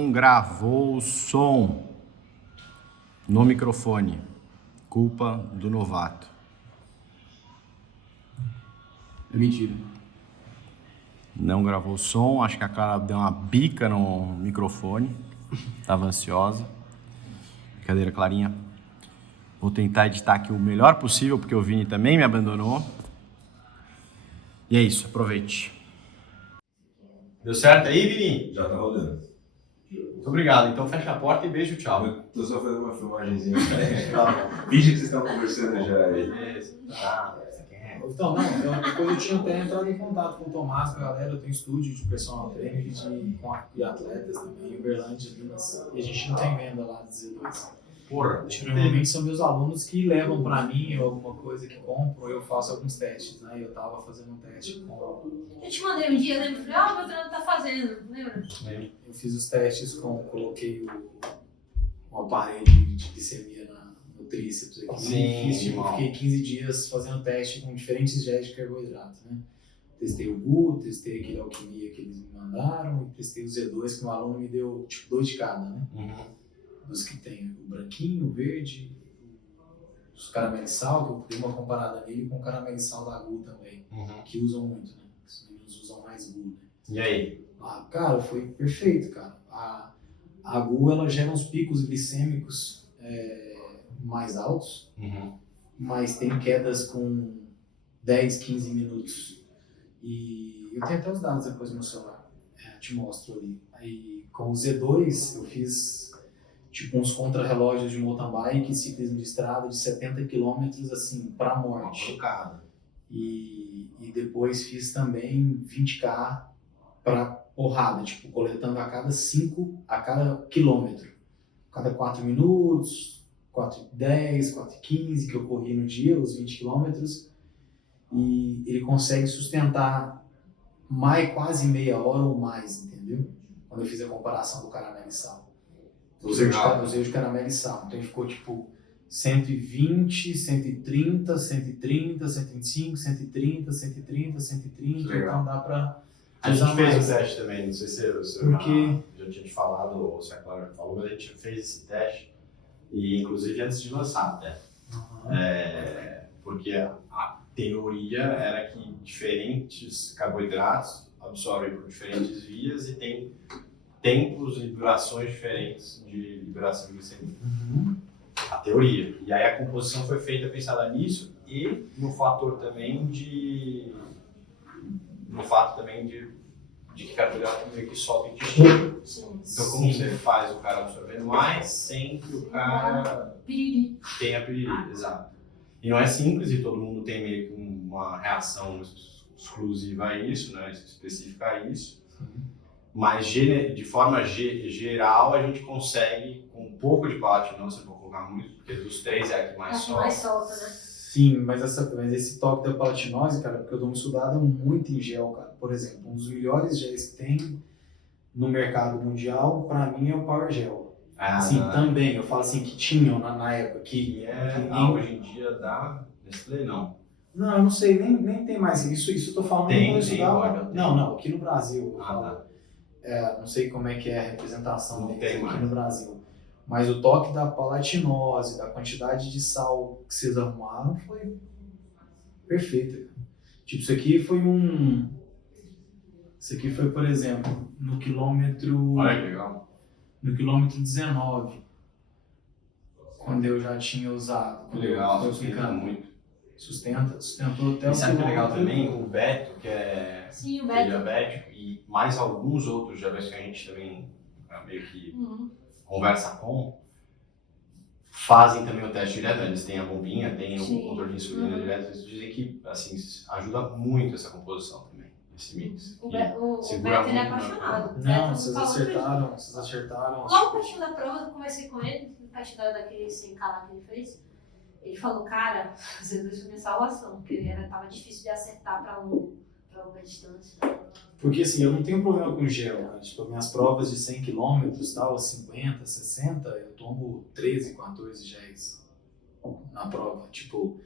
não gravou o som no microfone. Culpa do novato. É mentira. Não gravou o som, acho que a Clara deu uma bica no microfone. Tava ansiosa. Brincadeira, Clarinha. Vou tentar editar aqui o melhor possível, porque o Vini também me abandonou. E é isso, aproveite. Deu certo aí, Vini? Já tá rodando. Muito obrigado. Então fecha a porta e beijo, tchau. Eu tô só fazendo uma filmagenzinha. Finge que vocês estão conversando já aí. Beleza. Ah, você quer? Então, não, depois eu tinha até entrado em contato com o Tomás, com a galera, eu tenho estúdio de personal trainer e atletas também, em Uberlândia, Minas, e a gente não tem venda lá de Z2. Porra, Normalmente são meus alunos que levam pra mim ou alguma coisa que compram, eu faço alguns testes, né? Eu tava fazendo um teste com... Eu te mandei um dia, lembra? Falei, meu treinador tá fazendo, lembra? Eu fiz os testes coloquei um aparelho de glicemia no tríceps aqui. Sim, Fiquei 15 dias fazendo teste com diferentes géis de carboidrato, né? Testei o GU, testei aquele alquimia que eles me mandaram e testei o Z2 que um aluno me deu, tipo, 2 de cada, né? Dos que tem o branquinho, o verde, os caramelo-sal, que eu dei uma comparada nele com o caramelo-sal da GU também, que usam muito, né? Os meninos usam mais GU, né? E aí? Cara, foi perfeito, cara. A GU, ela gera uns picos glicêmicos mais altos, mas tem quedas com 10, 15 minutos. E eu tenho até os dados depois no meu celular, te mostro ali. Aí, com o Z2, eu fiz tipo uns contrarrelógios de mountain bike, ciclismo de estrada de 70 km, assim, pra morte. E depois fiz também 20K pra porrada, tipo, coletando a cada quilômetro. Cada 4 minutos, 4:10, 4:15 que eu corri no dia, os 20 quilômetros. E ele consegue sustentar quase meia hora ou mais, entendeu? Quando eu fiz a comparação do caramelo e sal. Usei o de caramelo e sal. Então ele ficou tipo 120, 130, 130, 125, 130, 130, 130. Então dá pra. A gente fez o teste também, não sei se eu já tinha te falado ou se a Clara já falou, mas a gente fez esse teste, e inclusive antes de lançar até. Porque a teoria era que diferentes carboidratos absorvem por diferentes vias e tem tempos e durações diferentes de liberação de glicemia. A teoria. E aí a composição foi feita pensada nisso e no fato também de que carboidrato meio que solta o intestino. Então como você faz o cara absorvendo mais sem que o cara tenha piriri, exato. E não é simples e todo mundo tem meio que uma reação exclusiva a isso, né, específica a isso. Mas de forma geral a gente consegue, com um pouco de palatinose, não vou colocar muito, porque dos três é a que mais solta. Né? Sim, mas esse toque da palatinose, cara, porque eu dou uma estudada muito em gel, cara. Por exemplo, um dos melhores géis que tem no mercado mundial, pra mim, é o Power Gel. Também, eu falo assim, que tinham na época. Hoje em dia da Nestlé, não. Não, eu não sei, nem tem mais isso. Isso eu tô falando quando eu estudava. Não, aqui no Brasil. Não sei como é que é a representação deles aqui no Brasil. Mas o toque da palatinose, da quantidade de sal que vocês arrumaram foi perfeito. Tipo, isso aqui foi, por exemplo, no quilômetro... Olha que legal. No quilômetro 19, quando eu já tinha usado. Que legal, sustenta muito. Sustentou até o sabe que é legal também? O Beto, que é diabético, e mais alguns outros diabéticos que a gente também meio que conversa com, fazem também o teste direto. Eles têm a bombinha, tem o controle de insulina direto. Eles dizem que assim, ajuda muito essa composição também, esse mix. O Beto, ele é apaixonado. Não, vocês acertaram. Logo pertinho da prova, eu conversei com ele, pertinho daquele 100K lá que ele fez. Ele falou, cara, você deu minha salvação, porque tava difícil de acertar pra longa distância. Porque assim, eu não tenho problema com gel, né? Tipo, minhas provas de 100 km, tal, 50, 60, eu tomo 13, 14 géis na prova, tipo,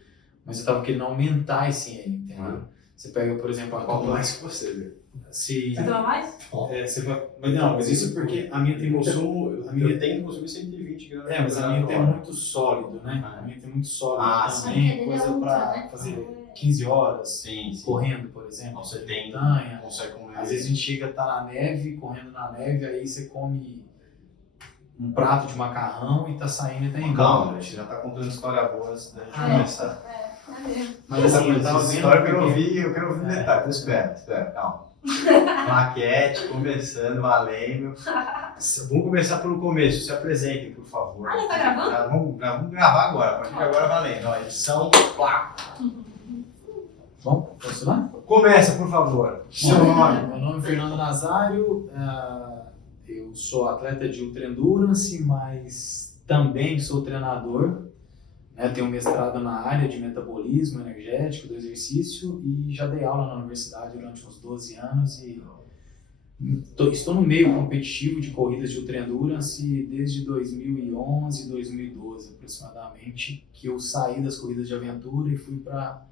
mas eu tava querendo aumentar esse N, entendeu? Você pega, por exemplo, a Quanto Copa. mais que você vê. Se, Você toma mais? você vai, mas não, mas isso porque a minha tem muita. Consumo, A minha, eu tenho que consumir 120 gramas de mas a minha tem carboidrato. muito sólido, né? A minha tem muito sólido Ah, também, sim. coisa Ultra, para né? fazer 15 horas Sim, sim. correndo, por exemplo. Então você tem, montanha. consegue comer. Às vezes a gente chega, tá na neve, correndo na neve, aí você come um prato de macarrão e tá saindo e tá indo Calma, embora. você já tá contando história boa antes da gente Ah, começar. É mesmo. Mas assim, eu tava Essa vendo história eu quero porque- ouvir, eu quero ouvir detalhe. Então espera, calma. Maquete, começando, valendo. Vamos começar pelo começo, se apresentem, por favor. Ah, já tá gravando? Vamos gravar agora, a partir de agora valendo. Ó, edição, plá. Bom, posso lá? Começa, por favor. Seu nome. Meu nome é Fernando Nazário, eu sou atleta de Ultra Endurance, mas também sou treinador. Né? Tenho mestrado na área de metabolismo energético do exercício e já dei aula na universidade durante uns 12 anos e estou no meio competitivo de corridas de Ultra Endurance desde 2011, 2012 aproximadamente, que eu saí das corridas de aventura e fui para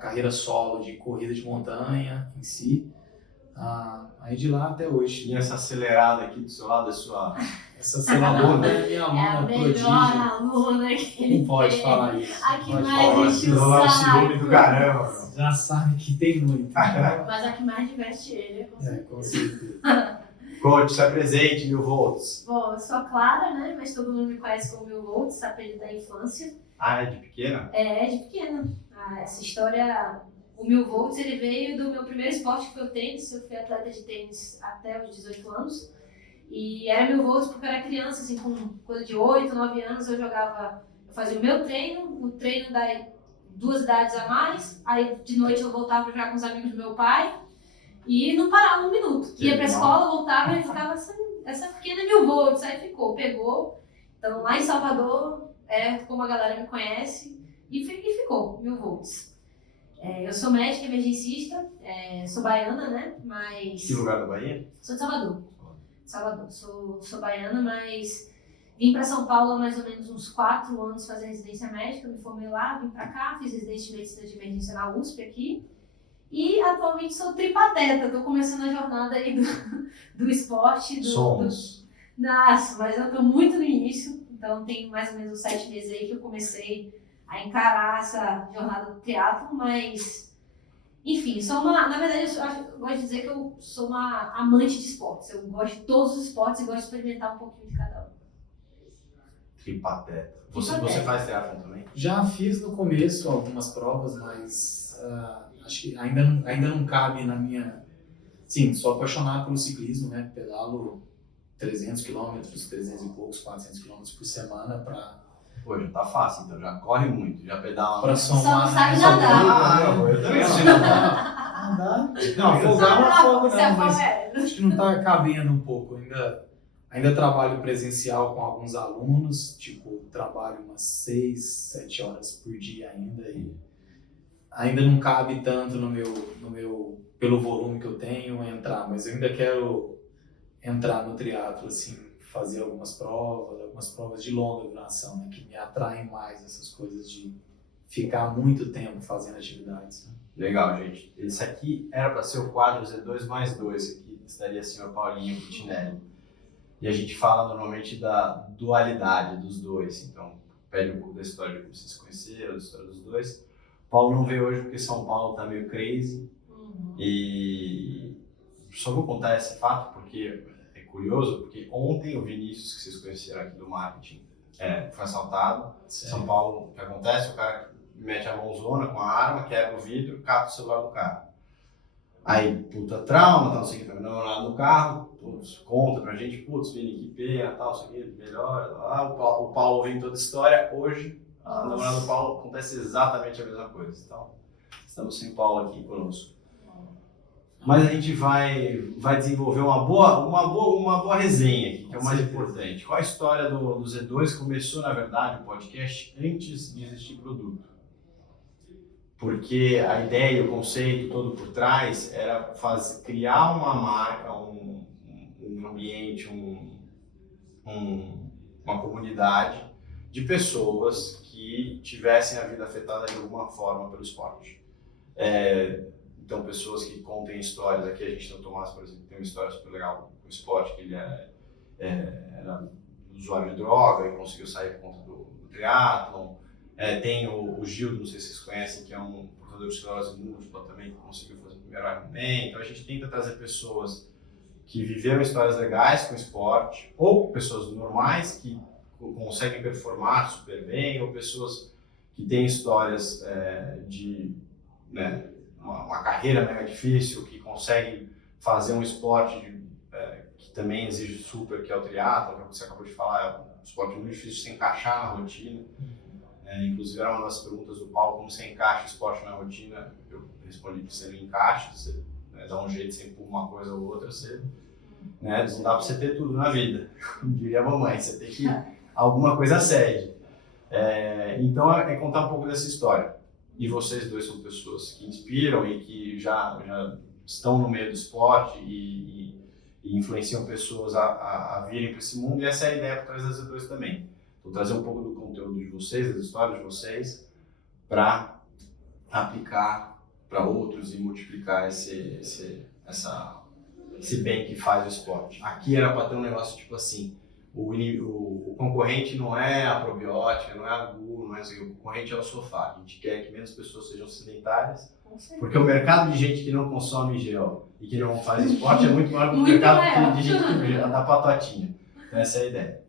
carreira solo de corrida de montanha em si. Aí de lá até hoje. E essa acelerada aqui do seu lado é sua. Essa senadora é minha É a aluna melhor prodígio. aluna que ele Não pode tem. falar isso. A que Não pode mais falar enche isso. o Não é o saco. ciúme do caramba, meu. Já sabe que tem muito. Então, Mas a que mais diverte ele, com certeza. com certeza. Coach, se apresente, 1000 volts. Bom, eu sou a Clara, né? Mas todo mundo me conhece como 1000 volts, apelido da infância. Ah, é de pequena? É, de pequena. Essa história, o 1000 volts, ele veio do meu primeiro esporte, que foi o tênis. Eu fui atleta de tênis até os 18 anos. E era 1000 volts porque eu era criança, assim, com coisa de 8, 9 anos, eu fazia o meu treino, o treino da 2 idades a mais, aí de noite eu voltava pra jogar com os amigos do meu pai e não parava um minuto. Que Ia pra legal. escola, voltava e ficava essa pequena 1000 volts, aí pegou. Então lá em Salvador, como a galera me conhece, e ficou 1000 volts. Eu sou médica emergencista, sou baiana, né, mas... Que lugar da Bahia? Sou de Salvador. Sou baiana, mas vim para São Paulo há mais ou menos uns 4 anos fazer residência médica, me formei lá, vim para cá, fiz residência de medicina de emergência na USP aqui e atualmente sou tripateta, estou começando a jornada aí do esporte. Somos. Nossa, mas eu estou muito no início, então tem mais ou menos uns 7 meses aí que eu comecei a encarar essa jornada do teatro, mas... Enfim, na verdade, eu gosto de dizer que eu sou uma amante de esportes. Eu gosto de todos os esportes e gosto de experimentar um pouquinho de cada um. Tripateta. Tripateta. Você faz teatro também? Já fiz no começo algumas provas, mas acho que ainda não cabe na minha... Sim, sou apaixonado pelo ciclismo, né? Pedalo 300 quilômetros, 300 e poucos, 400 quilômetros por semana para... Pô, já tá fácil, então já corre muito, já pedala. Para Só não somar... sabe né? nadar. Eu também não sei nadar. Andar. Não, afogar não afogo Você não, mas afoga. acho que não está cabendo um pouco. Ainda trabalho presencial com alguns alunos, tipo, trabalho umas 6, 7 horas por dia ainda e ainda não cabe tanto no meu pelo volume que eu tenho entrar, mas eu ainda quero entrar no triatlo, assim, fazer algumas provas de longa duração, né, que me atraem mais essas coisas de ficar muito tempo fazendo atividades. Né? Legal, gente. Esse aqui era para ser o quadro Z2 mais 2, aqui estaria assim o Paulinho Putinelli. E a gente fala normalmente da dualidade dos dois, então pede um pouco da história de como vocês se conheceram, da história dos dois. Paulo não veio hoje porque São Paulo tá meio crazy e só vou contar esse fato porque é curioso, porque ontem o Vinícius, que vocês conheceram aqui do marketing, foi assaltado. São Paulo, o que acontece? O cara mete a mãozona com a arma, quebra o vidro, cata o celular do carro. Aí, puta trauma, tal, não sei o que, tá namorado no carro, putz, conta pra gente, putz, Vini, que pena, tal, isso aqui, melhor, lá, o Paulo ouvindo toda a história, hoje, a namorada do Paulo acontece exatamente a mesma coisa, então, estamos sem Paulo aqui conosco. Mas a gente vai desenvolver uma boa resenha aqui, que é o mais importante. Qual a história do Z2? Começou, na verdade, o podcast antes de existir produto. Porque a ideia, o conceito todo por trás era criar uma marca, um ambiente, uma comunidade de pessoas que tivessem a vida afetada de alguma forma pelo esporte. Então, pessoas que contem histórias. Aqui a gente tem o Tomás, por exemplo, tem uma história super legal com o esporte, que ele era usuário de droga e conseguiu sair por conta do triatlon. Tem o Gildo, não sei se vocês conhecem, que é um portador de esclerose múltipla também, que conseguiu fazer o primeiro Ironman. Então, a gente tenta trazer pessoas que viveram histórias legais com o esporte, ou pessoas normais que conseguem performar super bem, ou pessoas que têm histórias de uma carreira mega difícil, que conseguem fazer um esporte que também exige super, que é o triatlo, que você acabou de falar, é um esporte muito difícil de se encaixar na rotina. Inclusive era uma das perguntas do Paulo, como você encaixa o esporte na rotina. Eu respondi que você não encaixa, você dá um jeito, você empurra uma coisa ou outra, não dá pra você ter tudo na vida, diria a mamãe, você tem que alguma coisa cede. Então é contar um pouco dessa história. E vocês dois são pessoas que inspiram e que já estão no meio do esporte e influenciam pessoas a virem para esse mundo, e essa é a ideia por trás das Z2 também. Vou trazer um pouco do conteúdo de vocês, das histórias de vocês, para aplicar para outros e multiplicar esse bem que faz o esporte. Aqui era para ter um negócio tipo assim, o concorrente não é a probiótica, não é a GU, não é assim, o concorrente é o sofá. A gente quer que menos pessoas sejam sedentárias, porque o mercado de gente que não consome gel e que não faz esporte é muito maior do que o mercado de gente que dá patotinha. Essa é a ideia.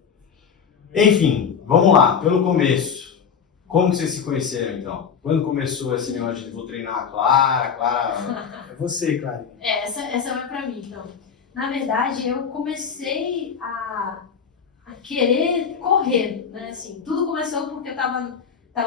Enfim, vamos lá, pelo começo. Como que vocês se conheceram, então? Quando começou esse negócio de vou treinar a Clara? É você, Clara. Essa vai pra mim, então. Na verdade, eu comecei a querer correr, né? Assim, tudo começou porque eu tava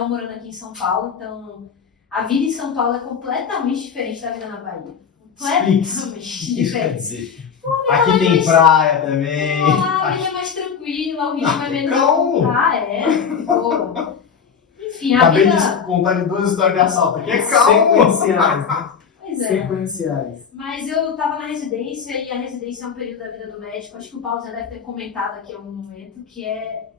morando aqui em São Paulo, então a vida em São Paulo é completamente diferente da vida na Bahia. Completamente diferente. Aqui tem praia também. A vida é mais tranquila, o ritmo é menos... boa. Enfim, Acabei de contar de 2 histórias de assalto aqui, é calmo. Sequenciais, né? Pois é. Sequenciais. Mas eu tava na residência, e a residência é um período da vida do médico, acho que o Paulo já deve ter comentado aqui em algum momento, que é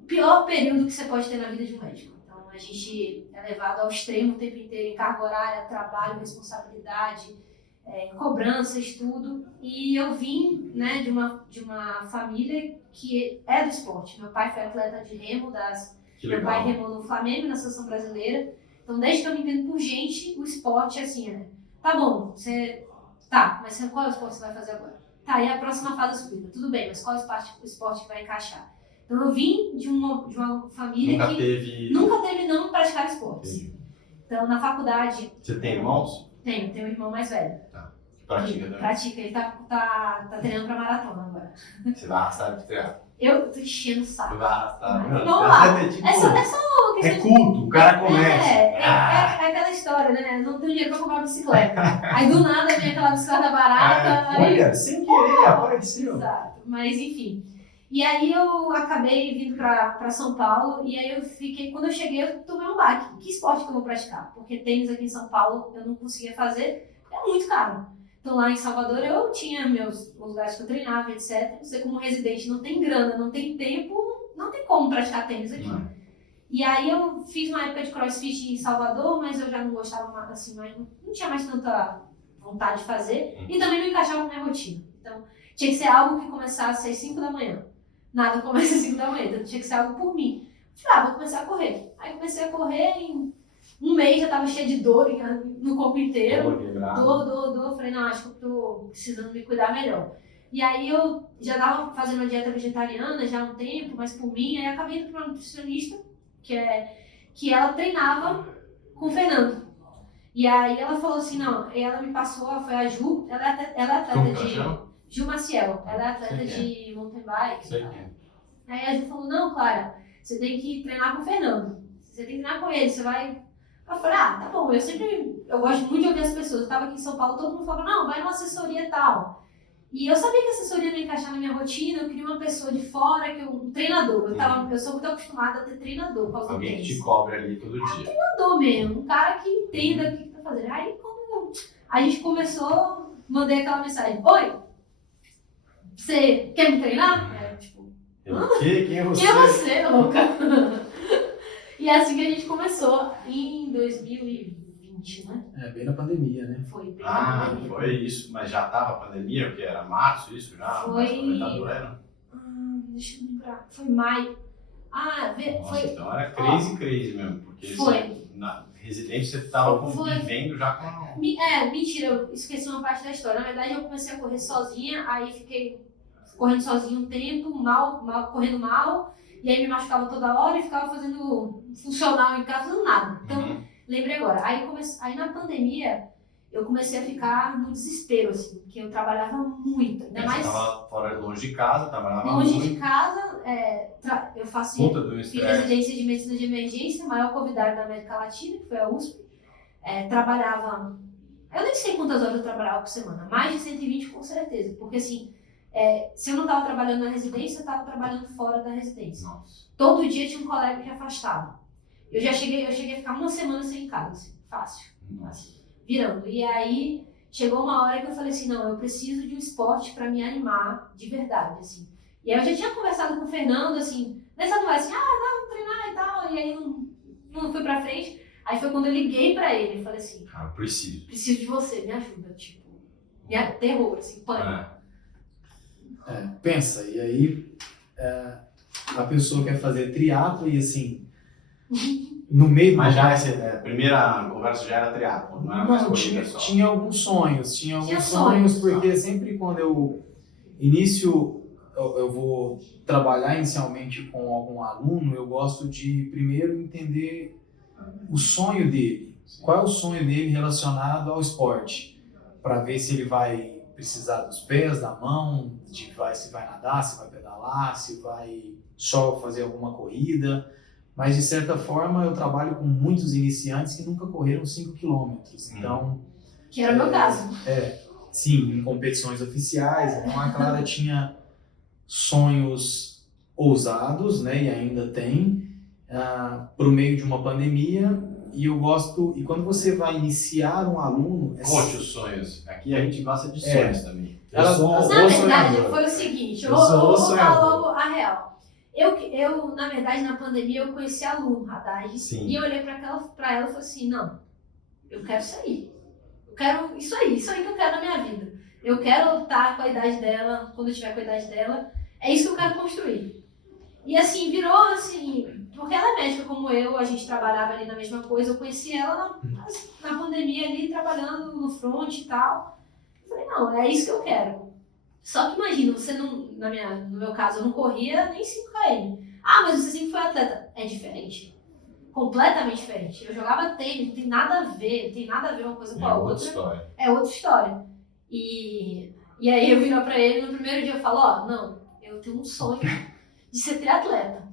o pior período que você pode ter na vida de um médico. Então a gente é levado ao extremo o tempo inteiro, em carga horária, trabalho, responsabilidade, cobrança, estudo. E eu vim, né, de uma família que é do esporte. Meu pai foi atleta de remo, meu pai remou no Flamengo, na seleção brasileira. Então, desde que eu me entendo por gente, o esporte é assim, né? Tá bom, mas qual é o esporte que você vai fazer agora? Tá, e a próxima fase da subida? Tudo bem, mas qual é o esporte que vai encaixar? Então, eu vim de uma família nunca teve não praticar esportes. Entendi. Então, na faculdade... Você tem irmãos? Tenho um irmão mais velho. Tá. Pratica também? Pratica, ele tá treinando pra maratona agora. Você vai arrastar ele pro triatlo? Eu tô enchendo o saco. Você vai arrastar. Vamos lá. É só uma questão. É culto, o cara começa. É aquela história, né? Não tenho dinheiro pra comprar uma bicicleta. Aí do nada vem aquela bicicleta barata. Olha, sem querer, apareceu. Exato. Mas enfim. E aí eu acabei vindo pra São Paulo, e aí quando eu cheguei, eu tomei um baque. Que esporte que eu vou praticar? Porque tênis aqui em São Paulo eu não conseguia fazer, é muito caro. Então lá em Salvador eu tinha meus lugares que eu treinava, etc. Você como residente não tem grana, não tem tempo, não tem como praticar tênis aqui. E aí eu fiz uma época de crossfit em Salvador, mas eu já não gostava mais, assim, não tinha mais tanta vontade de fazer. E também não encaixava na minha rotina. Então tinha que ser algo que começasse às 5 da manhã. Nada começa às 5 da manhã, então tinha que ser algo por mim. Falei, vou começar a correr. Aí comecei a correr, em um mês já tava cheia de dor no corpo inteiro. Dor. Falei, não, acho que eu tô precisando me cuidar melhor. E aí eu já tava fazendo uma dieta vegetariana já há um tempo, mas por mim, aí acabei indo pra uma nutricionista, que ela treinava com o Fernando. E aí ela falou assim, não, ela me passou, foi a Ju, ela é atleta de... Ju Maciel, ela é atleta de mountain bike. Aí a Ju falou, não, Clara, você tem que treinar com o Fernando. Você tem que treinar com ele, você vai... Eu falei, tá bom, eu gosto muito de ouvir as pessoas. Eu tava aqui em São Paulo, todo mundo falava, não, vai numa assessoria e tal. E eu sabia que a assessoria não ia encaixar na minha rotina, eu queria uma pessoa de fora, um treinador. Eu sou muito acostumada a ter treinador. Alguém que te cobre ali todo dia. Treinador mesmo, um cara que entenda o que tá fazendo. Aí quando a gente começou, mandei aquela mensagem, oi, você quer me treinar? Quem é você? Quem é você, louca? E é assim que a gente começou em 2020. 2020, né? Bem na pandemia, né? Foi bem na Ah, pandemia. foi isso. Mas já tava a pandemia, porque era março isso já? Foi- Mais pra metade do ano? Deixa eu lembrar. Foi maio. Nossa, Foi. então era crazy mesmo. Porque Foi. na residência você tava Foi. convivendo já com... Mentira, eu esqueci uma parte da história. Na verdade, eu comecei a correr sozinha, aí fiquei correndo sozinha um tempo, correndo mal, e aí me machucava toda hora e ficava fazendo funcional em casa, fazendo nada. Então, lembrei agora. Aí na pandemia, eu comecei a ficar no desespero, assim, porque eu trabalhava muito. Ainda Você mais tava fora, longe de casa, trabalhava longe muito. de casa, eu faço Puta do fiz estresse. residência de medicina de emergência, maior convidada da América Latina, que foi a USP. Trabalhava, eu nem sei quantas horas eu trabalhava por semana, mais de 120 com certeza, porque assim, se eu não estava trabalhando na residência, eu estava trabalhando fora da residência. Nossa. Todo dia tinha um colega que afastava. Eu cheguei a ficar uma semana sem ir em casa, assim, fácil, virando. E aí chegou uma hora que eu falei assim, não, eu preciso de um esporte para me animar de verdade, assim. E aí eu já tinha conversado com o Fernando, assim, nessa conversa, assim, vamos treinar e tal, e aí não fui pra frente. Aí foi quando eu liguei pra ele e falei assim, Cara, preciso. preciso de você, me ajuda, tipo, terror, assim, pânico. Pensa, e aí a pessoa quer fazer triatlo e assim, no meio... Mas já a primeira conversa já era triatlo, não era mais Não, corrida só. tinha alguns sonhos, Tinha sonhos, sonhos. porque sempre quando eu vou trabalhar inicialmente com algum aluno, eu gosto de primeiro entender o sonho dele. Qual é o sonho dele relacionado ao esporte? Para ver se ele vai precisar dos pés, da mão, se vai nadar, se vai pedalar, se vai só fazer alguma corrida. Mas, de certa forma, eu trabalho com muitos iniciantes que nunca correram 5 quilômetros. Então, Que era o meu caso. sim, em competições oficiais. Então, a Clara tinha sonhos ousados, né, e ainda tem, por meio de uma pandemia. E eu gosto, e quando você vai iniciar um aluno... Conte os sonhos. Aqui a gente gosta de sonhos também. Ela- Eu sou as- Na Boa verdade, sonhadora. foi o seguinte, eu Eu vou sou falar sonhador. logo a real. Eu, na verdade, na pandemia, eu conheci a Lu Haddad. Sim. E eu olhei pra ela e falei assim, não, eu quero isso aí. Eu quero isso aí que eu quero na minha vida. Eu quero estar com a idade dela, quando eu tiver com a idade dela. É isso que eu quero construir. E assim, virou assim, porque ela é médica como eu, a gente trabalhava ali na mesma coisa, eu conheci ela na pandemia ali, trabalhando no front e tal. Eu falei, não, é isso que eu quero. Só que imagina, você não, no meu caso, eu não corria nem 5 km. Mas você sempre foi atleta. É diferente. Completamente diferente. Eu jogava tênis, não tem nada a ver uma coisa com a outra. história. É outra história. E aí eu viro pra ele no primeiro dia e falo, não, eu tenho um sonho de ser triatleta.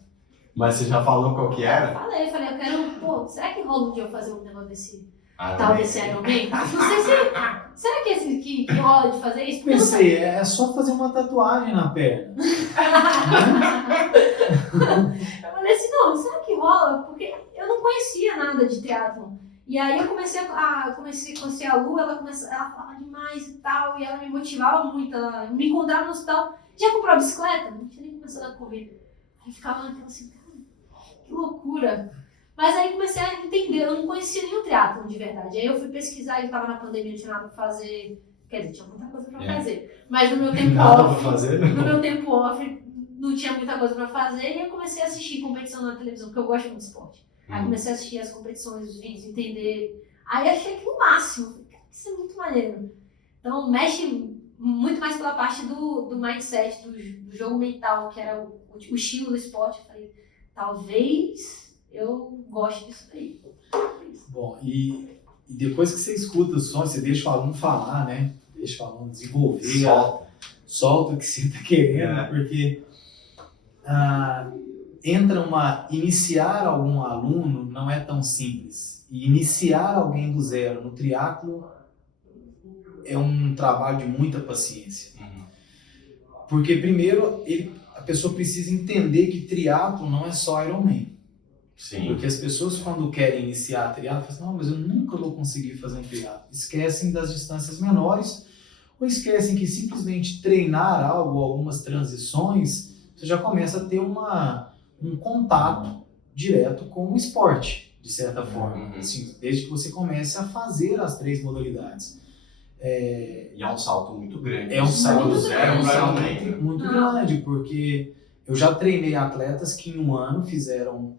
Mas você já falou qual que era? Falei, eu quero, será que rola um dia eu fazer um negócio desse Ironman. desse Ironman? Não sei se... Será que rola de fazer isso? Porque eu não sei. Pensei, é só fazer uma tatuagem na perna. Eu falei assim, não, será que rola? Porque eu não conhecia nada de triatlon. E aí eu comecei a conhecer a Lu, ela falava demais e tal, e ela me motivava muito, ela me encontrava no hospital. Já comprou a bicicleta? Não tinha nem começado a correr. Aí ficava naquela assim, cara, que loucura. Mas aí comecei a entender, eu não conhecia nenhum triatlon de verdade. Aí eu fui pesquisar, eu tava na pandemia, não tinha nada pra fazer. Quer dizer, tinha muita coisa pra fazer. Mas no meu tempo Nada off, pra fazer, no meu tempo off, não tinha muita coisa pra fazer. E eu comecei a assistir competição na televisão, porque eu gosto muito de esporte. Aí comecei a assistir as competições, os vídeos, entender. Aí achei aquilo o máximo. Falei, cara, isso é muito maneiro. Então mexe muito mais pela parte do mindset, do jogo mental, que era o estilo do esporte. Eu falei, talvez eu goste disso daí. Bom, e depois que você escuta o som, você deixa o aluno falar, né? Deixa o aluno desenvolver, solta o que você está querendo, porque iniciar algum aluno não é tão simples. E iniciar alguém do zero no triatlo é um trabalho de muita paciência. Porque primeiro a pessoa precisa entender que triatlo não é só Ironman. Sim. Porque as pessoas, quando querem iniciar a triatlo, falam assim, não, mas eu nunca vou conseguir fazer um triatlo. Esquecem das distâncias menores, ou esquecem que simplesmente treinar algo, algumas transições, você já começa a ter um contato direto com o esporte. de certa forma, Uhum. assim, desde que você comece a fazer as 3 modalidades. E é um salto muito grande. É um salto, Muito zero grande. para salto Ironman, né? muito grande, porque eu já treinei atletas que em um ano fizeram,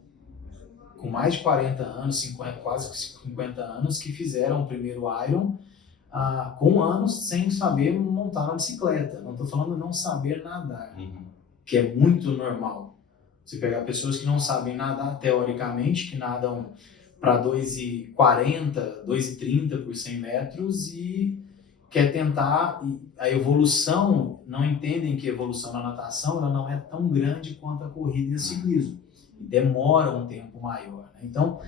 com mais de 40 anos, 50, quase 50 anos, que fizeram o primeiro Iron com anos sem saber montar na bicicleta. Não estou falando não saber nadar, Uhum. que é muito normal. Você pegar pessoas que não sabem nadar teoricamente, que nadam para 2,40, 2,30 por 100 metros e quer tentar, a evolução, não entendem que a evolução na natação ela não é tão grande quanto a corrida e o ciclismo. E demora um tempo maior. Né? Então,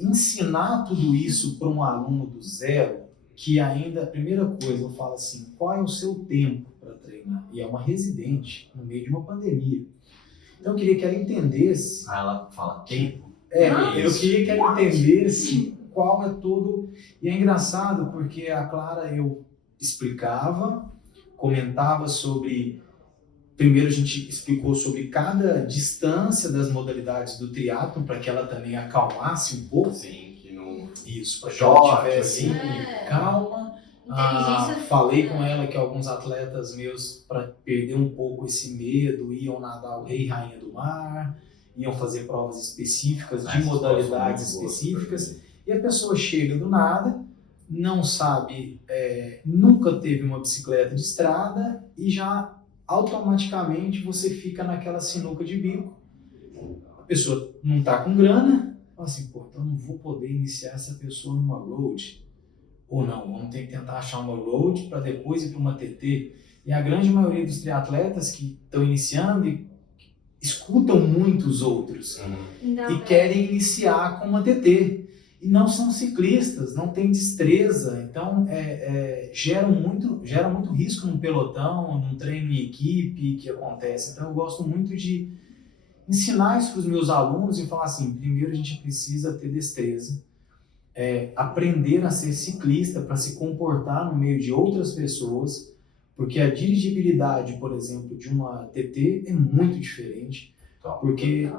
ensinar tudo isso para um aluno do zero, que ainda, a primeira coisa, eu falo assim, qual é o seu tempo para treinar? E é uma residente no meio de uma pandemia. Então, eu queria que ela entendesse... Ela fala tempo. eu queria que ela entendesse qual é todo... E é engraçado porque a Clara, eu explicava, comentava sobre... Primeiro a gente explicou sobre cada distância das modalidades do triatlon para que ela também acalmasse um pouco. Sim, que não... Isso, para que ela tivesse É. calma. Inteligência. Falei com ela que alguns atletas meus, para perder um pouco esse medo, iam nadar o Rei e Rainha do Mar, iam fazer provas específicas de modalidades específicas. E a pessoa chega do nada, não sabe, nunca teve uma bicicleta de estrada e já automaticamente você fica naquela sinuca de bico. A pessoa não está com grana, fala assim, pô, então não vou poder iniciar essa pessoa numa road. Ou não, vamos ter que tentar achar uma road para depois ir para uma TT. E a grande maioria dos triatletas que estão iniciando escutam muito os outros e querem iniciar com uma TT. E não são ciclistas, não têm destreza, então gera muito risco num pelotão, num treino em equipe que acontece. Então eu gosto muito de ensinar isso para os meus alunos e falar assim, primeiro a gente precisa ter destreza, aprender a ser ciclista para se comportar no meio de outras pessoas, porque a dirigibilidade, por exemplo, de uma TT é muito diferente, porque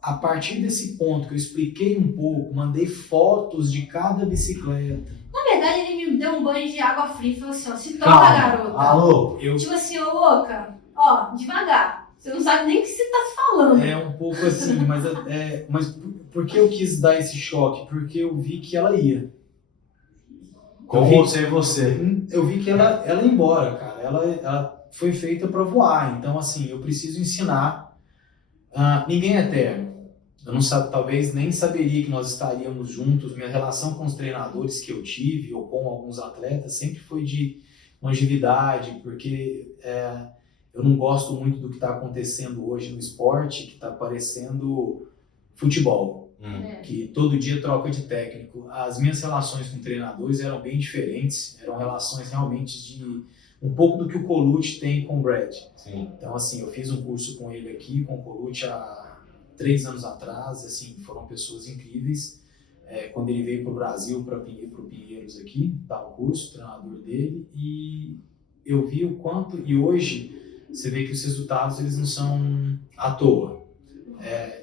a partir desse ponto que eu expliquei um pouco, mandei fotos de cada bicicleta. Na verdade, ele me deu um banho de água fria e falou assim, ó, se toca, Calma, garota. alô, Tipo assim, ô louca, ó, devagar. Você não sabe nem o que você tá falando. É um pouco assim, mas por que eu quis dar esse choque? Porque eu vi que ela ia. você. Eu vi que ela ia embora, cara. Ela foi feita para voar. Então, assim, eu preciso ensinar. Ninguém é eterno. Eu não talvez nem saberia que nós estaríamos juntos. Minha relação com os treinadores que eu tive, ou com alguns atletas, sempre foi de longevidade, porque eu não gosto muito do que está acontecendo hoje no esporte, que está parecendo futebol, que todo dia troca de técnico. As minhas relações com treinadores eram bem diferentes, eram relações realmente de um pouco do que o Colucci tem com o Brad. Sim. Então, assim, eu fiz um curso com ele aqui, com o Colucci, há 3 anos atrás, assim, foram pessoas incríveis. Quando ele veio para o Brasil, para o Pinheiros aqui, dar o curso, o treinador dele, e eu vi o quanto, e hoje você vê que os resultados eles não são à toa.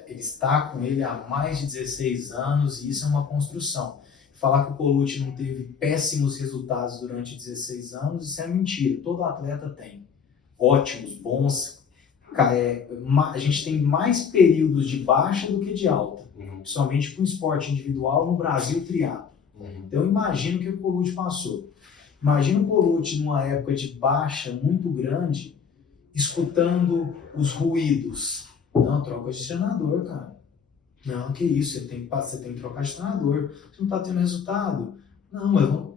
Ele está com ele há mais de 16 anos e isso é uma construção. Falar que o Colucci não teve péssimos resultados durante 16 anos, isso é mentira. Todo atleta tem. Ótimos, bons. A gente tem mais períodos de baixa do que de alta. Principalmente com o esporte individual no Brasil, triatlo. Então eu imagino que o Colucci passou. Imagina o Colucci numa época de baixa muito grande, escutando os ruídos. Não, troca de treinador, cara. Não, que isso, você tem que trocar de treinador. Você não está tendo resultado. Não, mas não.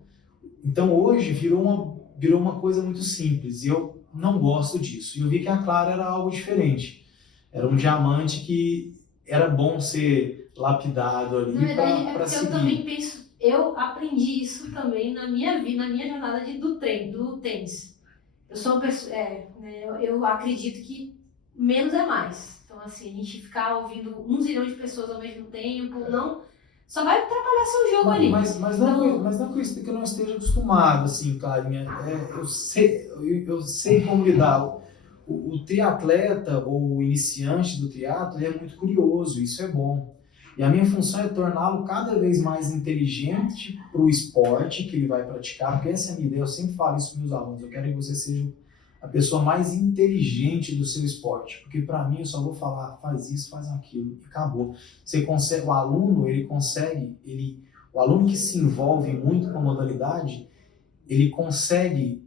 Então hoje virou uma coisa muito simples e eu não gosto disso. E eu vi que a Clara era algo diferente. Era um diamante que era bom ser lapidado ali para seguir. Eu também penso, eu aprendi isso também na minha vida, na minha jornada do tênis. Eu sou uma pessoa, eu acredito que menos é mais. Então, assim, a gente ficar ouvindo 1 zilhão de pessoas ao mesmo tempo, não, só vai atrapalhar seu jogo ali. Mas não que eu não esteja acostumado, assim, Clarinha. Eu sei como lidar. O triatleta ou o iniciante do triatlo é muito curioso, isso é bom. E a minha função é torná-lo cada vez mais inteligente para o esporte que ele vai praticar, porque essa é a minha ideia, eu sempre falo isso para meus alunos, eu quero que você seja a pessoa mais inteligente do seu esporte, porque para mim eu só vou falar, faz isso, faz aquilo, e acabou. Você consegue, o aluno, o aluno que se envolve muito com a modalidade, ele consegue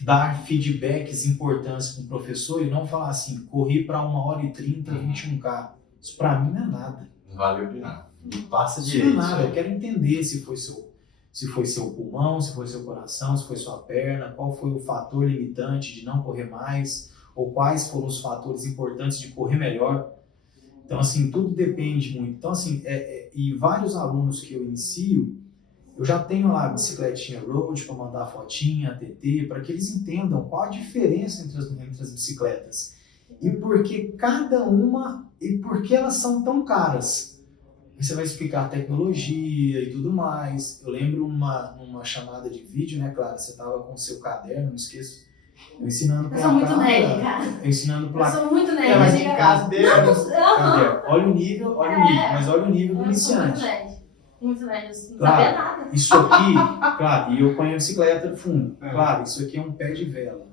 dar feedbacks importantes para o professor e não falar assim, corri para 1h30, 21K. Isso para mim não é nada. Não valeu de nada. Não passa Isso direito. não é nada. Eu quero entender se foi seu pulmão, se foi seu coração, se foi sua perna, qual foi o fator limitante de não correr mais, ou quais foram os fatores importantes de correr melhor. Então, assim, tudo depende muito. Então, assim, e vários alunos que eu inicio, eu já tenho lá a bicicletinha road para mandar fotinha, ATT, para que eles entendam qual a diferença entre as bicicletas. E por que cada uma, e por que elas são tão caras. Aí você vai explicar a tecnologia e tudo mais. Eu lembro numa chamada de vídeo, né, Clara? Você estava com o seu caderno, não esqueço. Eu ensinando Eu sou muito nerd, cara. Eu ensinando Eu sou muito nerd. Ela eu de chego- caderno. Cadê? Olha o nível, mas olha o nível do Eu sou muito iniciante. nerd. Muito nerd. Eu não Claro. sabia nada. Isso aqui, claro, e eu ponho a bicicleta no fundo. É. Claro, isso aqui é um pé de vela.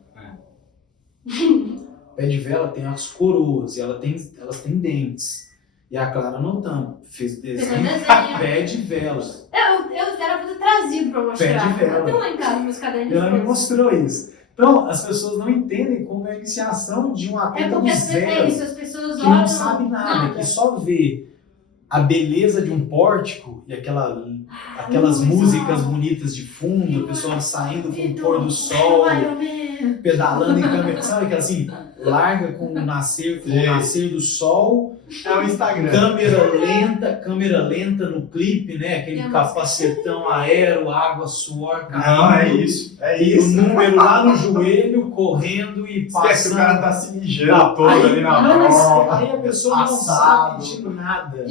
Pé de vela tem as coroas e elas têm dentes. E a Clara anotando, fez o Fez um desenho, desenho. pé de vela. Eu era pra ter trazido pra mostrar. Pé de vela. Eu tenho lá em casa meus cadernos. Ela me mostrou isso. Então, as pessoas não entendem como é a iniciação de um É atleta do porque zero, as pessoas que olham. não sabe nada, que só vê a beleza de um pórtico e aquelas músicas bonitas de fundo, o pessoal saindo com o pôr do sol, pedalando em câmera, sabe aquela assim, larga com o nascer do sol, É o Instagram. câmera lenta no clipe, né? Aquele É, capacetão aero, água, suor, Não, é isso. É e o isso. número lá no joelho, correndo e Esquece que o cara passando. tá se mijando todo ali na Não, prova. aí a pessoa não Passado. sabe de nada.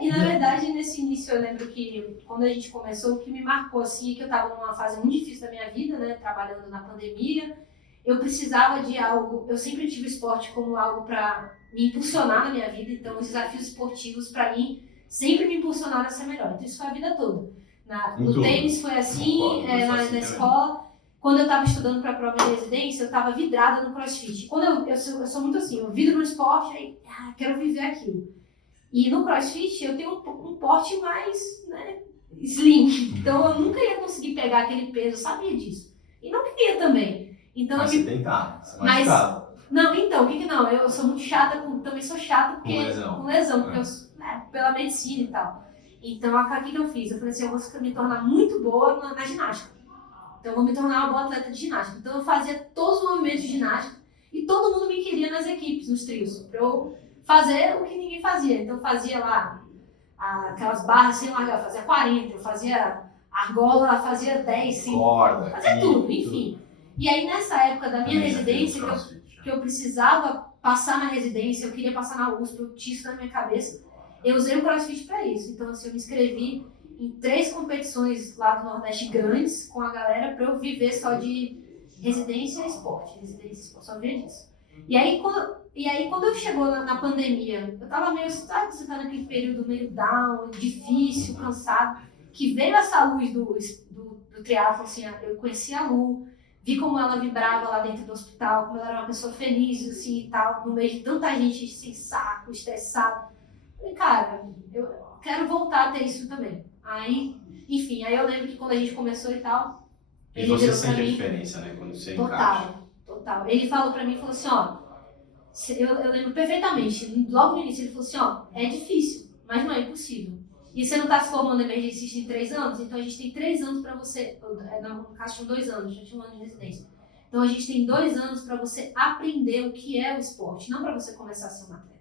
E na verdade, nesse início, eu lembro que quando a gente começou, o que me marcou, assim, é que eu tava numa fase muito difícil da minha vida, né, trabalhando na pandemia, eu precisava de algo, eu sempre tive o esporte como algo para me impulsionar na minha vida, então os desafios esportivos, para mim, sempre me impulsionaram a ser melhor, então isso foi a vida toda. Em No tudo. tênis foi assim, Concordo, eu sou na assim também. escola, quando eu estava estudando para a prova de residência, eu estava vidrada no crossfit. Quando eu sou muito assim, eu vidro no esporte, aí quero viver aquilo. E no CrossFit eu tenho um porte mais, né, slim. Então eu nunca ia conseguir pegar aquele peso, eu sabia disso. E não queria também. Então Mas eu você tentar. Você vai Mas- ficar. Não, então, o que não? Eu sou muito chata, também sou chata porque, Com lesão. porque pela medicina e tal. Então, o que eu fiz? Eu falei assim, eu vou me tornar muito boa na ginástica. Então, eu vou me tornar uma boa atleta de ginástica. Então, eu fazia todos os movimentos de ginástica e todo mundo me queria nas equipes, nos trios, pra eu fazer o que ninguém fazia. Então, eu fazia lá aquelas barras sem largar, eu fazia 40, eu fazia argola, fazia 10, 5, Corda. fazia tudo, enfim. E aí, nessa época da minha residência, que eu precisava passar na residência, eu queria passar na USP, eu tinha isso na minha cabeça, eu usei o CrossFit para isso. Então, assim, eu me inscrevi em 3 competições lá do Nordeste grandes com a galera para eu viver só de residência e esporte, só via disso. E aí, quando eu chegou na pandemia, eu tava meio, sabe, você tá naquele período meio down, difícil, cansado, que veio essa luz do triatlo, assim, eu conheci a Lu, vi como ela vibrava lá dentro do hospital, como ela era uma pessoa feliz, assim, e tal, no meio de tanta gente sem saco, estressada. Falei, cara, eu quero voltar a ter isso também. Aí, enfim, aí eu lembro que quando a gente começou e tal, E ele você virou pra sente a mim, diferença, né? Quando você encaixa. total. Ele falou pra mim, falou assim, ó, eu lembro perfeitamente, logo no início ele falou assim, ó, é difícil, mas não é impossível. E você não tá se formando emergencista em 3 anos, então a gente tem 3 anos pra você, no caso tinham 2 anos, já tinha 1 ano de residência. Então a gente tem 2 anos pra você aprender o que é o esporte, não pra você começar a ser um atleta.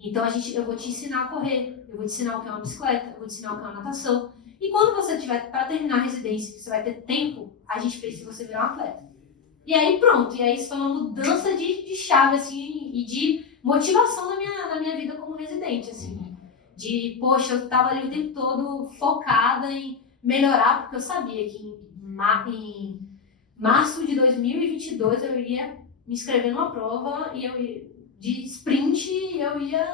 Então eu vou te ensinar a correr, eu vou te ensinar o que é uma bicicleta, eu vou te ensinar o que é uma natação. E quando você tiver para terminar a residência, que você vai ter tempo, a gente precisa você virar um atleta. E aí pronto, e aí isso foi uma mudança de chave, assim, e de motivação na minha vida como residente, assim. De, poxa, eu tava ali o tempo todo focada em melhorar, porque eu sabia que em março de 2022 eu ia me inscrever numa prova e de sprint, eu ia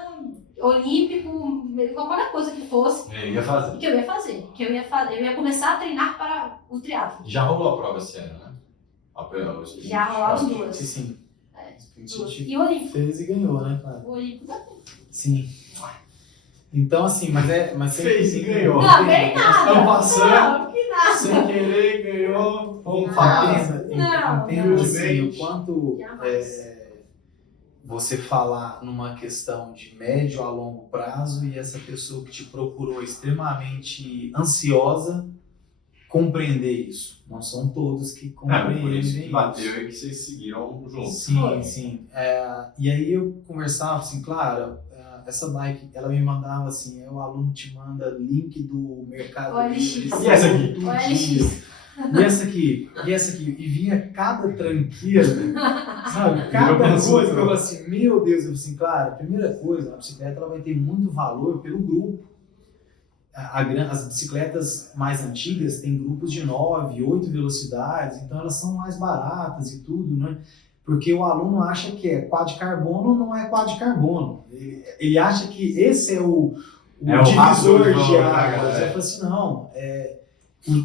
olímpico, qualquer coisa que fosse. Eu ia fazer. Que eu ia fazer. Eu ia começar a treinar para o triatlo. Já rolou a prova esse ano, né? Já rolaram duas. Sim. E o olímpico. Fez e ganhou, né, cara? O olímpico também. Sim. Então, assim, mas Fez e ganhou. Não, ganhei nada. Estão passando. Não, que nada. Sem querer, ganhou. Vamos Não. falar. Não, Entendo não. assim, o quanto Jamais. você falar numa questão de médio a longo prazo e essa pessoa que te procurou extremamente ansiosa compreender isso. Não são todos que Por compreendem isso que isso. bateu e que vocês seguiram juntos. Sim, Foi. sim. E aí eu conversava assim, claro, essa bike, ela me mandava assim, o aluno te manda link do Mercado OLX. Livre. E essa aqui? todo OLX. dia. E essa aqui, e vinha cada tranqueira, sabe? Cada coisa que eu falava assim, meu Deus, eu falei assim, claro, a primeira coisa, a bicicleta ela vai ter muito valor pelo grupo. As bicicletas mais antigas têm grupos de 9, 8 velocidades, então elas são mais baratas e tudo, né? Porque o aluno acha que é quad carbono, não é quad carbono. Ele acha que esse é o divisor de águas. Eu falo assim, não,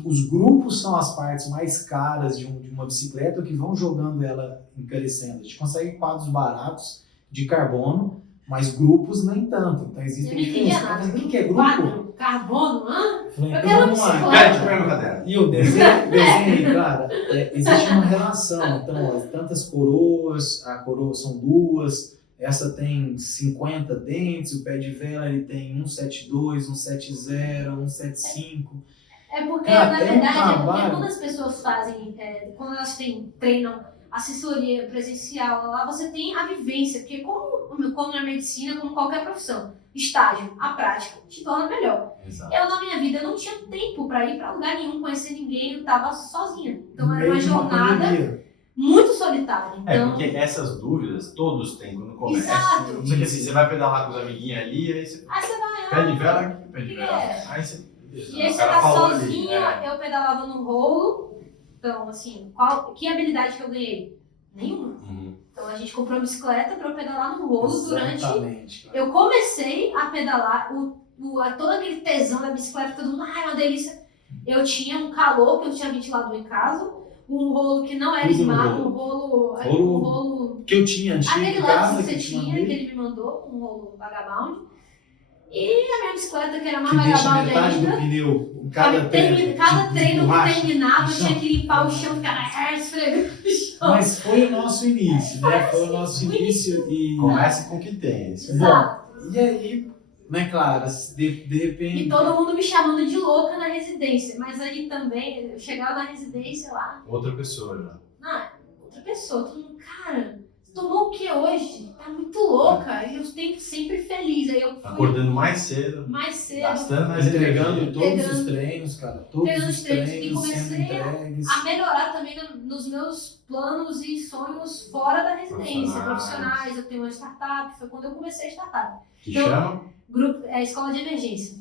os grupos são as partes mais caras de uma bicicleta que vão jogando ela encarecendo. A gente consegue quadros baratos de carbono, mas grupos nem tanto. Então existem Eu não entendia diferenças. nada. O que é grupo? Quadro, carbono, hã? Falei, Eu então quero vamos lá. bicicleta. Pede com o mesmo caderno. E eu desenhei, cara, existe uma relação. Então, ó, tantas coroas, a coroa são duas, essa tem 50 dentes, o pé de vela ele tem 172, 170, 175. É porque, Cara, na é um verdade, trabalho. quando as pessoas fazem, quando elas treinam assessoria presencial, lá você tem a vivência, porque como na medicina, como qualquer profissão, estágio, a prática te torna melhor. Exato. Eu, na minha vida, eu não tinha tempo para ir para lugar nenhum, conhecer ninguém, eu estava sozinha. Então No era uma meio de uma jornada pandemia. muito solitária. Então, Porque essas dúvidas todos têm quando começa. Exato. Não sei que assim, você vai pedalar com os amiguinhos ali, aí você aí você vai, pé de vela aqui, pé de que vela. é? Aí você. E aí o você cara tá falou ali, sozinha, eu pedalava no rolo. Então, assim, que habilidade que eu ganhei? Nenhuma. Uhum. Então a gente comprou a bicicleta para eu pedalar no rolo durante. Exatamente, cara. Eu comecei a pedalar, todo aquele tesão da bicicleta, todo mundo, ai, uma delícia. Eu tinha um calor, que eu tinha ventilador em casa, um rolo que não era Tudo no smart, rolo. um rolo. Que eu tinha antigo Aquele em lá casa, que você que te tinha, mandei, que ele me mandou, um rolo vagabound. E a minha bicicleta, que era mais que deixa vagabound metade do ainda. pneu em cada treino. Cada de treino que borracha. terminava, eu no chão. tinha que limpar o chão, ficar esfregando o chão. Mas foi o nosso início, né? Foi o nosso início e... Comece com o que tem. Exato. E aí, né, Clara, de repente... E todo mundo me chamando de louca na residência. Mas aí também, eu chegava na residência lá, Outra pessoa já. outra pessoa, todo mundo, cara, tomou o que hoje? Tá muito louca. E eu sempre feliz. Aí eu fui Acordando mais cedo, mais cedo, gastando mais Entregando energia. todos Entregando. os treinos, cara. Todos Entregando os os treinos e treinos sendo comecei entregues. a melhorar também nos meus planos e sonhos fora da residência, profissionais. Eu tenho uma startup, foi quando eu comecei a startup. Que Então, chama? Grupo, Escola de Emergência.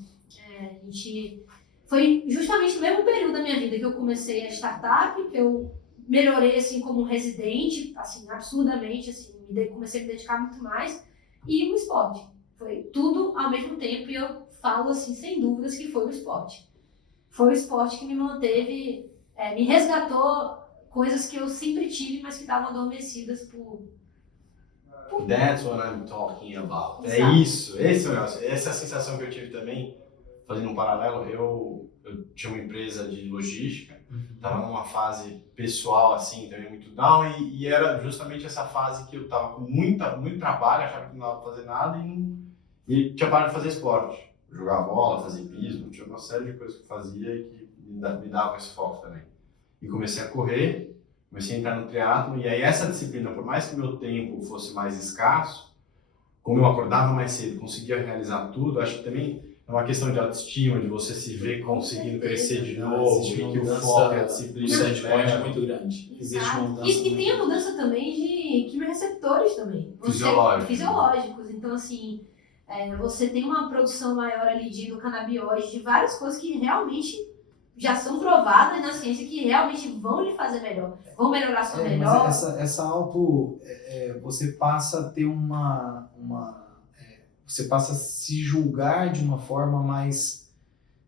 A gente foi justamente no mesmo período da minha vida que eu comecei a startup, que eu melhorei assim como residente, assim absurdamente, assim comecei a me dedicar muito mais, e o esporte. Foi tudo ao mesmo tempo e eu falo assim sem dúvidas que foi o esporte. Foi o esporte que me manteve, me resgatou coisas que eu sempre tive, mas que estavam adormecidas por That's what I'm talking about. É Exato. isso, esse é o negócio. Essa é a sensação que eu tive também, fazendo um paralelo. Eu tinha uma empresa de logística, estava numa fase pessoal assim, também muito down, e era justamente essa fase que eu estava com muito trabalho, achava que não dava pra fazer nada e tinha parado de fazer esporte. Jogar bola, fazer hipismo, tinha uma série de coisas que eu fazia e que me dava esse foco também. E comecei a correr, comecei a entrar no triatlo, e aí essa disciplina, por mais que meu tempo fosse mais escasso, como eu acordava mais cedo, conseguia realizar tudo, acho que também é uma questão de autoestima, de você se ver conseguindo crescer de novo, Existe e uma que o mudança foco e a O disciplina set point é leva. muito grande. Existe uma Exato. mudança E muito tem a mudança também de quimioreceptores também. Fisiológicos. Então, assim, você tem uma produção maior ali de endocanabióide, de várias coisas que realmente já são provadas na ciência, que realmente vão lhe fazer melhor. Vão melhorar sua melhor. Mas essa auto... você passa a ter você passa a se julgar de uma forma mais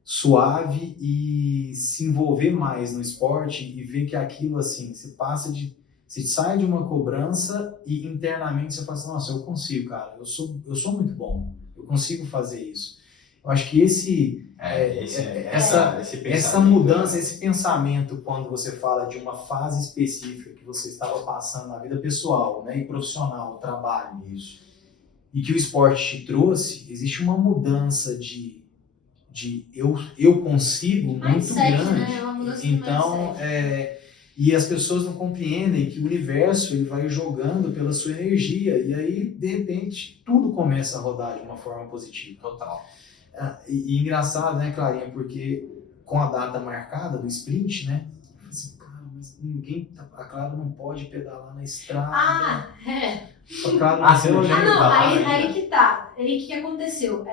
suave e se envolver mais no esporte e ver que aquilo assim, você sai de uma cobrança e internamente você fala assim, nossa, eu consigo, cara, eu sou muito bom, eu consigo fazer isso. Eu acho que essa mudança, esse pensamento, quando você fala de uma fase específica que você estava passando na vida pessoal, né, e profissional, trabalho, Isso. e que o esporte te trouxe, existe uma mudança de eu consigo muito Mindset, grande. né? Uma mudança de Então, mindset. e as pessoas não compreendem que o universo ele vai jogando pela sua energia e aí, de repente, tudo começa a rodar de uma forma positiva. Total. E engraçado, né, Clarinha, porque com a data marcada do sprint, né, eu falei assim, cara, mas a Clara não pode pedalar na estrada. Ah, é. A Clara não você não pode- Não, aí que tá. Aí o que aconteceu?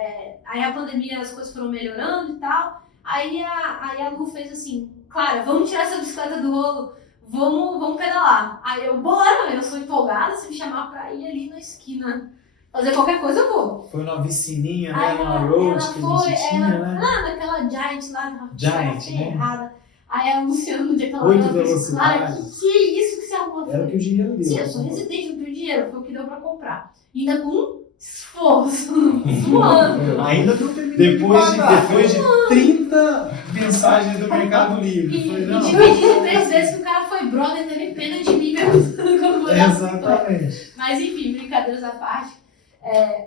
Aí a pandemia, as coisas foram melhorando e tal. Aí a Lu fez assim, Clara, vamos tirar essa bicicleta do rolo, vamos pedalar. Aí eu, bora, eu sou empolgada, se me chamar pra ir ali na esquina fazer qualquer coisa, eu vou. Foi numa piscininha, né, Aí numa ela road que a foi, gente tinha, né? lá naquela Giant lá, Giant, né? errada. Aí a Luciana, no dia que ela 8 ela fez, Clara, velocidades. que é isso que você arrumou? Era o que o dinheiro deu. Sim, eu sou residente, não tenho dinheiro, foi o que deu pra comprar. E ainda com esforço, suando. Ainda não terminei Depois de 30 mensagens do Mercado Livre. E Foi, não. dividi 3 vezes que o cara foi brother, teve pena de mim perguntando quando foi dar bicicleta. Exatamente. Mas enfim, brincadeiras à parte.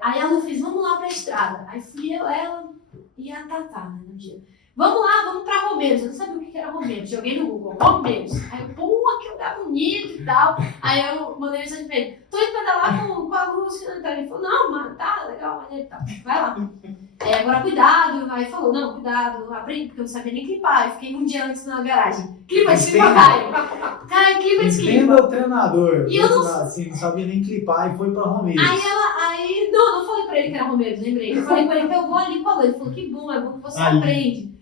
Aí a Lu fez, vamos lá pra estrada. Aí fui eu, ela e a Tatá, né, no dia. Vamos lá, vamos pra Romeiros. Eu não sabia o que era Romeiros. Joguei no Google, Romeiros. Aí eu, pô, que lugar bonito e tal. Aí eu mandei mensagem pra ele, tô indo pedalar com a Lúcia. Então ele falou, não, mano, tá legal, maneiro e tal. Vai lá. Agora cuidado. Aí falou, não, cuidado, aprendi, porque eu não sabia nem clipar. Eu fiquei um dia antes na garagem. Clipa de cima, Caio. Caio, clipa de clipa. Entenda o treinador. E eu não- assim, não sabia nem clipar e foi pra Romeiros. Aí, não falei pra ele que era Romeiros, lembrei. Eu falei pra ele que eu vou ali com a Lu. Ele falou, que bom, é bom que você Ali. aprende.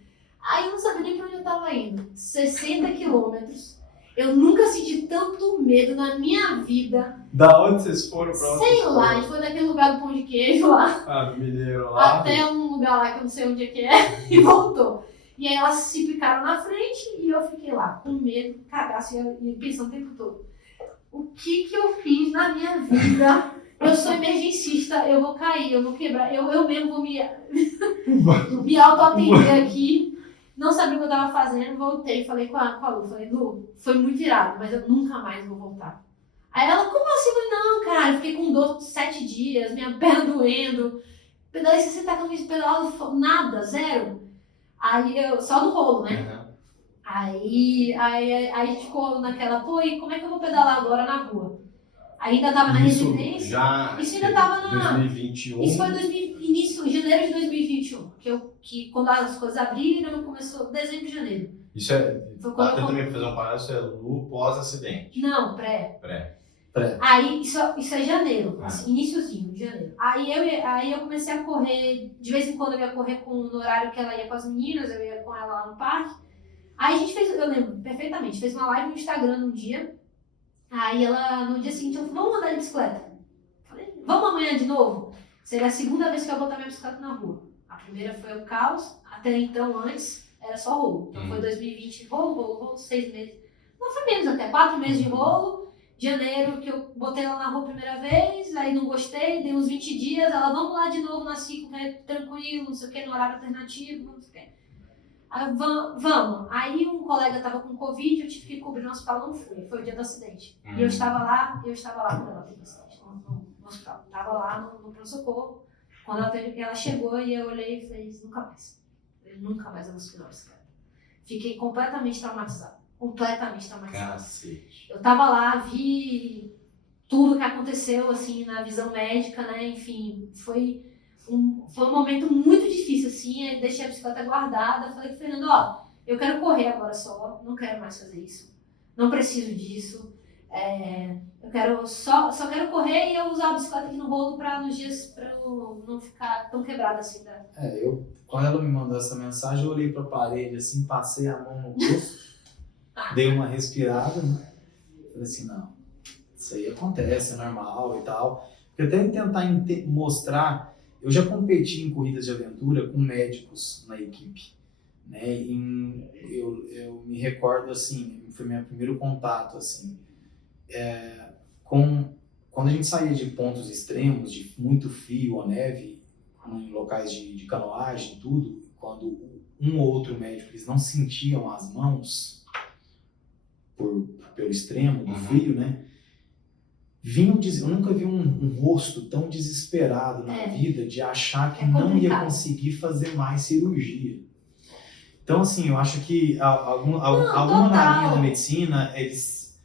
Aí eu não sabia nem pra onde eu tava indo. 60 quilômetros. Eu nunca senti tanto medo na minha vida. Da onde vocês foram pra onde Sei vocês lá, a foram? gente foi daquele lugar do pão de queijo lá, Ah, do Mineiro lá. até um lugar lá que eu não sei onde é que é, e voltou. E aí elas se picaram na frente e eu fiquei lá, com medo, cagaço, e pensando o tempo todo. O que eu fiz na minha vida? Eu sou emergencista, eu vou cair, eu vou quebrar, eu mesmo vou me auto-atender aqui. Não sabia o que eu tava fazendo, voltei, falei com a Lu, falei, Lu, foi muito irado, mas eu nunca mais vou voltar. Aí ela, como assim? Eu falei, não, cara, eu fiquei com dor 7 dias, minha perna doendo, pedalei 60 km pedalado, nada, zero. Aí eu, só no rolo, né? Uhum. Aí a gente ficou naquela, pô, e como é que eu vou pedalar agora na rua? Aí ainda tava na residência. Isso ainda tava na... 2021. Isso foi início, janeiro de 2021, que quando as coisas abriram, começou dezembro de janeiro. Isso é. Foi quando Até também pra fazer um parado, isso é Lu pós-acidente. Não, pré. Pré. Aí, isso é janeiro, Ah. assim, iniciozinho de janeiro. Aí eu comecei a correr, de vez em quando eu ia correr no horário que ela ia com as meninas, eu ia com ela lá no parque. Aí a gente fez, eu lembro perfeitamente, fez uma live no Instagram num dia. Aí ela, no dia seguinte, ela falou, vamos andar de bicicleta. Falei, vamos amanhã de novo? Seria a segunda vez que eu vou botar minha bicicleta na rua. A primeira foi o caos, até então, antes, era só rolo. Então foi 2020, rolo, 6 meses. Não, foi menos até, 4 meses de rolo. Janeiro, que eu botei ela na rua a primeira vez, aí não gostei, dei uns 20 dias, ela, vamos lá de novo na ciclo, que é tranquilo, não sei o que, no horário alternativo, não sei o que. Aí, vamos. Aí um colega tava com Covid, eu tive que cobrir no hospital, não fui, foi o dia do acidente. E eu estava lá quando ela teve acidente, no hospital. Tava lá no pronto-socorro, quando ela chegou e eu olhei e falei, nunca mais. Nunca mais eu vou subir na bicicleta. Fiquei completamente traumatizada. Cacete. Eu tava lá, vi tudo que aconteceu, assim, na visão médica, né, enfim, foi um momento muito difícil, assim, aí deixei a bicicleta guardada, falei com o Fernando, ó, eu quero correr agora só, não quero mais fazer isso, não preciso disso, eu quero, só quero correr e eu usar a bicicleta aqui no rolo nos dias, pra eu não ficar tão quebrada assim, Quando ela me mandou essa mensagem, eu olhei pra parede, assim, passei a mão no rosto, dei uma respirada, né? Falei assim, não, isso aí acontece, é normal e tal. Porque até tentar mostrar, eu já competi em corridas de aventura com médicos na equipe, né? Eu me recordo assim, foi meu primeiro contato assim, quando a gente saía de pontos extremos, de muito frio ou neve, em locais de canoagem, tudo, quando um ou outro médico eles não sentiam as mãos pelo extremo do frio, né? Eu nunca vi um rosto tão desesperado na vida de achar que não ia conseguir fazer mais cirurgia. Então, assim, eu acho que alguma na linha da medicina, eles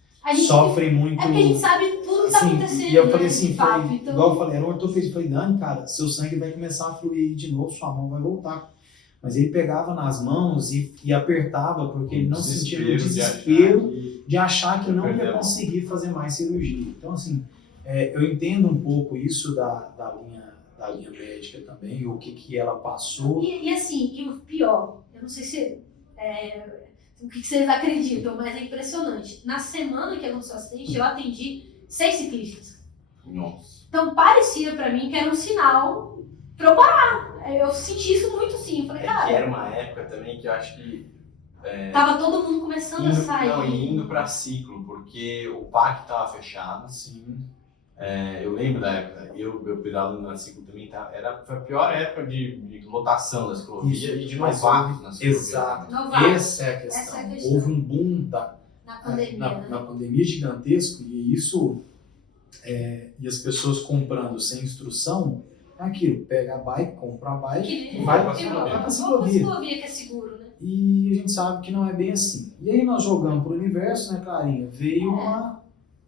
sofrem muito... É porque a gente sabe tudo que tá acontecendo, e eu falei assim, então... igual eu falei, era um ortopedista, eu falei, Dani, cara, seu sangue vai começar a fluir de novo, sua mão vai voltar. Mas ele pegava nas mãos e apertava, porque ele não sentia o desespero de achar que não ia conseguir fazer mais cirurgia. Então, assim, eu entendo um pouco isso da linha médica também, o que ela passou. E assim, e o pior, eu não sei se o que vocês acreditam, mas é impressionante. Na semana que aconteceu o acidente, eu atendi 6 ciclistas. Nossa. Então parecia pra mim que era um sinal pra eu parar. Eu senti isso muito sim. Eu falei, cara. Que era uma época também que eu acho que. Tava todo mundo começando a sair. Não, indo pra ciclo, porque o parque tava fechado. Sim. Eu lembro da época, eu pedalo na ciclo também, foi a pior época de lotação da ciclovia e de novatos na ciclovia. Exato. Novatos. Essa é a questão. Houve um boom na pandemia, na pandemia gigantesco e isso, e as pessoas comprando sem instrução, é aquilo, pega a bike, compra a bike e vai para a ciclovia. Que é seguro, né? E a gente sabe que não é bem assim. E aí nós jogamos pro universo, né, Clarinha?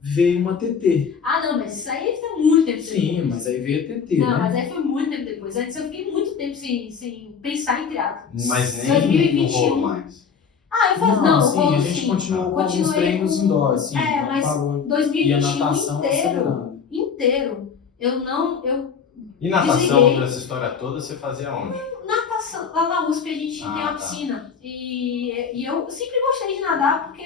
Veio uma TT. Ah, não, mas isso aí foi muito tempo depois. Sim, mas aí veio a TT, não, né? mas aí foi muito tempo depois. Antes eu fiquei muito tempo sem pensar em triatlo. Mas nem 2021. não rolou mais. Ah, eu falei, sim, a gente continuou com alguns treinos indoor, sim. Mas parou. 2021 e a natação inteiro, eu E natação, desliguei. dessa história toda, você fazia onde? Natação, lá na USP a gente tem uma piscina. E eu sempre gostei de nadar, porque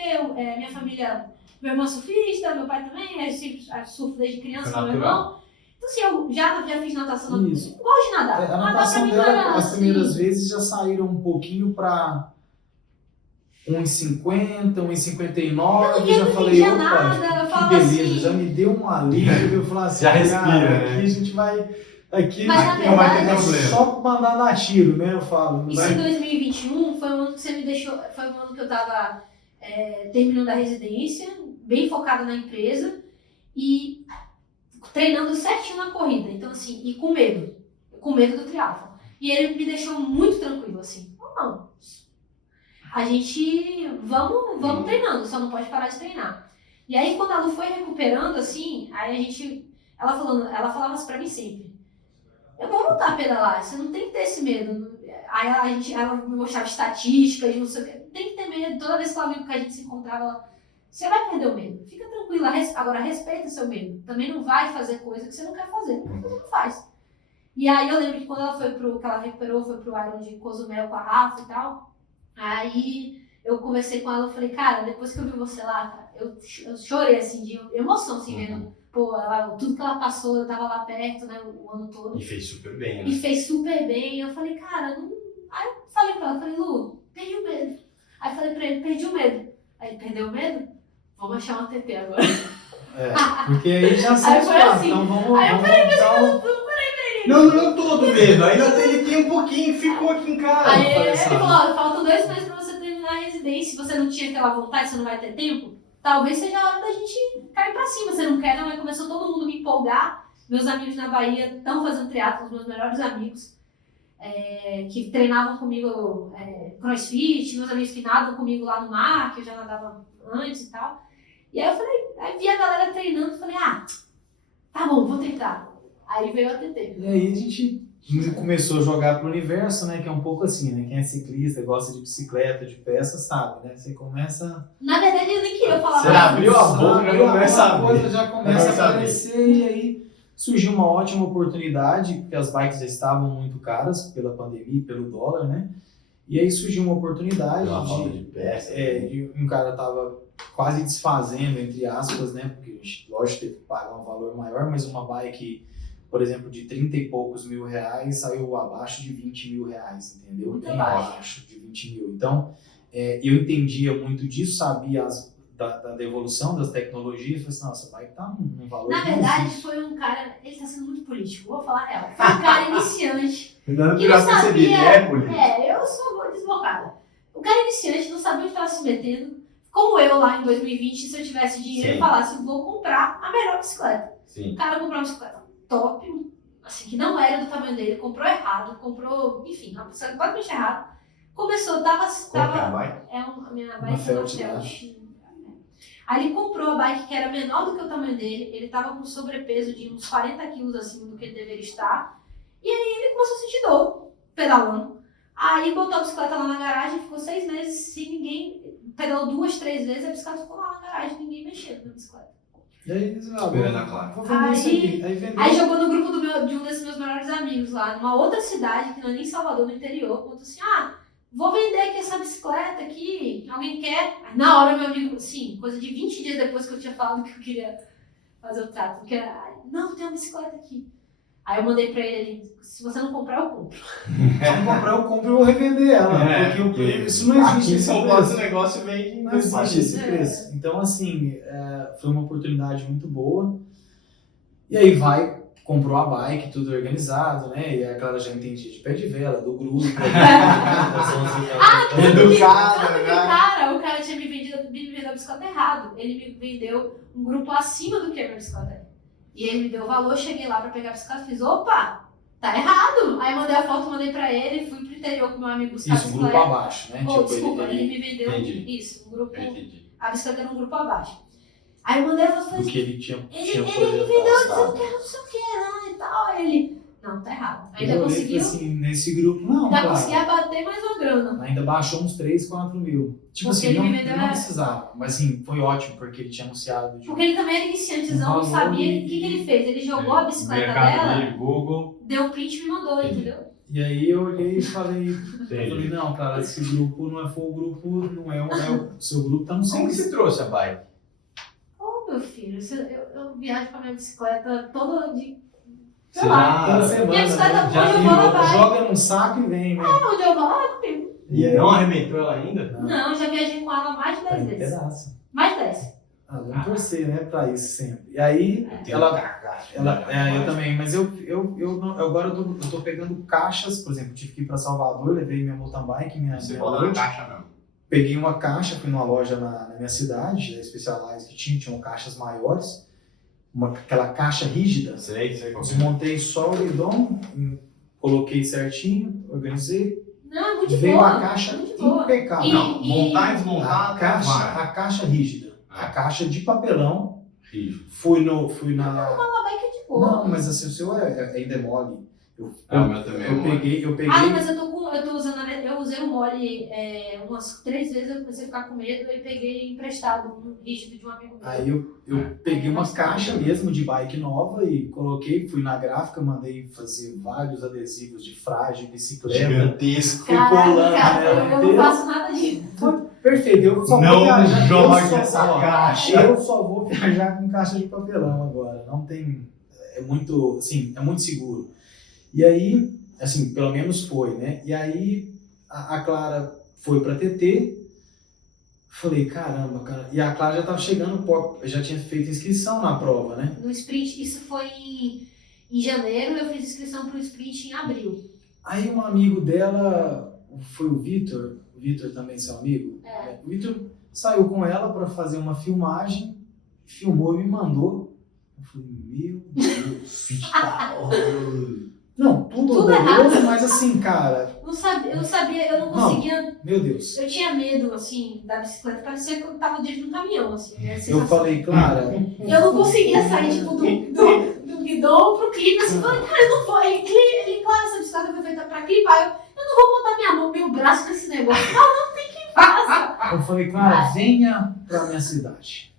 minha família, meu irmão é surfista, meu pai também, eu sempre surfo desde criança com meu irmão. Então assim, eu já fiz natação, eu gosto de nadar. A natação dela, as primeiras vezes já saíram um pouquinho pra 1,50, 1,59, eu já falei, opa, que beleza, assim, já me deu um alívio, eu falei assim, já respira, né? Aqui a gente vai, aqui mas, não vai ter problema. só mandar dar tiro, né, eu falo. Isso em 2021 foi um ano que você me deixou, foi um ano que eu tava terminando a residência, bem focada na empresa e treinando certinho na corrida, então assim, e com medo do triatlon. E ele me deixou muito tranquilo, assim, não. A gente, vamos treinando, só não pode parar de treinar. E aí, quando a Lu foi recuperando, assim, aí ela falava assim pra mim sempre, eu vou voltar a pedalar, você não tem que ter esse medo. Aí ela me mostrava estatísticas, não sei o que, tem que ter medo. Toda vez que a gente se encontrava, você vai perder o medo, fica tranquila, agora respeita o seu medo. Também não vai fazer coisa que você não quer fazer, então não faz. E aí eu lembro que quando ela que ela recuperou, foi pro Iron de Cozumel com a Rafa e tal. Aí eu conversei com ela, eu falei, cara, depois que eu vi você lá, cara, eu chorei assim, de emoção, assim, vendo, tudo que ela passou, eu tava lá perto, né, o ano todo. E fez super bem, né? E fez super bem, eu falei, cara, não... Aí eu falei pra ela, falei, Lu, perdi o medo. Aí eu falei pra ele, perdi o medo. Aí ele, perdeu o medo? Vamos achar uma TT agora. Porque aí já sai assim, então vamos Não todo medo, ainda tem um pouquinho, ficou aqui em casa. Aí ele falou, faltam 2 meses pra você terminar a residência, se você não tinha aquela vontade, você não vai ter tempo, talvez seja a hora da gente cair pra cima, você não quer, não? Aí começou todo mundo a me empolgar, meus amigos na Bahia estão fazendo triatlo, os meus melhores amigos, que treinavam comigo crossfit, meus amigos que nadam comigo lá no mar, que eu já nadava antes e tal. E aí eu falei, aí vi a galera treinando, falei, tá bom, vou tentar. Aí veio a TT. E aí a gente começou a jogar pro universo, né? Que é um pouco assim, né? Quem é ciclista, gosta de bicicleta, de peça, sabe, né? Você começa... Na verdade, eu nem queria falar Você abriu a boca, já começa a coisa já começa a aparecer e aí surgiu uma ótima oportunidade, porque as bikes já estavam muito caras pela pandemia e pelo dólar, né? E aí surgiu uma oportunidade de um cara tava quase desfazendo, entre aspas, né? Porque, lógico, teve que pagar um valor maior, mas uma bike por exemplo, de 30 e poucos mil reais, saiu abaixo de 20 mil reais, entendeu? Muito Bem abaixo. abaixo de 20 mil. Então, eu entendia muito disso, sabia da evolução das tecnologias, falei assim, nossa, vai estar num valor Na que não verdade, existe. foi um cara, ele tá sendo muito político, vou falar a real. Foi um cara iniciante. Não, Que não já percebi, sabia- ele é político. Eu sou desbocada. O cara iniciante não sabia onde estava se metendo. Como eu lá em 2020, se eu tivesse dinheiro, Sim. eu falasse, vou comprar a melhor bicicleta. Sim. O cara comprou uma bicicleta top, assim, que não era do tamanho dele, comprou errado, enfim, uma bicicleta completamente errada. Começou, Qual que é a tava bike? a minha Uma bike é uma Felt, né? Felt. Aí ele comprou a bike que era menor do que o tamanho dele, ele tava com sobrepeso de uns 40 quilos acima do que ele deveria estar. E aí ele começou a sentir dor, pedalando. Aí botou a bicicleta lá na garagem, ficou 6 meses sem ninguém, pedalou 2, 3 vezes, a bicicleta ficou lá na garagem, ninguém mexendo na bicicleta. E aí, Esperando a Clara. vou vender isso aqui. Aí vendeu. Aí jogou no grupo de um desses meus melhores amigos lá, numa outra cidade, que não é nem Salvador, no interior, contou assim, vou vender aqui essa bicicleta aqui, alguém quer? Aí, na hora meu amigo, sim, coisa de 20 dias depois que eu tinha falado que eu queria fazer o trato, porque não, tem uma bicicleta aqui. Aí eu mandei pra ele, se você não comprar, eu compro. Se eu comprar, eu compro e vou revender ela. Porque isso não existe. Aqui em esse São Paulo esse preço. negócio vem Não existe esse É. preço. Então, assim, foi uma oportunidade muito boa. E aí comprou a bike, tudo organizado, né? E a Clara já entendia de pé de vela, do grupo. Educada, Tanto que né? o cara tinha me vendido a bicicleta errado. Ele me vendeu um grupo acima do que a minha bicicleta. E ele me deu o valor, cheguei lá pra pegar a bicicleta e fiz, opa, tá errado. Aí mandei a foto, mandei pra ele, fui pro interior com meu amigo buscar Isso, a um grupo bicicleta. abaixo, né? Desculpa, ele me vendeu Entendi. isso, um grupo. Eu entendi. A bicicleta era um grupo abaixo. Aí eu mandei a foto e falei do que ele tinha ele me projetado. vendeu dizendo que era não sei o que, não, e tal. Aí ele, não, tá errado. Ainda Eu olhei e conseguiu, falei assim, nesse grupo, não, ainda cara. conseguia bater mais uma grana. Ainda baixou uns 3, 4 mil. Tipo Porque assim, ele não, me vendeu não precisava. Mas assim, foi ótimo, porque ele tinha anunciado de Porque ele também era iniciantezão, não valor sabia. e- O que ele fez? Ele jogou a bicicleta Mercado dela, Livre, Google. deu um print e me mandou, entendeu? E aí eu olhei e falei, Entendi. não, cara, esse grupo não foi o grupo, não é o seu grupo tá no Como centro. que você trouxe a bike? Ô, meu filho, eu viajo com a minha bicicleta toda de... Sei Você lá. Toda já, semana, Minha bicicleta, né? onde já eu vou, ela virou, vai. Joga num saco e vem, né? Onde eu vou, ela vai comigo. E aí, não arrebentou ela ainda? Não, já viajei com ela mais de 10 um vezes. pedaço. Mais de 10. Vamos torcer, né, pra isso sempre. E aí, eu também, mas eu não, agora eu tô pegando caixas, por exemplo, eu tive que ir pra Salvador, levei minha mountain bike, minha Você minha bota Load. na caixa não. Peguei uma caixa, fui numa loja na minha cidade, da Specialized, que tinham caixas maiores, aquela caixa rígida. Sei qual que é. Desmontei só o guidão, coloquei certinho, organizei, Não, é muito de veio boa. a caixa muito de boa. impecável. Não, montar e desmontar A caixa, vai. a caixa rígida, a caixa de papelão, Rígido. fui na... Uma bike é de boa. Não, mas assim, o seu ainda é mole. O meu também é Eu mole. peguei... Mas eu tô usando, eu usei o mole umas 3 vezes, eu comecei a ficar com medo e peguei emprestado um rígido de um amigo meu. Aí eu peguei uma caixa mesmo de bike nova e coloquei, fui na gráfica, mandei fazer vários adesivos de frágil, bicicleta. Gigantesco. Caraca, colando cara, nela eu não inteira. faço nada disso. Perfeito, eu só vou Não viajar. jogue essa caixa. Eu só vou viajar com caixa de papelão agora. Não tem. É muito. Assim, é muito seguro. E aí, assim, pelo menos foi, né? E aí a Clara foi pra TT. Falei, caramba, cara. E a Clara já tava chegando, já tinha feito inscrição na prova, né? No sprint, isso foi em janeiro, eu fiz inscrição pro sprint em abril. Aí um amigo dela, foi o Vitor também seu amigo, É. o Vitor saiu com ela para fazer uma filmagem, filmou e me mandou. Eu falei, meu Deus. Não, tudo Tudo horroroso, mas assim, cara, Eu sabia, eu não conseguia. meu Deus. Eu tinha medo, assim, da bicicleta, parecia que eu tava dirigindo um caminhão, assim. Né? Eu falei, Clara, Eu não conseguia sair, tipo, do guidão pro clipe, assim, falei, cara, eu não vou. Ele, claro, essa bicicleta foi feita pra clipar, eu não vou botar minha mão, meu braço nesse negócio. Não tem que faça. eu falei, Clara, venha pra minha cidade.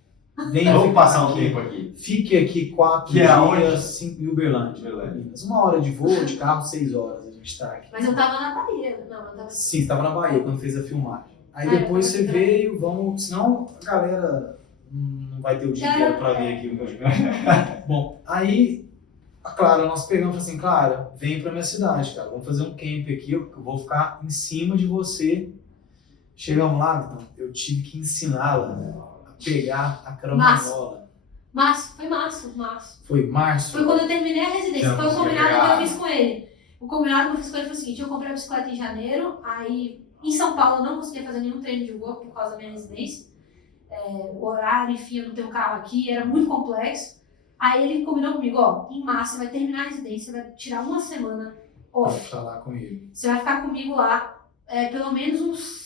Venha Vamos ficar passar um aqui. tempo aqui. Fique aqui 4 Que é dias, aonde? 5 em Uberlândia, Uberlândia. Minas. 1 hora de voo, de carro, 6 horas a gente tá aqui. Mas eu tava na Bahia, não, eu tava. Sim, estava na Bahia quando fez a filmagem. Aí Ah, depois eu você tava veio, vamos. Senão a galera não vai ter o dia inteiro pra ver aqui o meu. Bom, aí Clara, nós pegamos e falamos assim, Clara, vem pra minha cidade, cara, vamos fazer um camp aqui, eu vou ficar em cima de você. Chegamos lá, então, eu tive que ensiná-la a pegar a caramanhola. Foi março. Foi março? Foi quando eu terminei a residência, Já foi o não combinado conseguia que eu pegar. fiz com ele. O combinado que eu fiz com ele foi o seguinte, eu comprei a bicicleta em janeiro, aí em São Paulo eu não conseguia fazer nenhum treino de rua por causa da minha residência. O horário, enfim, eu não tenho carro aqui, era muito complexo. Aí ele combinou comigo, ó, em março você vai terminar a residência, vai tirar uma semana Pra off. ficar lá comigo. Você vai ficar comigo lá pelo menos uns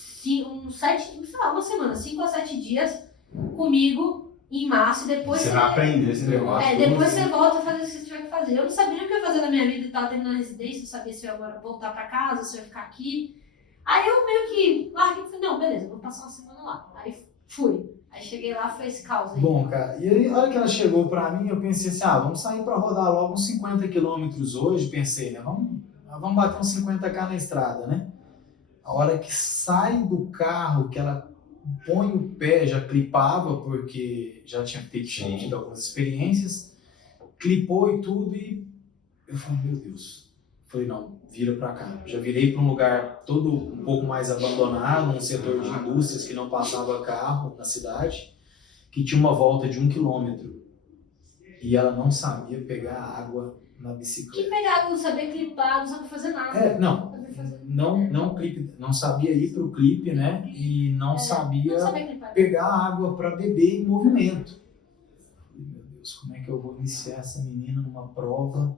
7, sei lá, uma semana, 5 a 7 dias comigo em março, e depois Você vai aprender esse negócio. depois você volta a fazer o que você tiver que fazer. Eu não sabia nem o que eu ia fazer na minha vida, eu tava terminando a residência, não sabia se eu ia agora voltar pra casa, se eu ia ficar aqui. Aí eu meio que larguei e falei, não, beleza, vou passar uma semana lá. Aí fui. Aí cheguei lá, foi esse caos aí. Bom, cara, e aí, a hora que ela chegou pra mim, eu pensei assim, vamos sair pra rodar logo uns 50 quilômetros hoje, pensei, né, vamos bater uns 50 km na estrada, né? A hora que sai do carro, que ela põe o pé, já clipava, porque já tinha tido algumas experiências, clipou e tudo, e eu falei, meu Deus. Falei, não, vira pra cá. Já virei pra um lugar todo um pouco mais abandonado, um setor de indústrias que não passava carro na cidade, que tinha uma volta de 1 quilômetro. E ela não sabia pegar água na bicicleta. Que pegava, não sabia clipar, não sabia fazer nada. Não sabia ir pro clipe, né? E não sabia Não sabia clipar. pegar água para beber em movimento. Meu Deus, como é que eu vou iniciar essa menina numa prova?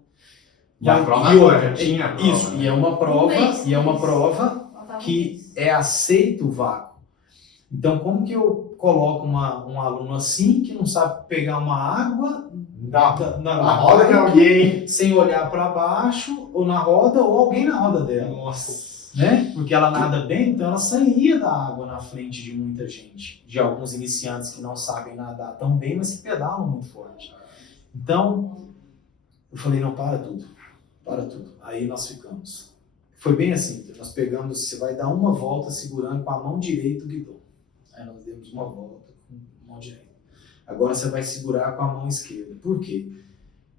E a prova agora já tinha a prova, Isso, né? e é uma prova, Faltava um que mês. é aceito o vácuo. Então, como que eu coloco um aluno assim, que não sabe pegar uma água Na roda de alguém. sem olhar para baixo, ou na roda, ou alguém na roda dela? Nossa. Né? Porque ela nada bem, então ela sairia da água na frente de muita gente, de alguns iniciantes que não sabem nadar tão bem, mas que pedalam muito forte. Então, eu falei, não, para tudo. Aí nós ficamos. Foi bem assim, nós pegamos, você vai dar uma volta segurando com a mão direita o guidão. Aí nós demos uma volta com a mão direita. Agora você vai segurar com a mão esquerda. Por quê?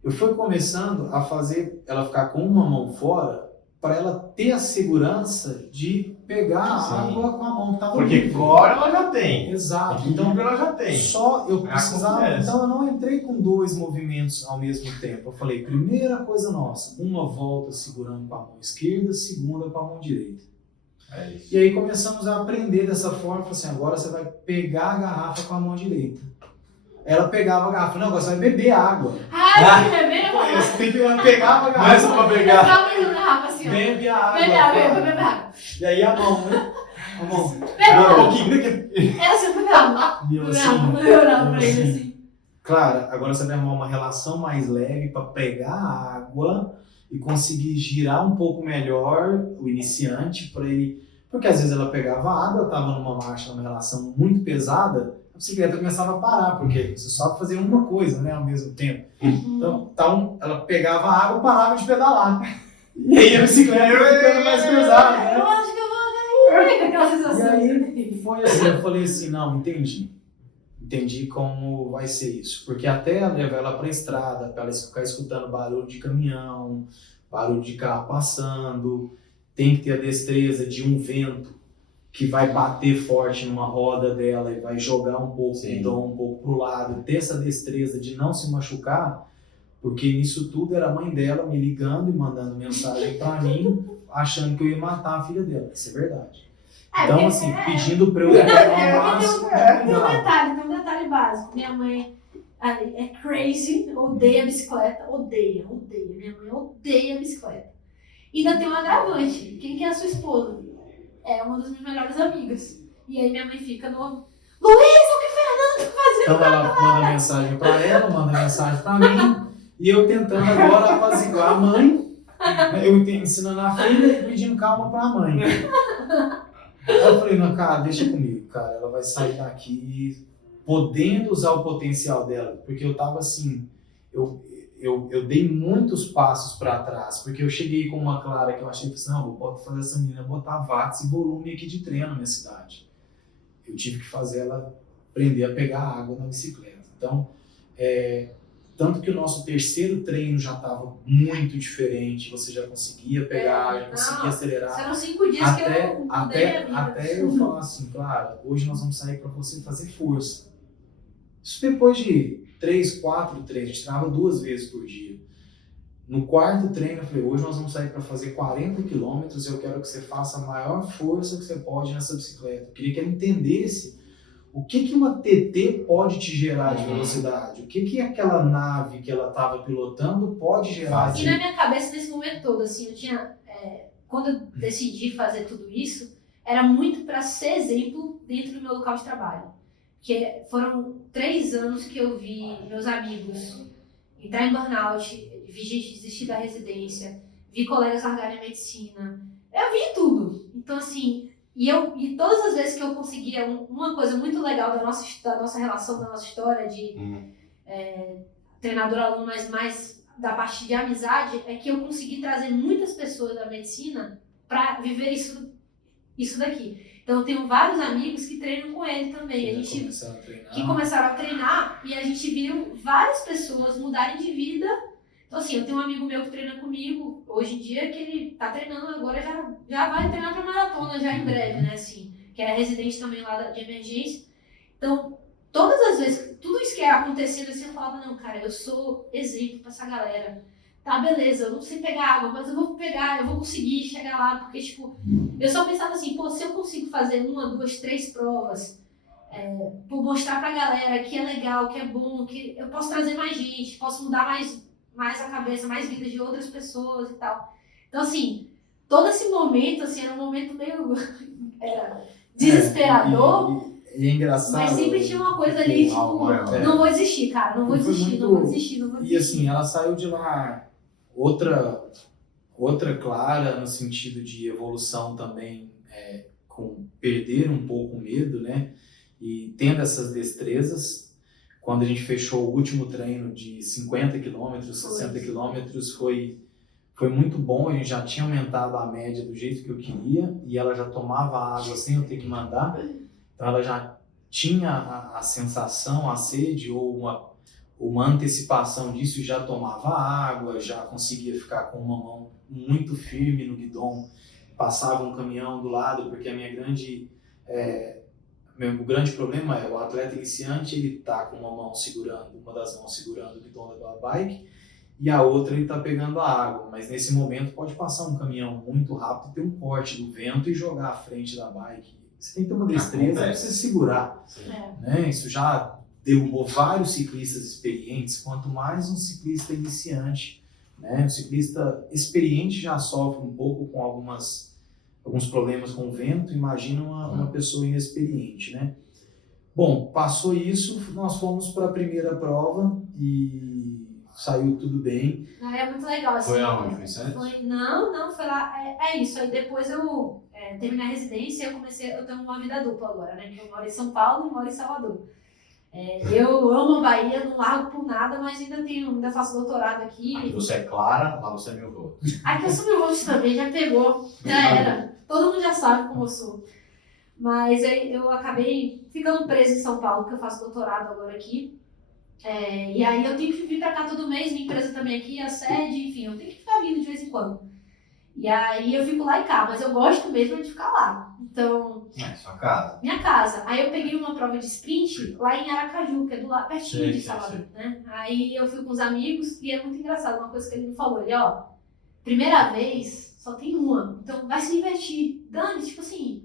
Eu fui começando a fazer ela ficar com uma mão fora para ela ter a segurança de pegar a Sim. água com a mão que estava Porque livre. core ela já tem. Exato. Então Então, ela já tem. só eu É a precisava. confiança. Então, eu não entrei com 2 movimentos ao mesmo tempo. Eu falei, primeira coisa nossa, uma volta segurando com a mão esquerda, segunda com a mão direita. É isso. E aí começamos a aprender dessa forma. Falei assim, agora você vai pegar a garrafa com a mão direita. Ela pegava a garrafa, não, agora você vai beber água. Ai, beber Foi isso, ela pegava a Não é só garrafa, pra Eu pegar. tava pensando na Rafa assim, ó. bebe a água. Bebe água, bebe água. E aí a mão, né? A mão. Bebe Um água. pouquinho, né? Era assim, bebe água. E eu Bebe assim, água. Eu olhava pra ele assim. Clara, agora você vai arrumar uma relação mais leve para pegar a água e conseguir girar um pouco melhor o iniciante para ele. Porque às vezes ela pegava água, estava numa marcha, numa relação muito pesada, a bicicleta começava a parar, porque você só fazer uma coisa, né, ao mesmo tempo. Então ela pegava a água e parava de pedalar. E aí a bicicleta ia ficando mais pesada, né? Eu acho que eu vou cair. Aquela E sensação. aí foi assim, eu falei assim, não, entendi como vai ser isso, porque até levar ela para a estrada, para ela ficar escutando barulho de caminhão, barulho de carro passando, tem que ter a destreza de um vento que vai bater forte numa roda dela e vai jogar um pouco o guidão um pouco pro lado, ter essa destreza de não se machucar, porque nisso tudo era a mãe dela me ligando e mandando mensagem para mim, achando que eu ia matar a filha dela, isso é verdade. Então, assim, pedindo pra eu pegar o máximo de cuidado. Tem um detalhe básico. Minha mãe é crazy, odeia bicicleta, odeia. Minha mãe odeia bicicleta. E ainda tem um agravante. Quem que é a sua esposa? É uma das minhas melhores amigas. E aí minha mãe fica no... Luísa, o que o Fernando tá fazendo? Então ela manda mensagem pra ela, manda mensagem pra mim, e eu tentando agora apaziguar a mãe, eu ensinando a filha e pedindo calma pra mãe. Aí eu falei, não, cara, deixa comigo, cara, ela vai sair daqui podendo usar o potencial dela, porque eu tava assim, eu dei muitos passos para trás, porque eu cheguei com uma Clara que eu achei que assim, não, vou fazer essa menina botar watts e volume aqui de treino na minha cidade. Eu tive que fazer ela aprender a pegar água na bicicleta. Então, Tanto que o nosso terceiro treino já estava muito diferente, você já conseguia pegar, já conseguia acelerar. Foram 5 dias que eu mudei minha vida. Até eu falar assim, claro, hoje nós vamos sair para você fazer força. Isso depois de 3, 4 treinos, a gente treinava 2 vezes por dia. No quarto treino eu falei, hoje nós vamos sair para fazer 40 quilômetros e eu quero que você faça a maior força que você pode nessa bicicleta. Eu queria que ele entendesse o que uma TT pode te gerar de velocidade, o que aquela nave que ela estava pilotando pode gerar de... E na minha cabeça, nesse momento todo, assim, eu tinha... quando eu decidi fazer tudo isso, era muito para ser exemplo dentro do meu local de trabalho. Porque foram 3 anos que eu vi meus amigos entrar em burnout, vi gente desistir da residência, vi colegas largarem a medicina. Eu vi tudo. Então, assim, e todas as vezes que eu conseguia uma coisa muito legal da nossa relação, da nossa história de treinador-aluno, mas mais da parte de amizade, é que eu consegui trazer muitas pessoas da medicina para viver isso daqui. Então, eu tenho vários amigos que treinam com ele também. Que começaram a treinar e a gente viu várias pessoas mudarem de vida. Então, assim, eu tenho um amigo meu que treina comigo hoje em dia, que ele tá treinando agora, já vai treinar pra maratona já em breve, né, assim, que é residente também lá de emergência. Então, todas as vezes, tudo isso que é acontecendo, assim, eu falava, não, cara, eu sou exemplo pra essa galera. Tá, beleza, eu não sei pegar água, mas eu vou pegar, eu vou conseguir chegar lá, porque, tipo, eu só pensava assim, pô, se eu consigo fazer 1, 2, 3 provas, por mostrar pra galera que é legal, que é bom, que eu posso trazer mais gente, posso mudar mais a cabeça, mais vidas de outras pessoas e tal. Então, assim, todo esse momento, assim, era um momento meio desesperador. E é engraçado. Mas sempre tinha uma coisa ali, tipo, não vou desistir, cara, não vou desistir. E assim, ela saiu de lá outra clara no sentido de evolução também, com perder um pouco o medo, né? E tendo essas destrezas. Quando a gente fechou o último treino de 50 quilômetros, 60 quilômetros, foi muito bom. A gente já tinha aumentado a média do jeito que eu queria e ela já tomava água sem eu ter que mandar. Então ela já tinha a sensação, a sede ou uma antecipação disso e já tomava água, já conseguia ficar com uma mão muito firme no guidão. Passava um caminhão do lado, porque a minha grande... O grande problema é o atleta iniciante, ele tá com uma das mãos segurando o guidão da bike e a outra ele tá pegando a água, mas nesse momento pode passar um caminhão muito rápido, ter um corte do vento e jogar à frente da bike. Você tem que ter uma destreza para você segurar, né? Isso já derrubou vários ciclistas experientes, quanto mais um ciclista iniciante, né? O ciclista experiente já sofre um pouco com alguns problemas com o vento, imagina uma pessoa inexperiente, né? Bom, passou isso, nós fomos para a primeira prova e saiu tudo bem. É muito legal. Assim, foi aonde? Foi em Santos? Não, foi lá, é isso. Aí depois eu terminei a residência e eu tenho uma vida dupla agora, né? Eu moro em São Paulo e moro em Salvador. Eu amo a Bahia, não largo por nada, mas ainda faço doutorado aqui. Aqui você é Clara, lá você é Mil Volts. Aqui eu sou Mil Volts também, já pegou, já era. Todo mundo já sabe como eu sou. Mas aí eu acabei ficando presa em São Paulo, porque eu faço doutorado agora aqui. E aí eu tenho que vir pra cá todo mês, minha empresa também aqui, a sede, enfim, eu tenho que ficar vindo de vez em quando. E aí eu fico lá e cá, mas eu gosto mesmo de ficar lá. Então... sua casa. Minha casa. Aí eu peguei uma prova de sprint lá em Aracaju, que é do lado, pertinho de Salvador, né? Aí eu fui com os amigos e é muito engraçado, uma coisa que ele me falou, ele, primeira vez, só tem uma, então vai se divertir. Dani, tipo assim,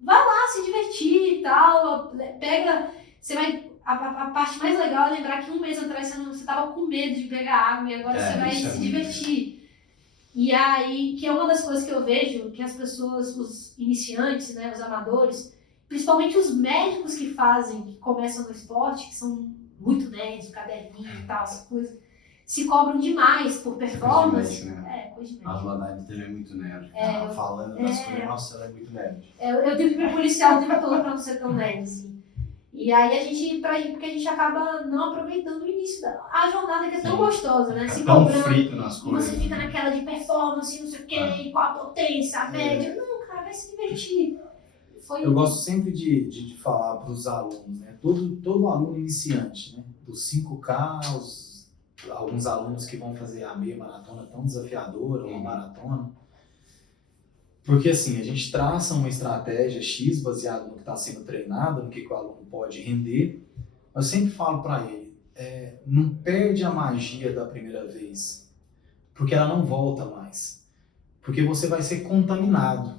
vai lá se divertir e tal, pega, você vai... A parte mais legal é lembrar que um mês atrás você tava com medo de pegar água e agora você vai se divertir. E aí, que é uma das coisas que eu vejo, que as pessoas, os iniciantes, né, os amadores, principalmente os médicos que começam no esporte, que são muito nerds, o caderninho e tal, essas coisas, se cobram demais por performance. Coisa de médico, né? Coisa de médico. A Joana também é muito nerd. Falando das coisas, nossa, ela é muito nerd. Eu tenho que me policiar o tempo todo pra não ser tão nerd, assim. E aí porque a gente acaba não aproveitando o início a jornada que é tão gostosa, né? Se tão cobrando, frito nas coisas. E você fica naquela de performance, não sei o quê, qual a potência, a média. Não, cara, vai se divertir. Eu gosto sempre de falar para os alunos, né? Todo aluno iniciante, né? Dos 5K aos alguns alunos que vão fazer a meia maratona tão desafiadora, uma maratona. Porque assim, a gente traça uma estratégia X baseada no que está sendo treinado, no que o aluno pode render. Eu sempre falo para ele, não perde a magia da primeira vez, porque ela não volta mais. Porque você vai ser contaminado.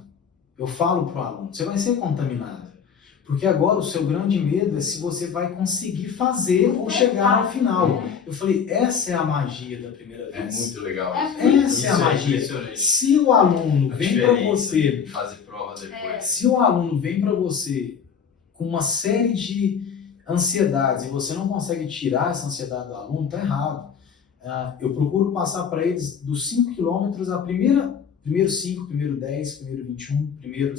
Eu falo para o aluno, você vai ser contaminado. Porque agora o seu grande medo é se você vai conseguir fazer ou chegar ao final. Eu falei, essa é a magia da primeira vez. É muito legal. Essa é a magia. Se o aluno vem para você, fazer prova depois. se o aluno vem para você com uma série de ansiedades e você não consegue tirar essa ansiedade do aluno, tá errado. Eu procuro passar para eles dos 5 quilômetros primeiro 5, primeiro 10, primeiro 21, primeiro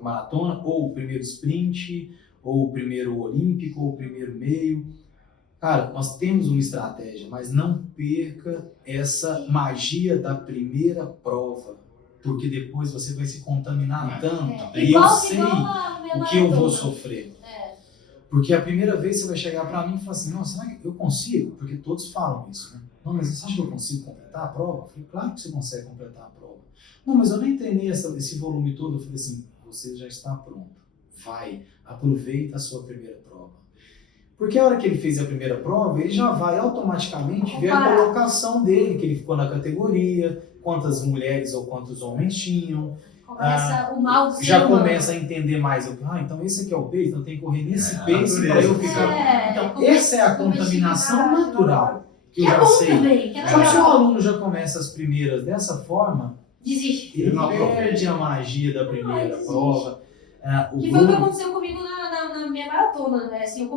maratona, ou o primeiro sprint, ou o primeiro olímpico, ou o primeiro meio. Cara, nós temos uma estratégia, mas não perca essa magia da primeira prova, porque depois você vai se contaminar tanto, e eu sei o que eu vou sofrer. Porque a primeira vez você vai chegar para mim e falar assim, não, será que eu consigo? Porque todos falam isso, né? Não, mas você acha que eu consigo completar a prova? Eu falei, claro que você consegue completar a prova. Não, mas eu nem treinei esse volume todo. Eu falei assim, você já está pronto. Vai, aproveita a sua primeira prova. Porque a hora que ele fez a primeira prova, ele já vai automaticamente ver a colocação dele, que ele ficou na categoria, quantas mulheres ou quantos homens tinham. Começa o mal do já começa a entender mais. Então esse aqui é o pace, então tem que correr nesse pace para eu ficar. Então, essa é a contaminação natural. Que eu já sei. Só que se o aluno já começa as primeiras dessa forma, desiste. Ele perde a magia da primeira prova. Que foi o que aconteceu comigo na minha maratona, né? Assim,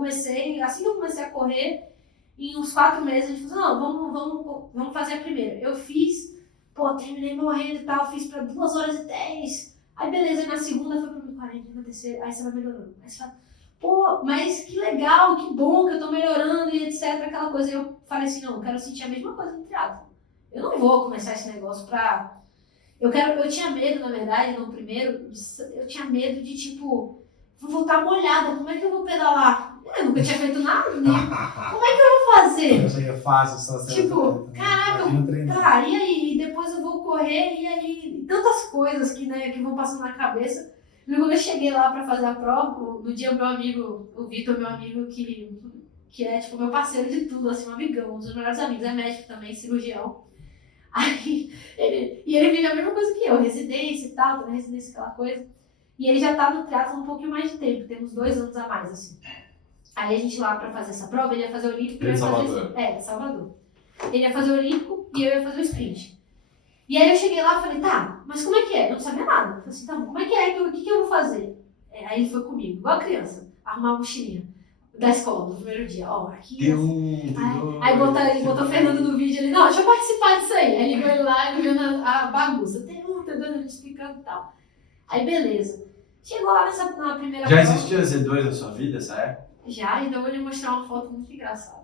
assim que eu comecei a correr, em uns 4 meses, a gente falou, não, vamos fazer a primeira. Eu fiz, terminei morrendo e tal, fiz pra 2h10. Aí beleza, na segunda foi pra 1h40, na terceira, aí você vai melhorando. Aí você fala, mas que legal, que bom que eu tô melhorando e etc, aquela coisa. Eu falei assim, não, eu quero sentir a mesma coisa no triatlo. Eu não vou começar esse negócio pra... Eu tinha medo, na verdade, no primeiro, eu tinha medo de, tipo, vou voltar molhada, como é que eu vou pedalar? Eu nunca tinha feito nada, né? Como é que eu vou fazer? Eu já fácil, só tipo, caraca, e aí? E depois eu vou correr, e aí? Tantas coisas que vão passando na cabeça. E quando eu cheguei lá pra fazer a prova, no dia o meu amigo, o Vitor, meu amigo, que é, tipo, meu parceiro de tudo, assim, um amigão, um dos melhores amigos, é médico também, cirurgião. Aí, ele vive a mesma coisa que eu, residência e tal, na residência aquela coisa. E ele já tá no triatlo há um pouquinho mais de tempo, temos 2 anos a mais, assim. Aí a gente lá pra fazer essa prova, ele ia fazer o olímpico. Ele é Salvador. Salvador. Ele ia fazer o olímpico e eu ia fazer o sprint. E aí eu cheguei lá e falei, tá, mas como é que é? Eu não sabia nada. Eu falei assim, tá bom, como é que é? O que eu vou fazer? Aí ele foi comigo, igual a criança, arrumar a mochilinha da escola, no primeiro dia. Aqui. Aí ele botou o Fernando no vídeo, ele, não, deixa eu participar disso aí. Aí ele veio lá e viu a bagunça. Tem 2 anos explicando e tal. Aí beleza. Chegou lá na primeira Já prova. existia Z2 na sua vida, essa Já, então eu vou lhe mostrar uma foto muito engraçada.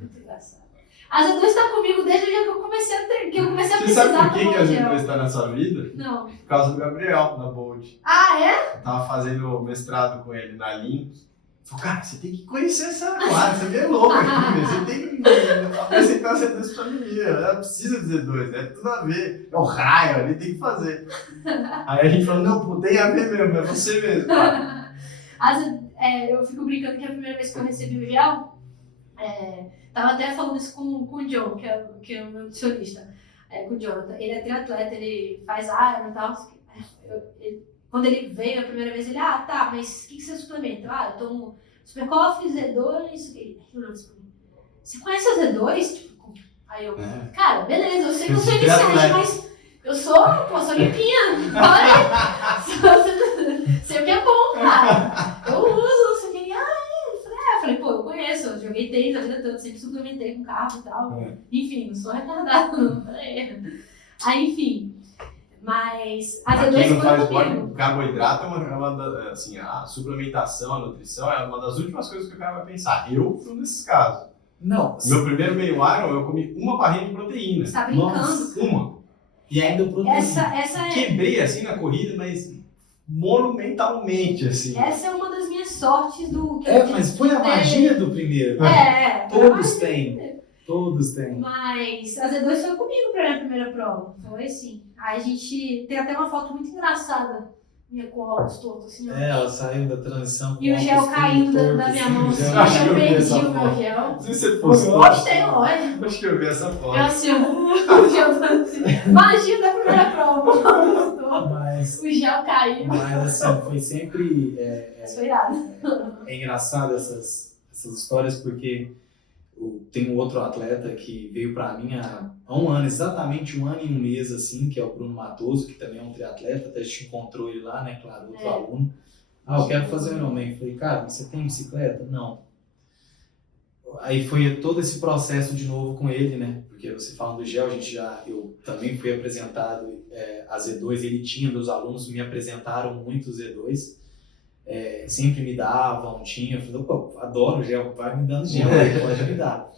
Muito engraçada. A Z2 está comigo desde o dia que eu comecei a Você precisar. sabe por que a Z2 está na sua vida? Não. Por causa do Gabriel, na Bolt. Ah, é? Eu tava fazendo mestrado com ele na Link. Falei, cara, você tem que conhecer essa quadra, você é louco aqui, você tem que apresentar Z2 pra menina, ela precisa de Z2, é tudo a ver, é o raio, ele tem que fazer. Aí a gente falou, não, tem a ver mesmo, é você mesmo, cara. Eu fico brincando que a primeira vez que eu recebi o gel, tava até falando isso com o John, que é o meu nutricionista, com o Jonathan. Ele é triatleta, ele faz Iron e tal. Quando ele veio a primeira vez, ele, tá, mas o que você suplementa? Eu tomo Super Coffee, Z2, isso aqui. Ele olhou isso pra mim. Você conhece a Z2? Tipo, aí eu, cara, beleza, eu sei que eu sou iniciante, mas eu sou limpinha. Fala aí. Sei o que é bom, cara. Eu uso, não sei o que. Eu falei, eu conheço, eu joguei tênis a vida toda, sempre suplementei com carro e tal. Enfim, não sou retardada, não. Aí, enfim. Mas a Z2 quem não faz comigo. body, carboidrato é uma assim, a suplementação, a nutrição é uma das últimas coisas que o cara vai pensar. Eu fui um desses casos. Não. Meu primeiro meio Iron, eu comi uma barrinha de proteína. Você tá brincando? Nossa, uma. E ainda proteína. Essa é... Quebrei assim na corrida, mas monumentalmente, assim. Essa é uma das minhas sortes do... Mas foi a magia do primeiro. É. Todos têm. Todos têm. Mas a Z2 foi comigo pra minha primeira prova. Foi sim. Aí a gente tem até uma foto muito engraçada. Minha com o óculos torto, assim, ó. Ela saiu da transição com E o gel óculos caindo torto, da minha assim, mão. o gel. Acho que Eu eu vi perdi essa o meu foto. gel. Não sei se você postou. Gostei, lógico. Acho que eu vi essa Eu foto. assim, o gel assim. Magia da primeira prova. Mas, O gel caiu. mas assim, foi sempre Mas foi irado. é engraçado essas histórias porque tem um outro atleta que veio para mim há um ano, exatamente 1 ano e 1 mês, assim, que é o Bruno Matoso, que também é um triatleta, até a gente encontrou ele lá, né, claro, outro aluno. Eu quero fazer o Ironman. Eu falei, cara, você tem bicicleta? Não. Aí foi todo esse processo de novo com ele, né, porque você falando do gel, eu também fui apresentado a Z2, ele tinha, meus alunos me apresentaram muito o Z2, sempre me davam, eu falei, pô, adoro gel, vai me dando gel aí, pode me dar.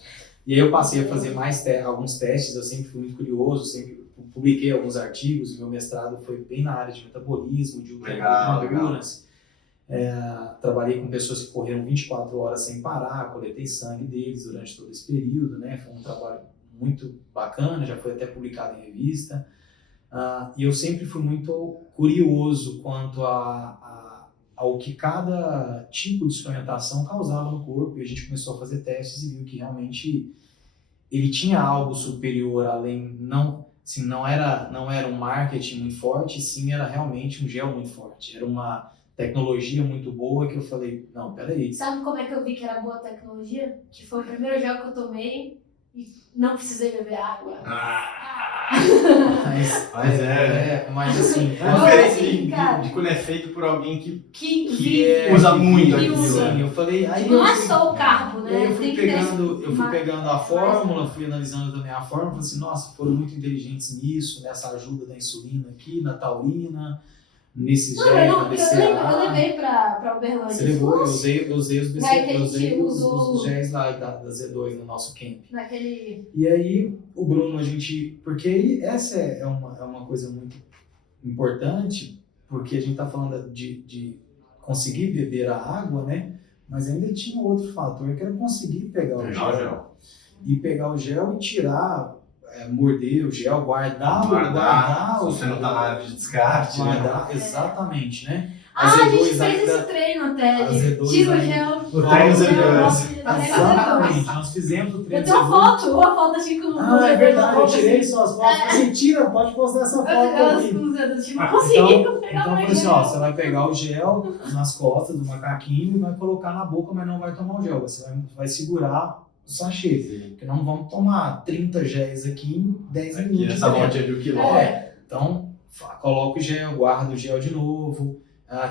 E aí eu passei a fazer alguns testes, eu sempre fui muito curioso, sempre publiquei alguns artigos, e meu mestrado foi bem na área de metabolismo, de endurance. Trabalhei com pessoas que correram 24 horas sem parar, coletei sangue deles durante todo esse período, né? Foi um trabalho muito bacana, já foi até publicado em revista. E eu sempre fui muito curioso quanto ao que cada tipo de suplementação causava no corpo, e a gente começou a fazer testes e viu que realmente ele tinha algo superior, além, não era um marketing muito forte, sim, era realmente um gel muito forte, era uma tecnologia muito boa que eu falei, não, peraí. Sabe como é que eu vi que era boa tecnologia? Que foi o primeiro gel que eu tomei e não precisei beber água. Mas assim, De quando é feito por alguém que usa muito que aquilo. usa. Sim, eu falei, aí Não é só o carbo, né? eu fui Tem que ter pegando a fórmula, fui analisando também a fórmula, falei assim, nossa, foram muito inteligentes nisso, nessa ajuda da insulina aqui, na taurina, nesses géis, na BCAA. Eu levei pra Uberlândia. Você levou, eu usei os que a gente usou os géis lá da Z2 no nosso camp. Naquele... E aí, o Bruno, porque essa é uma coisa muito importante, porque a gente está falando de conseguir beber a água, né? Mas ainda tinha outro fator, que era conseguir pegar o gel. E pegar o gel e tirar, morder o gel, guardar. Se você não tá na área de descarte. Guardar, exatamente, né? A gente fez esse treino até, tira o gel. O treino Z2. Exatamente, nós fizemos o treino. Eu tenho uma foto da Chico no é verdade, eu tirei suas fotos. Você tira, pode postar essa foto aqui. Não consegui pegar então o assim, gel. ó, você vai pegar o gel nas costas do macaquinho e vai colocar na boca, mas não vai tomar o gel. Você vai segurar o sachê. Porque não vamos tomar 30 géis aqui em 10 minutos. Aqui nessa volta de 1 quilômetro. Então, coloca o gel, guarda o gel de novo.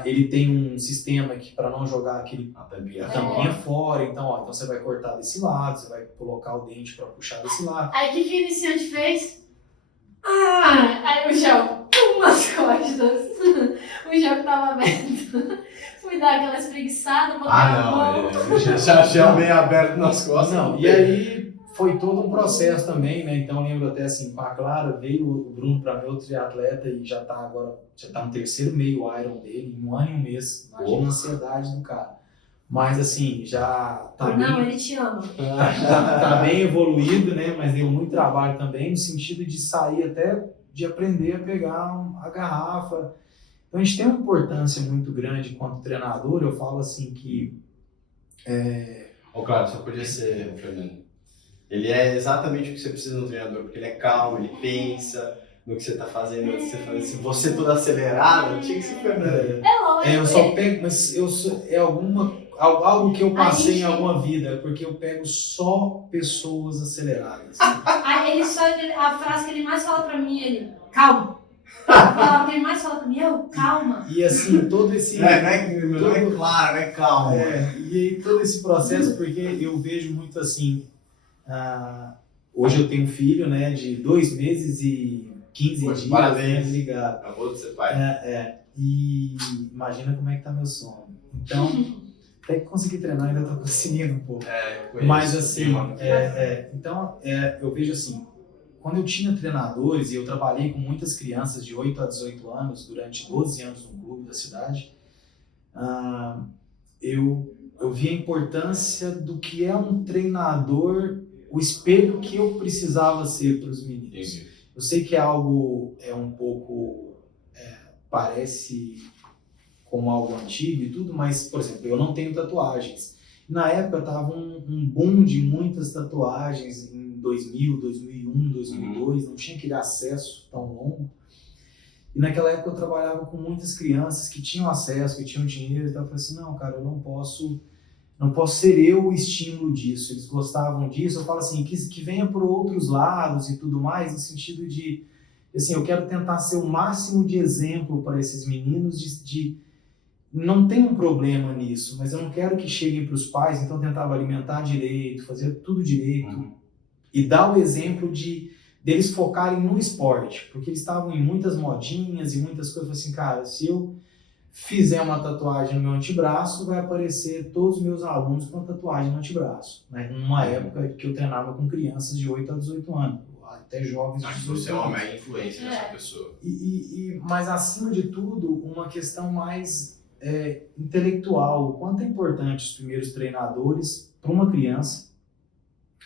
Ele tem um sistema que para não jogar aquele tampinha fora, então você vai cortar desse lado, você vai colocar o dente para puxar desse lado. Aí o que o iniciante fez? Aí o gel, nas costas. O gel que tava aberto. Fui dar aquela espreguiçada, botar a mão. Gel bem aberto nas costas. Não, e aí foi todo um processo também, né? Então eu lembro até assim, com a Clara, veio o Bruno para meu triatleta e já tá no terceiro meio Iron dele, em 1 ano e 1 mês. Imagina a ansiedade do cara. Mas assim, já tá ele te ama. Tá bem evoluído, né? Mas deu muito trabalho também, no sentido de sair até de aprender a pegar a garrafa. Então a gente tem uma importância muito grande enquanto treinador. Eu falo assim que... Claro, só podia ser, Fernando. Ele é exatamente o que você precisa no treinador, porque ele é calmo, ele pensa no que você está fazendo, se você todo acelerado, tinha que ser Fernando. Lógico. Eu só pego, mas algo que eu passei em alguma vida, porque eu pego só pessoas aceleradas. A frase que ele mais fala pra mim, ele, calma. A palavra que ele mais fala pra mim, calma. E assim, todo esse... Não é claro, é calma. E aí todo esse processo, porque eu vejo muito assim... hoje eu tenho um filho, né, de 2 meses e 15 dias. Parabéns. Né, ligado. Acabou de ser pai. E imagina como é que tá meu sono. Então, até que consegui treinar, ainda tô conseguindo um pouco. Mas assim, então eu vejo assim, quando eu tinha treinadores e eu trabalhei com muitas crianças de 8 a 18 anos durante 12 anos no clube da cidade, eu vi a importância do que é um treinador o espelho que eu precisava ser para os meninos. Entendi. Eu sei que é um pouco, parece como algo antigo e tudo, mas, por exemplo, eu não tenho tatuagens. Na época tava um boom de muitas tatuagens em 2000, 2001, 2002, não tinha aquele acesso tão longo. E naquela época eu trabalhava com muitas crianças que tinham acesso, que tinham dinheiro, então eu falei assim, não, cara, eu não posso ser eu o estímulo disso. Eles gostavam disso, eu falo assim, que venha por outros lados e tudo mais, no sentido de, assim, eu quero tentar ser o máximo de exemplo para esses meninos de não tem um problema nisso, mas eu não quero que cheguem para os pais, então eu tentava alimentar direito, fazer tudo direito, e dar o exemplo deles focarem no esporte, porque eles estavam em muitas modinhas e muitas coisas. Eu falei assim, cara, se eu fizer uma tatuagem no meu antebraço, vai aparecer todos os meus alunos com tatuagem no antebraço, né? Numa época que eu treinava com crianças de 8 a 18 anos, até jovens de 18 anos. Você é uma mega influência nessa pessoa. Mas, acima de tudo, uma questão mais intelectual. O quanto é importante os primeiros treinadores para uma criança,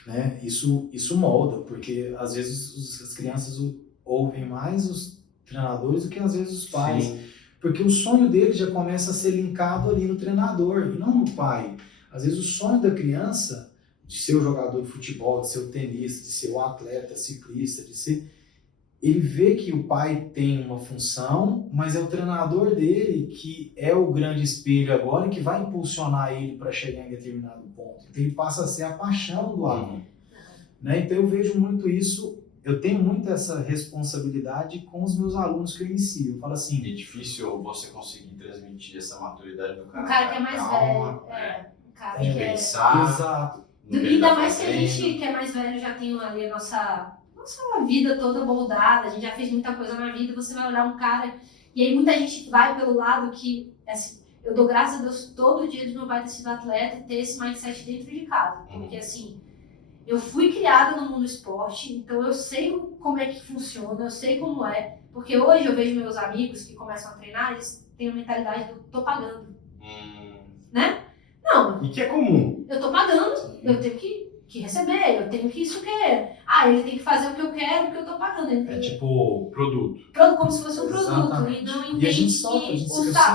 né? Isso molda, porque às vezes as crianças ouvem mais os treinadores do que às vezes os pais. Sim. Porque o sonho dele já começa a ser linkado ali no treinador e não no pai. Às vezes o sonho da criança de ser o jogador de futebol, de ser o tenista, de ser o atleta, ciclista, ele vê que o pai tem uma função, mas é o treinador dele que é o grande espelho agora e que vai impulsionar ele para chegar em determinado ponto. Então ele passa a ser a paixão do aluno. Né? Então eu vejo muito isso, eu tenho muito essa responsabilidade com os meus alunos que eu inicio. Eu falo assim... É difícil você conseguir transmitir essa maturidade do cara. Um cara que é mais velho. Um cara que pensar. Exato. Ainda mais que a gente que é mais velho já tem ali a nossa vida toda moldada, a gente já fez muita coisa na vida, você vai olhar um cara, e aí muita gente vai pelo lado que, assim, eu dou graças a Deus todo dia de meu pai ter sido atleta e ter esse mindset dentro de casa, porque assim, eu fui criada no mundo do esporte, então eu sei como é que funciona, eu sei como é, porque hoje eu vejo meus amigos que começam a treinar, eles têm a mentalidade do tô pagando, né? Não. E que é comum. Eu tô pagando, eu tenho que receber, eu tenho que isso querer. Ele tem que fazer o que eu quero, porque eu tô pagando. É tipo produto. Como se fosse um produto. Exatamente. E não E a entende gente sofre,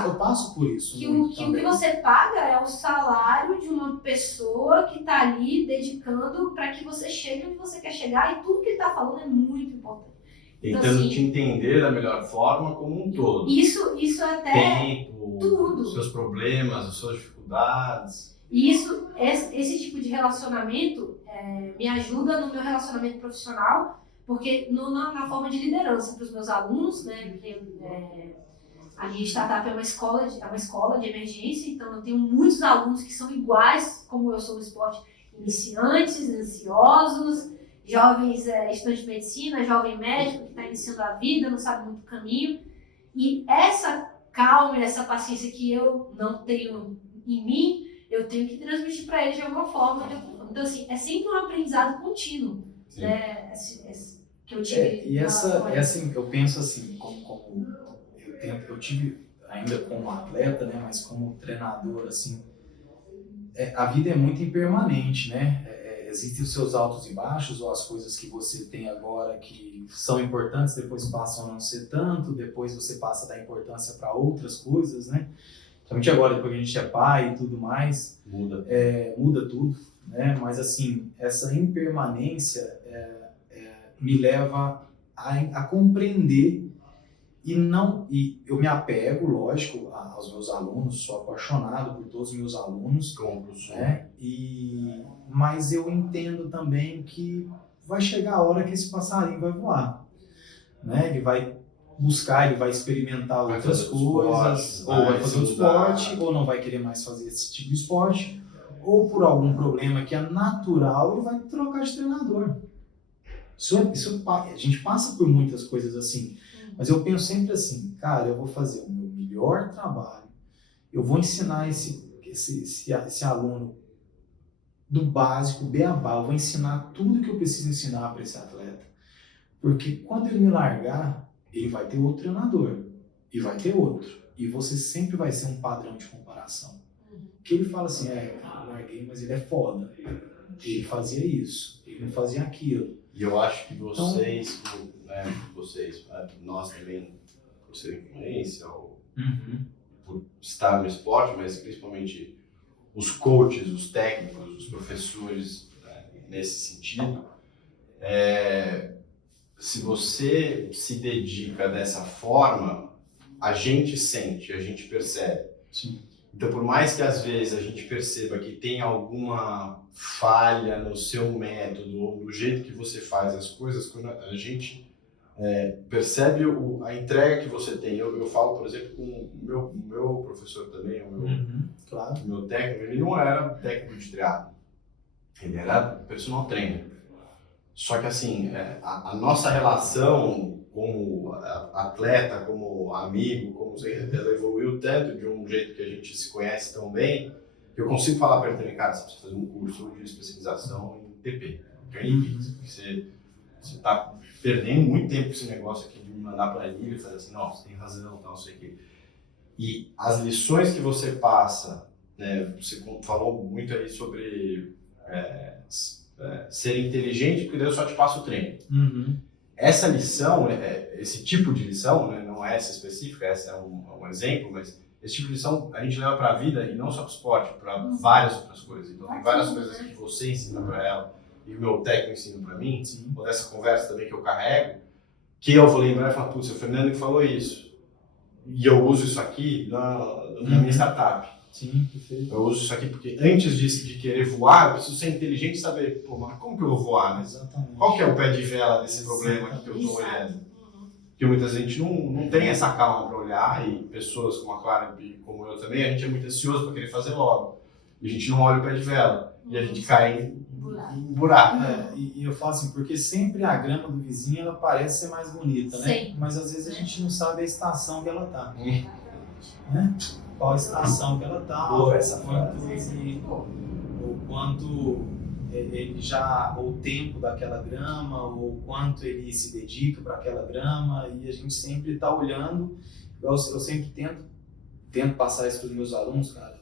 eu passo por isso. Que o que você paga é o salário de uma pessoa que tá ali dedicando para que você chegue onde você quer chegar, e tudo que ele tá falando é muito importante. Tentando então, assim, te entender da melhor forma como um todo. Isso é até tempo, tudo. Os seus problemas, as suas dificuldades. E esse tipo de relacionamento me ajuda no meu relacionamento profissional, porque na forma de liderança para os meus alunos, né? Porque a minha startup é uma escola de emergência, então eu tenho muitos alunos que são iguais como eu sou no esporte, iniciantes, ansiosos, jovens estudantes de medicina, jovem médico que está iniciando a vida, não sabe muito o caminho. E essa calma, essa paciência que eu não tenho em mim, eu tenho que transmitir para eles de alguma forma. Então, assim, é sempre um aprendizado contínuo, né? Que eu tive. E assim, eu penso assim, como eu tive ainda como atleta, né? Mas como treinador, assim, a vida é muito impermanente, né? Existem os seus altos e baixos, ou as coisas que você tem agora que são importantes, depois passam a não ser tanto, depois você passa a dar importância para outras coisas, né? Principalmente agora, depois que a gente é pai e tudo mais, muda tudo, né? Mas assim, essa impermanência me leva a compreender e eu me apego, lógico, aos meus alunos, sou apaixonado por todos os meus alunos, né? Mas eu entendo também que vai chegar a hora que esse passarinho vai voar, né? Ele vai buscar, ele vai experimentar outras coisas, ou vai fazer outro esporte, ou não vai querer mais fazer esse tipo de esporte, ou por algum problema que é natural, ele vai trocar de treinador. A gente passa por muitas coisas assim, mas eu penso sempre assim, cara, eu vou fazer o meu melhor trabalho, eu vou ensinar esse aluno do básico, beabá, eu vou ensinar tudo que eu preciso ensinar para esse atleta, porque quando ele me largar, ele vai ter outro treinador, e vai ter outro, e você sempre vai ser um padrão de comparação. Que ele fala assim, cara, eu larguei, mas ele é foda. ele fazia isso, ele não fazia aquilo. E eu acho que vocês, nós também, por ser influência, ou por estar no esporte, mas principalmente os coaches, os técnicos, os professores, né, nesse sentido, se você se dedica dessa forma, a gente sente, a gente percebe. Sim. Então, por mais que às vezes a gente perceba que tem alguma falha no seu método ou no jeito que você faz as coisas, quando a gente percebe a entrega que você tem. Eu falo, por exemplo, com o meu professor também, Claro. o meu técnico, ele não era técnico de triatlo, ele era personal trainer. Só que assim, a nossa relação como atleta, como amigo, ela evoluiu tanto de um jeito que a gente se conhece tão bem, que eu consigo falar para ele também, cara, você precisa fazer um curso de especialização em TP, Training Peaks, porque você está perdendo muito tempo com esse negócio aqui de me mandar para ele e fazer assim, não, você tem razão, não sei o quê. E as lições que você passa, né, você falou muito aí sobre ser inteligente, porque daí eu só te passo o treino. Essa lição, esse tipo de lição, né, não é essa específica, essa é um exemplo, mas esse tipo de lição a gente leva para a vida e não só para o esporte, para várias outras coisas. Então tem várias coisas que você ensina para ela e o meu técnico ensina para mim, ou dessa conversa também que eu carrego, que eu vou lembrar e falar, putz, o Fernando que falou isso. E eu uso isso aqui na minha startup. Sim, perfeito. Eu uso isso aqui porque antes de querer voar, eu preciso ser inteligente e saber, pô, mas como que eu vou voar? Né? Exatamente. Qual que é o pé de vela desse problema aqui que eu estou olhando? Porque muitas vezes a gente não tem essa calma para olhar, e pessoas como a Clara e como eu também, a gente é muito ansioso para querer fazer logo. E a gente não olha o pé de vela. E a gente cai em buraco. E eu falo assim, porque sempre a grama do vizinho ela parece ser mais bonita, né? Sim. Mas às vezes a gente não sabe a estação que ela tá. Né? Qual a estação que ela tá, Boa essa o quanto ele já, o tempo daquela grama, ou quanto ele se dedica para aquela grama, e a gente sempre está olhando. Eu sempre tento passar isso para os meus alunos, cara,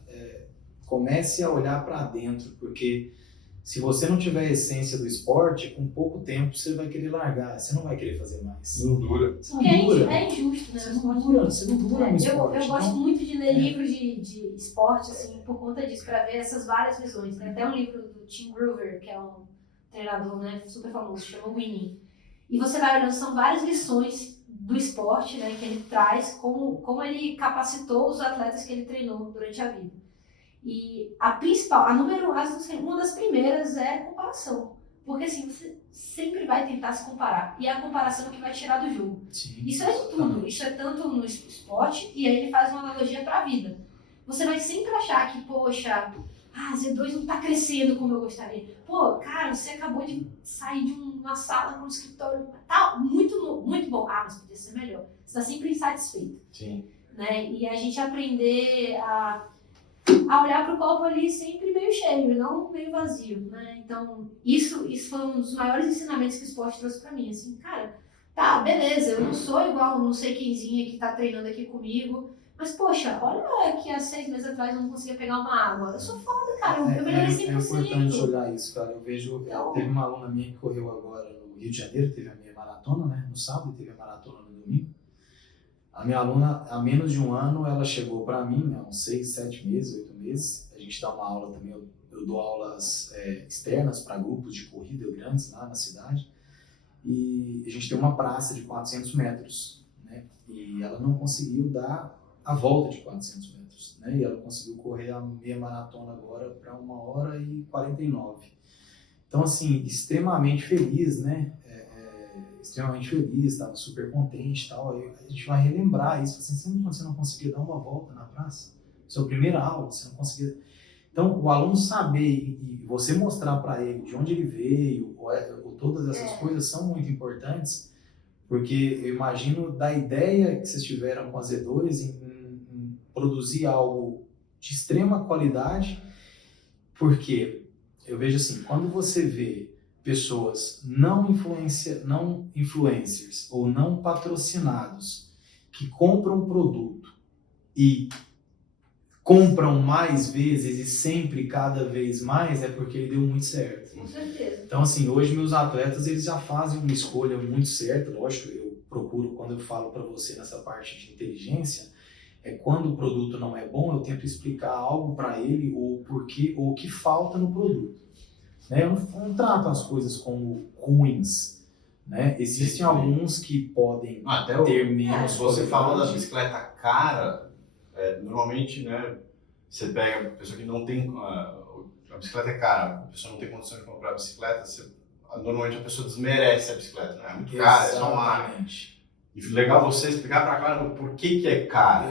comece a olhar para dentro, porque se você não tiver a essência do esporte, com pouco tempo você vai querer largar, você não vai querer fazer mais. Não dura. Porque é injusto, né? Você não dura no esporte. Eu gosto muito de ler livros de esporte, assim, por conta disso, para ver essas várias visões. Tem até um livro do Tim Grover, que é um treinador, né, super famoso, chama Winning. E você vai olhando, são várias lições do esporte, né, que ele traz, como ele capacitou os atletas que ele treinou durante a vida. E a principal, uma das primeiras é a comparação. Porque assim, você sempre vai tentar se comparar. E é a comparação que vai tirar do jogo. Sim, isso é de tudo. Isso é tanto no esporte, e aí ele faz uma analogia para a vida. Você vai sempre achar que, poxa, Z2 não está crescendo como eu gostaria. Pô, cara, você acabou de sair de uma sala com um escritório. Tá muito, muito bom. Mas podia ser melhor. Você está sempre insatisfeito. Sim. Né? E a gente aprender a olhar para o copo ali sempre meio cheio, não meio vazio, né? Então, isso foi um dos maiores ensinamentos que o esporte trouxe para mim, assim, cara, tá, beleza, eu não sou igual não sei quemzinha que tá treinando aqui comigo, mas, poxa, olha que há 6 meses atrás eu não conseguia pegar uma água, eu sou foda, cara, eu melhorei 100%. É importante olhar isso, cara, eu vejo, teve uma aluna minha que correu agora no Rio de Janeiro, teve a minha maratona, né, no sábado, teve a maratona no domingo. A minha aluna, há menos de um ano, ela chegou para mim, né, uns 6, 7 meses, 8 meses. A gente dá uma aula também, eu dou aulas externas para grupos de corrida grandes lá na cidade. E a gente tem uma praça de 400 metros, né? E ela não conseguiu dar a volta de 400 metros, né? E ela conseguiu correr a meia maratona agora para 1h49. Então, assim, extremamente feliz, né? Extremamente feliz, estava super contente e tal. Aí a gente vai relembrar isso, assim, sempre quando você não conseguia dar uma volta na praça, sua primeira aula, você não conseguia. Então, o aluno saber e você mostrar para ele de onde ele veio, ou todas essas coisas são muito importantes, porque eu imagino da ideia que vocês tiveram com a Z2 em produzir algo de extrema qualidade, porque eu vejo assim, quando você vê pessoas não influencers ou não patrocinados que compram um produto e compram mais vezes e sempre cada vez mais, é porque ele deu muito certo. Com certeza. Então, assim, hoje meus atletas, eles já fazem uma escolha muito certa. Lógico, eu procuro, quando eu falo para você nessa parte de inteligência, quando o produto não é bom, eu tento explicar algo para ele, ou porquê, ou o que falta no produto. Né? Eu não trato as coisas como ruins. Né? Existem alguns que podem ter menos você qualidade. falou da bicicleta cara, normalmente, né, você pega a pessoa que não tem, a bicicleta é cara, a pessoa não tem condição de comprar a bicicleta, normalmente a pessoa desmerece a bicicleta, né? É muito cara, é só uma máquina. E legal você explicar para a Clara por que é cara.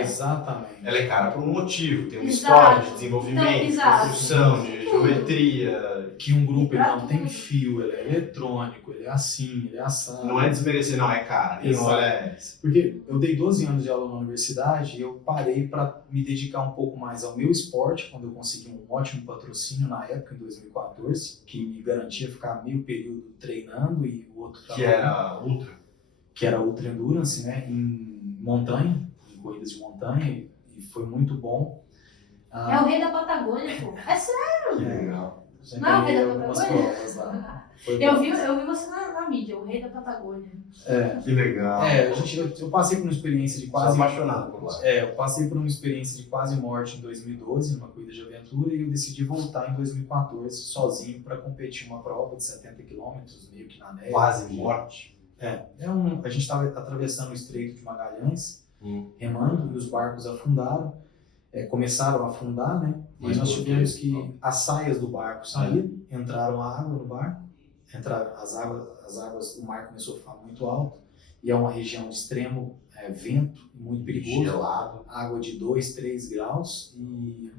Exatamente. Ela é cara por um motivo, tem uma história de desenvolvimento, de construção, de geometria. Que um grupo ele não tem fio, ele é eletrônico, ele é assim, ele é assado. Não é desmerecer, não, é cara. Porque eu dei 12 anos de aula na universidade e eu parei para me dedicar um pouco mais ao meu esporte, quando eu consegui um ótimo patrocínio na época, em 2014, que me garantia ficar meio período treinando e o outro que era ultra. Que era Ultra Endurance, né, em montanha, em corridas de montanha, e foi muito bom. É o rei da Patagônia, pô. É sério? Legal. Não é o rei da algumas Patagônia? provas lá. Eu vi você na mídia, o rei da Patagônia. Que legal. Eu passei por uma experiência de quase... Sou apaixonado por lá. Eu passei por uma experiência de quase morte em 2012, numa corrida de aventura, e eu decidi voltar em 2014 sozinho para competir uma prova de 70 km, meio que na neve. Quase morte? A gente estava atravessando o Estreito de Magalhães, remando, e os barcos afundaram, começaram a afundar, né? Mas nós tivemos que as saias do barco saíram, entraram a água no barco, as águas, o mar começou a ficar muito alto, e é uma região de extremo vento, muito perigoso, gelado, água de 2, 3 graus, e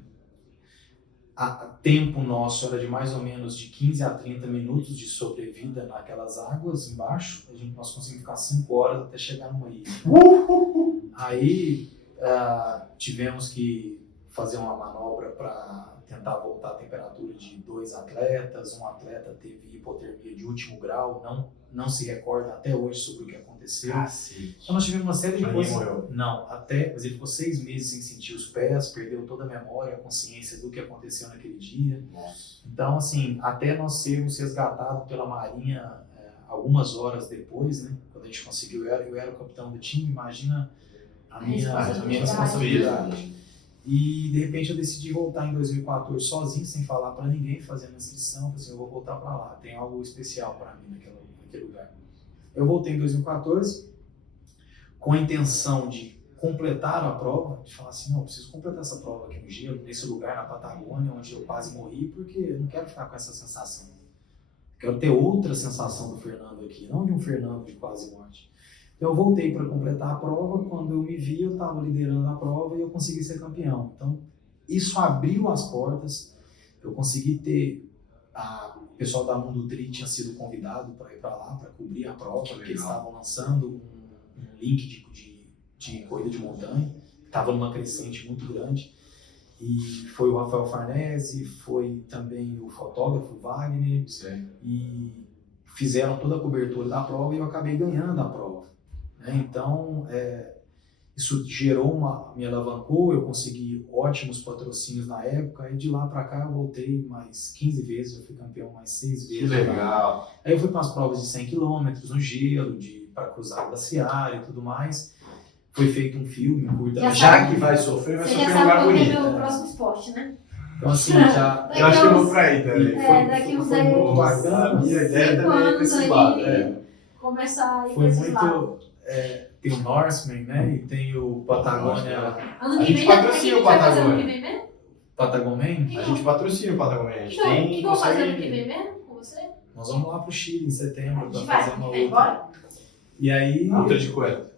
tempo nosso era de mais ou menos de 15 a 30 minutos de sobrevida naquelas águas embaixo. Nós conseguimos ficar 5 horas até chegar numa ilha. Aí tivemos que fazer uma manobra para tentar voltar a temperatura de 2 atletas. Um atleta teve hipotermia de último grau, não se recorda até hoje sobre o que aconteceu. Então nós tivemos uma série de coisas. Mas ele ficou 6 meses sem sentir os pés, perdeu toda a memória, a consciência do que aconteceu naquele dia. Nossa. Então, assim, até nós sermos resgatados pela Marinha algumas horas depois, né? Quando a gente conseguiu, eu era o capitão do time, imagina a minha responsabilidade. E de repente eu decidi voltar em 2014 sozinho, sem falar para ninguém, fazendo a inscrição. Falei assim, eu vou voltar para lá, tem algo especial para mim naquele lugar. Eu voltei em 2014 com a intenção de completar a prova, de falar assim, não, eu preciso completar essa prova aqui no gelo, nesse lugar na Patagônia, onde eu quase morri, porque eu não quero ficar com essa sensação. Quero ter outra sensação do Fernando aqui, não de um Fernando de quase morte. Eu voltei para completar a prova, quando eu me vi, eu estava liderando a prova e eu consegui ser campeão. Então, isso abriu as portas, eu consegui ter... O pessoal da Mundo Tri tinha sido convidado para ir para lá, para cobrir a prova, porque eles estavam lançando um link de corrida de montanha, que estava numa crescente muito grande. E foi o Rafael Farnese, foi também o fotógrafo Wagner, e fizeram toda a cobertura da prova e eu acabei ganhando a prova. Então, isso me alavancou, eu consegui ótimos patrocínios na época, e de lá para cá eu voltei mais 15 vezes, eu fui campeão mais 6 vezes. Que legal! Aí eu fui para as provas de 100 km no gelo, para cruzar o glaciar e tudo mais. Foi feito um filme, Já que vai sofrer em um lugar bonito. Você já sabe qual é o meu próximo esporte, né? Então, assim, já... Eu acho que eu vou pra aí também. Daqui uns foi muito bacana. A minha ideia também é pra esse lado. Começar a ir Foi pra esses lados. muito... tem o Norseman, né? E tem o Patagônia... Ano A que gente vem, patrocina o vai fazer ano Patagônia. que vem mesmo? Patagônia? A gente patrocina o Patagônia. A gente tem... O que eu vou fazer ano que vem mesmo com você? Nós vamos lá pro Chile em setembro A para gente vai, fazer uma vem outra. embora? E aí... Outra de quanto?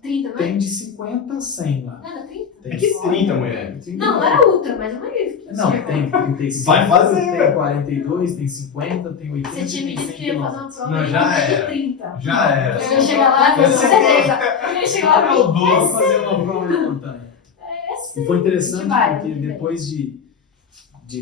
30, não é? Tem de 50 a 100 lá. Não, era 30? É que 30, mulher. Não era ultra, mas eu não ia. Não, tem 35, Vai fazer. tem 42, tem 50, tem 80, Você tinha me tem dito 100 que ia fazer uma quilômetros. prova Não, e já eu era. 30. Já era. Eu ia chegar lá com certeza. Eu ia chegar lá e Vamos fazer uma prova de montanha. E foi interessante vai, porque vai. depois de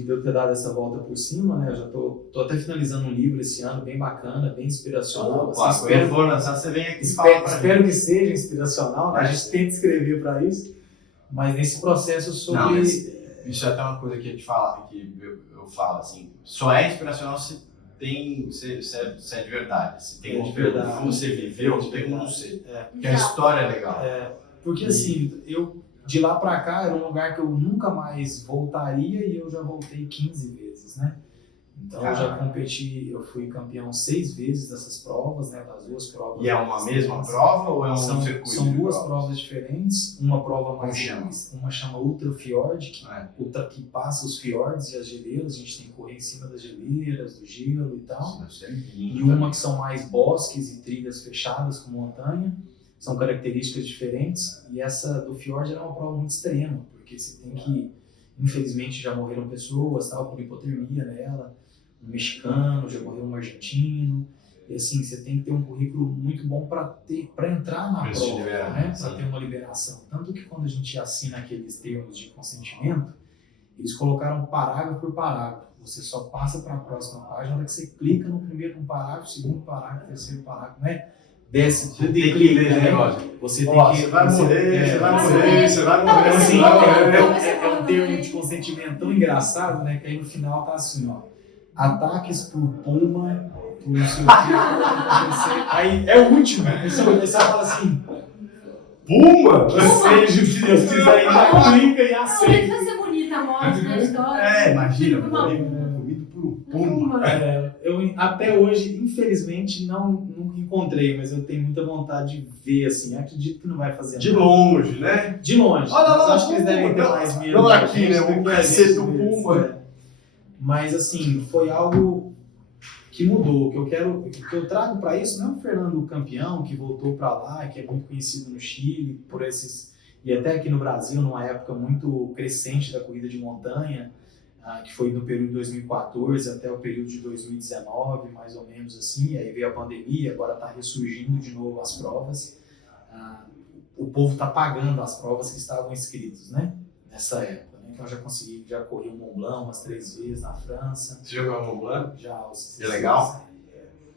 eu ter dado essa volta por cima, né, eu já tô até finalizando um livro esse ano, bem bacana, bem inspiracional. Opa, Assim, quando for lançar, você vem aqui e fala pra espero que seja inspiracional, né? A gente tenta escrever para isso. Mas nesse processo sobre... Não, mas isso é até uma coisa que eu te falo, que eu falo assim, só é inspiracional se é de verdade, se tem de verdade. como você viveu, não tem como não ser. Porque a Exato. história é legal. Porque assim, eu de lá pra cá era um lugar que eu nunca mais voltaria e eu já voltei 15 vezes, né? Então eu já competi, eu fui campeão 6 vezes dessas provas, né? Das 2 provas. E é uma mesma prova ou é um circuito? São 2 de provas diferentes. Uma prova Como mais chama? uma chama Ultra Fjord, que passa os fiordes e as geleiras. A gente tem que correr em cima das geleiras, do gelo e tal. E uma que são mais bosques e trilhas fechadas com montanha. São características diferentes. E essa do Fjord era uma prova muito extrema, porque você tem que, infelizmente, já morreram pessoas, tal, com hipotermia nela. Um mexicano, já morreu um argentino. E assim, você tem que ter um currículo muito bom para entrar na prova, né? Para ter uma liberação. Tanto que quando a gente assina aqueles termos de consentimento, eles colocaram parágrafo por parágrafo. Você só passa para a próxima página na hora que você clica no primeiro parágrafo, segundo parágrafo, terceiro parágrafo, né? Desce tudo e clica, né? Você tem que... Você vai morrer, você vai morrer, você vai morrer. Assim, Não, é um termo de consentimento tão engraçado, né? Que aí no final tá assim, ó. Ataques por puma, por não sei o que acontecer. Aí é o último. Aí você fala assim, Puma! seja o que Deus quiser, e já clica e Não, aceita. vai ser bonita a morte na história. Imagina, Uma comido por um puma. Eu até hoje, infelizmente, não encontrei, mas eu tenho muita vontade de ver, assim. Acredito que não vai fazer De nada. longe, né? De longe. Olha lá, Mas acho que eles puma, devem ter não, mais medo. não aqui, né? do Um que a cacete gente do vê, puma. né? Mas assim, foi algo que mudou. O que eu trago para isso não é o Fernando campeão, que voltou para lá, que é muito conhecido no Chile, por esses, e até aqui no Brasil, numa época muito crescente da corrida de montanha, que foi no período de 2014 até o período de 2019, mais ou menos assim, e aí veio a pandemia, agora está ressurgindo de novo as provas. O povo está pagando as provas que estavam inscritos, né? Nessa época. Né? Então já corri o Mont Blanc umas 3 vezes na França. Você jogou no Mont Blanc? Já. É legal?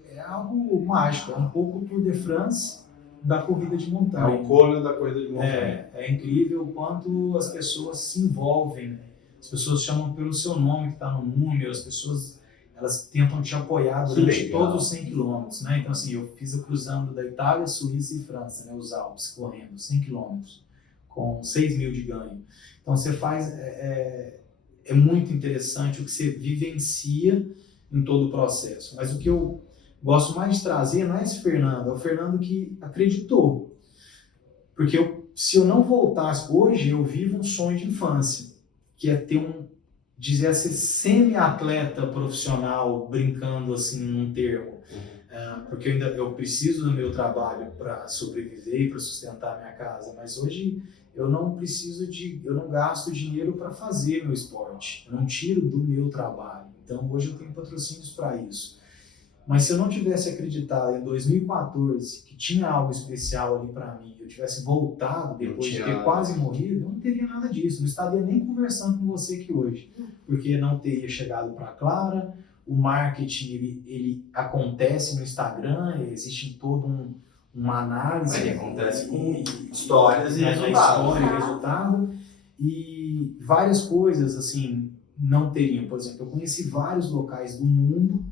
É algo mágico, é um pouco Tour de France da corrida de É montanha. o Kona da corrida de montanha. É incrível o quanto as pessoas se envolvem. As pessoas chamam pelo seu nome que está no número, as pessoas elas tentam te apoiar durante todos os 100 km, né? Então assim, eu fiz o cruzando da Itália, Suíça e França, né? Os Alpes, correndo 100 km, com 6 mil de ganho. Então você faz, é muito interessante o que você vivencia em todo o processo. Mas o que eu gosto mais de trazer não é esse Fernando, é o Fernando que acreditou. Porque se eu não voltasse, hoje eu vivo um sonho de infância, que é ter dizer ser semi-atleta profissional, brincando assim num termo. Porque eu preciso do meu trabalho para sobreviver e para sustentar minha casa, mas hoje eu não gasto dinheiro para fazer meu esporte, eu não tiro do meu trabalho. Então hoje eu tenho patrocínios para isso. Mas se eu não tivesse acreditado em 2014 que tinha algo especial ali para mim, eu tivesse voltado depois de ter quase morrido, eu não teria nada disso, não estaria nem conversando com você aqui hoje, porque não teria chegado para a Clara. O marketing ele acontece no Instagram, existe todo uma análise. Ele acontece com histórias e resultado. E várias coisas assim não teriam. Por exemplo, eu conheci vários locais do mundo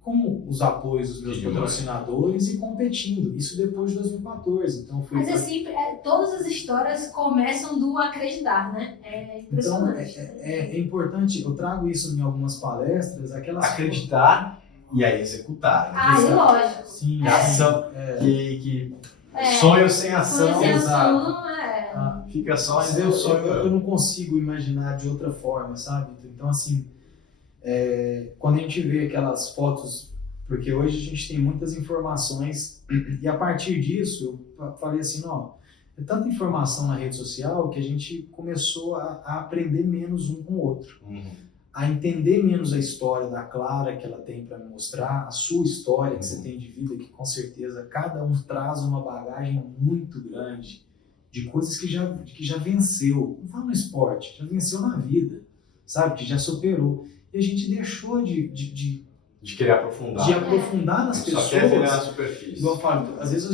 com os apoios dos meus patrocinadores e competindo. Isso depois de 2014. Então Mas assim, todas as histórias começam do acreditar, né? É impressionante. Então, é importante, eu trago isso em algumas palestras, acreditar e aí executar. É lógico. Sim, ação. Sonho sem ação. Sonho sem ação, fica só mas eu não consigo imaginar de outra forma, sabe? Então, assim, quando a gente vê aquelas fotos, porque hoje a gente tem muitas informações e a partir disso eu falei assim, é tanta informação na rede social que a gente começou a aprender menos um com o outro, a entender menos a história da Clara que ela tem para me mostrar, a sua história que você tem de vida, que com certeza cada um traz uma bagagem muito grande de coisas que já venceu, não fala no esporte, já venceu na vida, sabe, que já superou. E a gente deixou de De querer aprofundar. De aprofundar nas Só pessoas. quer ver na superfície. Igual eu falo, às vezes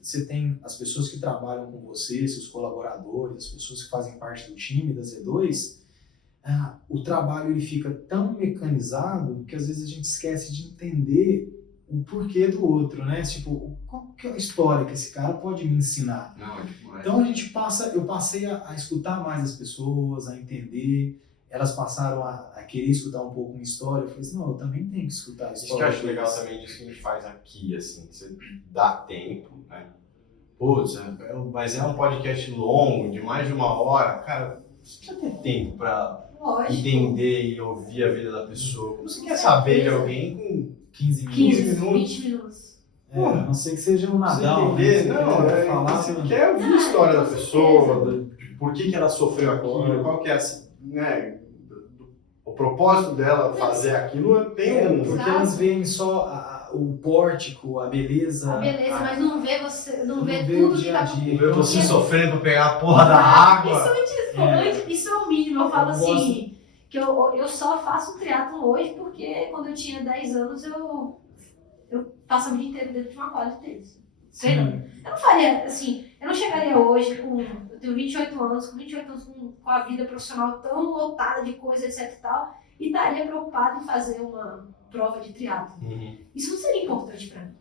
você tem as pessoas que trabalham com você, seus colaboradores, as pessoas que fazem parte do time da Z2, o trabalho ele fica tão mecanizado que às vezes a gente esquece de entender o porquê do outro, né? Tipo, qual que é a história que esse cara pode me ensinar? Não, demais. Então eu passei a escutar mais as pessoas, a entender, elas passaram a querer escutar um pouco uma história. Eu falei assim, não, eu também tenho que escutar a Isso história. que eu acho legal também disso que a gente faz aqui, assim, você dá tempo, né? Putz, mas é um podcast longo, de mais de 1 hora, cara, você precisa ter tempo pra Lógico. entender e ouvir a vida da pessoa. Você quer saber de alguém com 15 minutos. 15, minutos. 20 minutos. A não ser que seja um Nadal, você entender, né? não, Você falar, você né? quer ouvir a história da com pessoa, por que ela sofreu aquilo, qual que é né, o propósito dela fazer aquilo, tem um... Porque elas veem só o pórtico, a beleza. A beleza, mas não vê você, não vê vê tudo o que dia tá a dia. Ver você Porque- sofrendo pra pegar a porra da água. Isso é o mínimo. Eu falo Eu assim, que eu só faço triatlon hoje porque quando eu tinha 10 anos eu passava o dia inteiro dentro de uma quadra de tênis. Treinando. Eu não faria, assim, eu não chegaria hoje eu tenho 28 anos, com 28 anos com a vida profissional tão lotada de coisa, etc e tal, e estaria preocupado em fazer uma prova de triatlon. Isso não seria importante pra mim.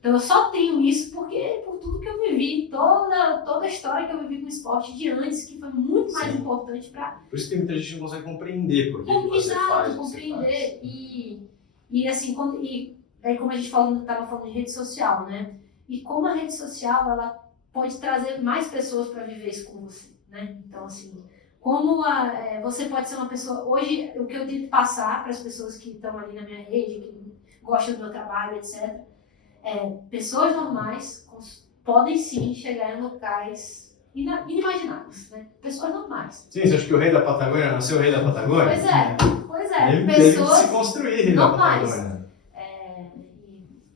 Então eu só tenho isso por tudo que eu vivi, toda a história que eu vivi com o esporte de antes, que foi muito mais Sim. importante pra Por isso que muita gente não consegue compreender por que você faz o que você compreender. faz. E assim, aí como a gente estava falando de rede social, né? E como a rede social, ela pode trazer mais pessoas para viver isso com você, né? Então, assim, como você pode ser uma pessoa... Hoje, o que eu tento passar para as pessoas que estão ali na minha rede, que gostam do meu trabalho, etc., pessoas normais podem sim chegar em locais inimagináveis, né? Pessoas normais. Sim, você acha que o rei da Patagônia não ser o rei da Patagônia? Pois é. Ele teve que se Pessoas construir rei da normais. Patagônia.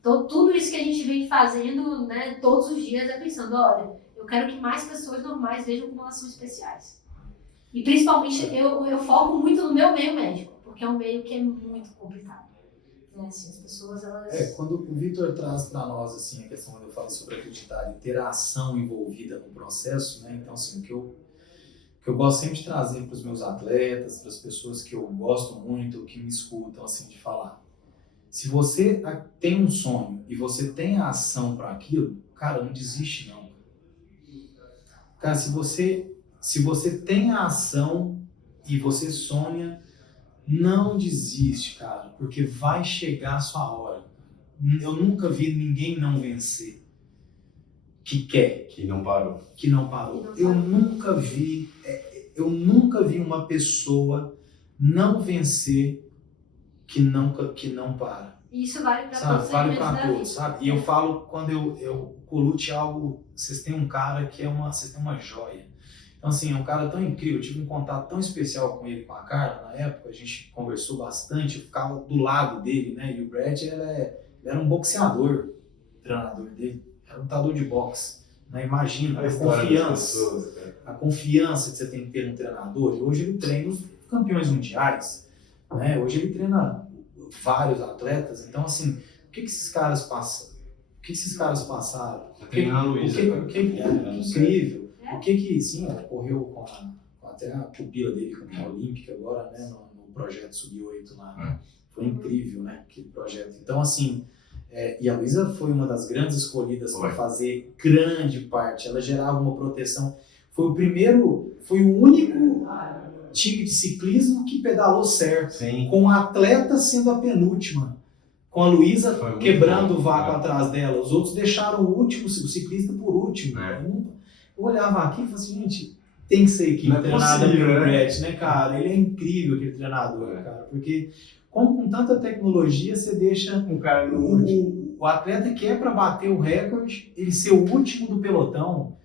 Tudo isso que a gente vem fazendo, né, todos os dias é pensando, olha, eu quero que mais pessoas normais vejam como elas são especiais. E principalmente eu foco muito no meu meio médico, porque é um meio que é muito complicado. Né? Assim, as pessoas, elas... Quando o Vitor traz para nós assim, a questão quando eu falei sobre acreditar e ter a ação envolvida no processo, né? Então, assim, o que eu gosto sempre de trazer para os meus atletas, para as pessoas que eu gosto muito, que me escutam, assim, de falar. Se você tem um sonho e você tem a ação para aquilo, cara, não desiste não. Cara, se você tem a ação e você sonha, não desiste, cara, porque vai chegar a sua hora. Eu nunca vi ninguém não vencer que quer. Que não parou. Que não parou. Eu nunca vi uma pessoa não vencer que não para. E isso vale para Sabe, todos os vale elementos para da todos, vida. sabe? E eu falo, quando eu colute algo, vocês têm um cara que vocês têm uma joia. Então, assim, é um cara tão incrível, eu tive um contato tão especial com ele, com a Carla, na época, a gente conversou bastante, eu ficava do lado dele, né? E o Brad, ele era um boxeador, o treinador dele, era um lutador de boxe. Né? Imagina, a confiança que você tem que ter no treinador. E hoje ele treina os campeões mundiais, né? Hoje ele treina vários atletas. Então, assim, o que esses caras passaram? O que esses caras passaram? Tem a Luísa. Incrível. O que sim, ela correu com até a pupila dele campeã olímpica agora, né? No projeto Sub-8 lá. Foi incrível, né? Aquele projeto. Então, assim, e a Luísa foi uma das grandes escolhidas para fazer grande parte. Ela gerava uma proteção. Foi o único time de ciclismo que pedalou certo. Sim. Com a atleta sendo a penúltima. Com a Luísa quebrando o vácuo atrás dela. Os outros deixaram o ciclista por último. Eu olhava aqui e falava assim, gente, tem que ser equipe treinada pelo Brett, né, cara? Ele é incrível, aquele treinador, cara. Porque como com tanta tecnologia, você deixa um cara no último. O atleta que é para bater o recorde, ele ser o último do pelotão,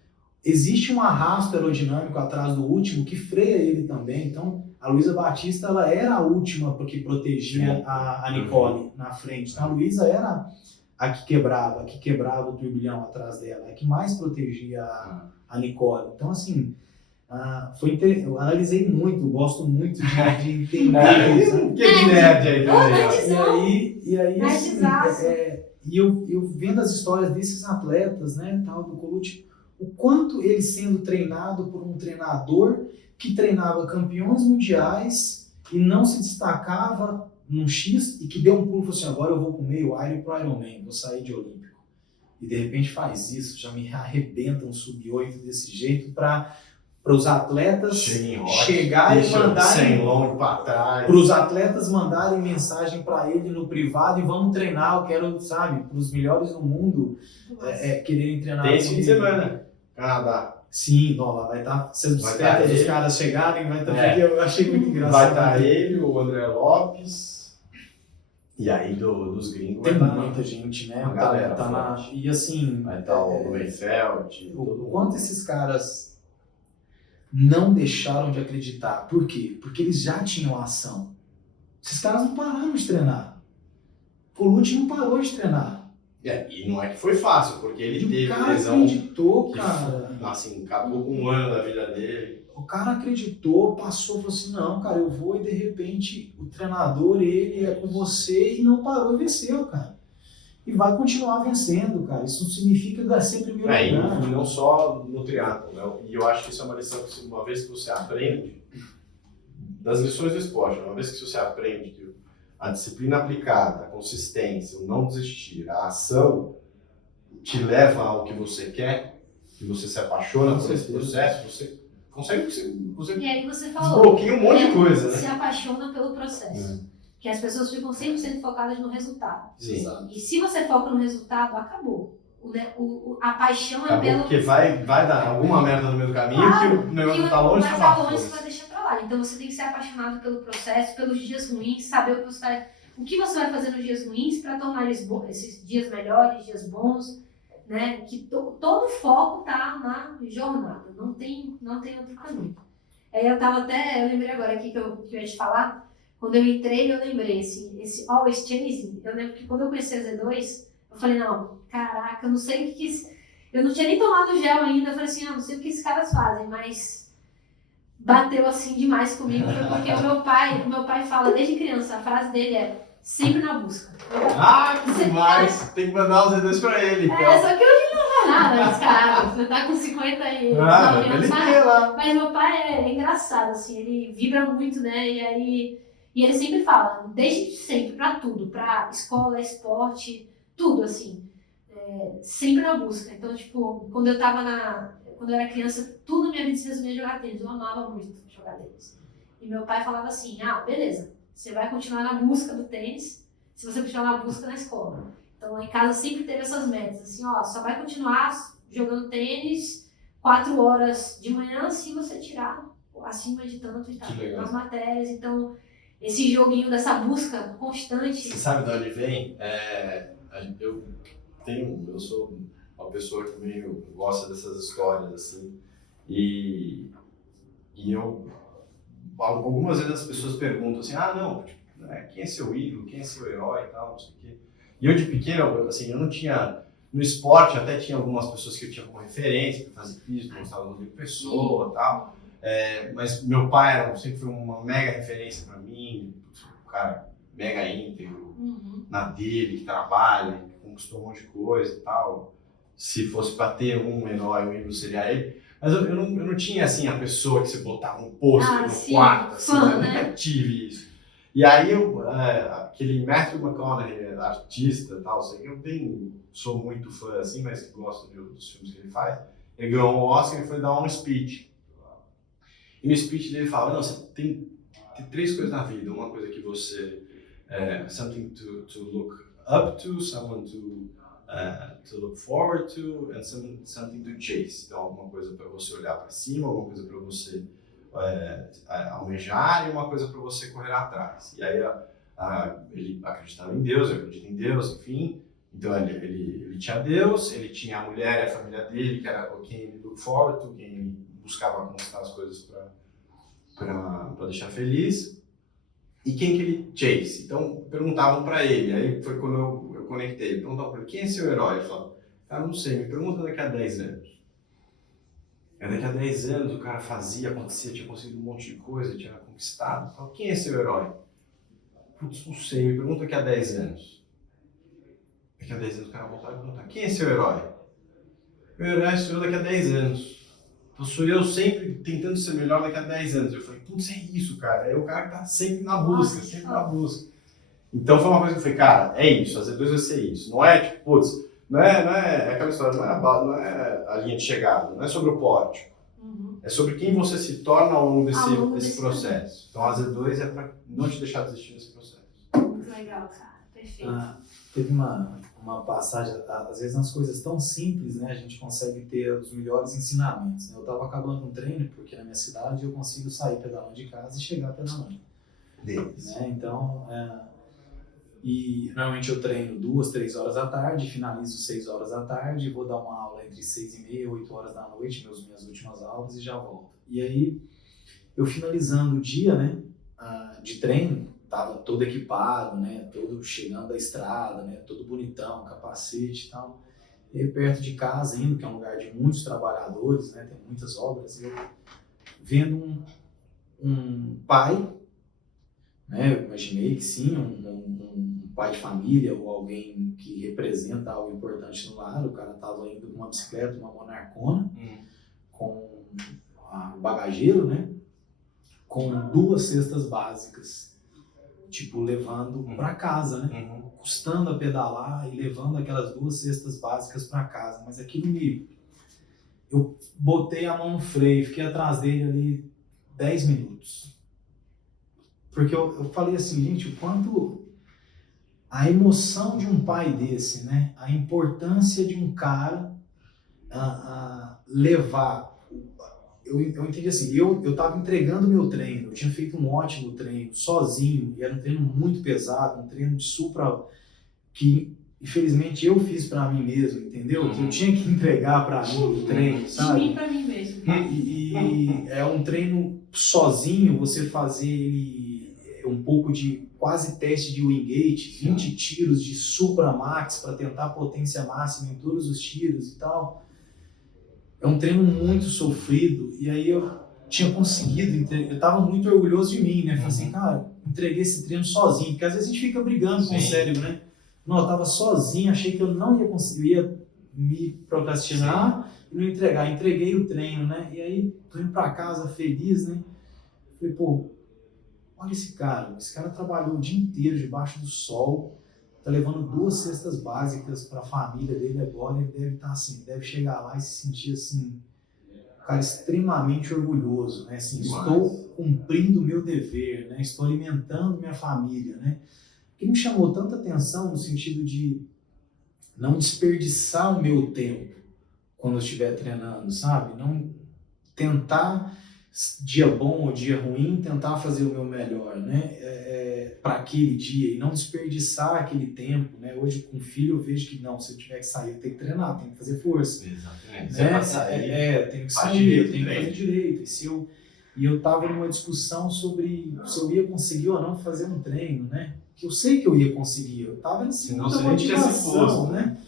existe um arrasto aerodinâmico atrás do último que freia ele também. Então, a Luísa Batista, ela era a última porque protegia a Nicole na frente. Então, a Luísa era a que quebrava o turbilhão atrás dela, a que mais protegia a Nicole. Então, assim, eu analisei muito, gosto muito de entender. Que nerd aí também. E aí, E aí, Mas assim, desastre. e eu vendo as histórias desses atletas, né, tal, do Colucci, o quanto ele sendo treinado por um treinador que treinava campeões mundiais e não se destacava num X e que deu um pulo e falou assim, agora eu vou pro meio Iron pro Ironman, vou sair de Olímpico. E de repente faz isso, já me arrebenta um sub-8 desse jeito para os atletas chegarem e mandarem para os atletas mandarem mensagem para ele no privado e vamos treinar, eu quero, sabe, para os melhores do mundo quererem treinar. Tem esse fim de semana, Canadá. Sim, ó, lá vai estar, se as bicicletas dos caras chegarem, vai estar, porque eu achei muito engraçado. Vai estar ele, o André Lopes, e aí dos gringos tem vai estar muita gente, né? uma galera E assim, vai estar o Weinfeld, o quanto esses caras não deixaram de acreditar. Por quê? Porque eles já tinham ação. Esses caras não pararam de treinar. O Colucci não parou de treinar. E não é que foi fácil, porque ele teve o cara lesão acreditou, que, cara. assim, acabou com um ano da vida dele. O cara acreditou, passou, falou assim, não, cara, eu vou, e de repente o treinador, ele é com você, e não parou e venceu, cara. E vai continuar vencendo, cara. Isso não significa ser primeiro lugar. E não só no triatlo, né? E eu acho que isso é uma lição que uma vez que você aprende, das lições do esporte, uma vez que você aprende que a disciplina aplicada, a consistência, o não desistir, a ação te leva ao que você quer, que você se apaixona por esse processo, você consegue, você E aí você falou, desbloqueia um monte de coisa, né? Se apaixona pelo processo. Que as pessoas ficam 100% focadas no resultado. Sim. E se você foca no resultado, acabou. A paixão Acabou é pelo... porque vai dar alguma merda no meio do caminho, Claro, que o negócio tá longe, mas tá longe, você vai deixar pra lá. Então você tem que ser apaixonado pelo processo, pelos dias ruins, saber o que você vai fazer nos dias ruins para tornar esses dias melhores, dias bons, né? Que todo o foco tá na jornada, não tem outro caminho. Aí eu lembrei agora aqui que eu ia te falar, quando eu entrei eu lembrei, esse Always Chasing, eu lembro que quando eu conheci a Z2, eu falei, não, caraca, eu não sei o que eu não tinha nem tomado gel ainda, eu falei assim, não sei o que esses caras fazem, mas bateu assim demais comigo, foi porque o meu pai fala desde criança, a frase dele é sempre na busca. Ah, que demais! Tem que mandar os Z2 pra ele. Então. Só que hoje não dá nada, esse cara, você tá com 50 e 9 anos, mas meu pai é engraçado, assim, ele vibra muito, né, e ele sempre fala, desde sempre, pra tudo, pra escola, esporte, tudo, assim, sempre na busca. Então, tipo, quando eu era criança, tudo na minha vida se resumia a jogar tênis. Eu amava muito jogar tênis. E meu pai falava assim, beleza, você vai continuar na busca do tênis, se você continuar na busca na escola. Então, lá em casa sempre teve essas metas, assim, só vai continuar jogando tênis 4 horas de manhã se você tirar acima de tanto e tal, nas matérias. Então, esse joguinho dessa busca constante. Você sabe de onde vem? Eu sou uma pessoa que meio gosta dessas histórias, assim, e eu, algumas vezes as pessoas perguntam assim, quem é seu ídolo, quem é seu herói e tal, não sei o quê. E eu de pequeno, assim, eu não tinha, no esporte até tinha algumas pessoas que eu tinha como referência para fazer físico, gostava do Rodrigo Pessoa e tal, mas meu pai sempre foi uma mega referência para mim, um cara mega íntegro, na dele, que trabalha, que conquistou um monte de coisa e tal. Se fosse para ter um herói, um ídolo seria ele. Mas eu não tinha, assim, a pessoa que você botava um pôster no quarto, assim, eu nunca tive isso. E aí, aquele Matthew McConaughey, artista e tal, eu sou muito fã, assim, mas gosto dos filmes que ele faz. Ele ganhou um Oscar e foi dar um speech. E no speech dele fala, não, você tem 3 coisas na vida. Uma coisa que você... something to look up to, someone to look forward to, and something to chase. Então, alguma coisa para você olhar para cima, alguma coisa para você almejar e uma coisa para você correr atrás. E aí ele acreditava em Deus, eu acredito em Deus, enfim. Então ele tinha Deus, ele tinha a mulher e a família dele, que era quem ele look forward to, quem ele buscava conquistar as coisas para deixar feliz. E quem que ele chase? Então perguntavam para ele, aí foi quando eu conectei, perguntavam para ele, quem é seu herói? Ele falou, cara, não sei, me pergunta daqui a 10 anos. Daqui a 10 anos o cara fazia, acontecia, tinha conseguido um monte de coisa, tinha conquistado. Falei, quem é seu herói? putz, não sei, me pergunta daqui a 10 anos. Daqui a 10 anos o cara voltar e perguntar, quem é seu herói? Meu herói sou eu daqui a 10 anos. Então sou eu sempre tentando ser melhor daqui a 10 anos. Eu falei, putz, é isso, cara. É o cara que tá sempre na busca, sempre na busca. Então foi uma coisa que eu falei, cara, é isso, a Z2 vai ser isso. Não é tipo, putz, não é aquela história, não é a linha de chegada, não é sobre o pódio. É sobre quem você se torna ao longo desse processo. Então a Z2 é para não te deixar desistir desse processo. Muito legal, cara. Perfeito. Teve uma passagem, às vezes nas coisas tão simples, né, a gente consegue ter os melhores ensinamentos. Né? Eu estava acabando um treino, porque na minha cidade eu consigo sair pedalando de casa e chegar pedalando. Né? Então, e normalmente eu treino 2, 3 horas da tarde, finalizo 6 horas da tarde, vou dar uma aula entre 6h30 e 8 horas da noite, minhas últimas aulas, e já volto. E aí, eu finalizando o dia, né, de treino, tava todo equipado, né, todo chegando da estrada, né, todo bonitão, capacete e tal. E aí, perto de casa, indo, que é um lugar de muitos trabalhadores, né, tem muitas obras, eu vendo um pai, né, eu imaginei que sim, um pai de família ou alguém que representa algo importante no lar. O cara estava indo com uma bicicleta, uma Monarcona, com o bagageiro, né, com 2 cestas básicas, tipo, levando para casa, né, custando a pedalar e levando aquelas 2 cestas básicas para casa. Mas aquilo eu botei a mão no freio, fiquei atrás dele ali 10 minutos. Porque eu falei assim, gente, o quanto a emoção de um pai desse, né? A importância de um cara levar. Eu entendi assim, eu estava entregando meu treino, eu tinha feito um ótimo treino, sozinho, e era um treino muito pesado, um treino de supra que, infelizmente, eu fiz para mim mesmo, entendeu? Que eu tinha que entregar para mim o treino, sabe? De mim para mim mesmo. E é um treino sozinho, você fazer ele um pouco de quase teste de wingate, 20 tiros de Supra Max para tentar potência máxima em todos os tiros e tal. É um treino muito sofrido, e aí eu tinha conseguido, eu estava muito orgulhoso de mim, né? Falei assim, cara, entreguei esse treino sozinho, porque às vezes a gente fica brigando com o cérebro, né? Não, eu estava sozinho, achei que eu não ia conseguir, eu ia me procrastinar e não entregar. Entreguei o treino, né? E aí, tô indo para casa feliz, né? Falei, pô, olha esse cara trabalhou o dia inteiro debaixo do sol, tá levando 2 cestas básicas para a família dele agora, ele deve estar assim, deve chegar lá e se sentir assim, cara, extremamente orgulhoso, né? Assim, estou cumprindo o meu dever, né? Estou alimentando minha família, né? O que me chamou tanta atenção no sentido de não desperdiçar o meu tempo quando eu estiver treinando, sabe? Não tentar, dia bom ou dia ruim, tentar fazer o meu melhor, né? Para aquele dia e não desperdiçar aquele tempo, né? Hoje com o filho eu vejo que não, se eu tiver que sair eu tenho que treinar, tenho que fazer força. Exatamente. Né? Tenho que sair, eu tenho que fazer direito. E eu estava numa discussão sobre se eu ia conseguir ou não fazer um treino, né? Que eu sei que eu ia conseguir, eu estava nessa motivação, né?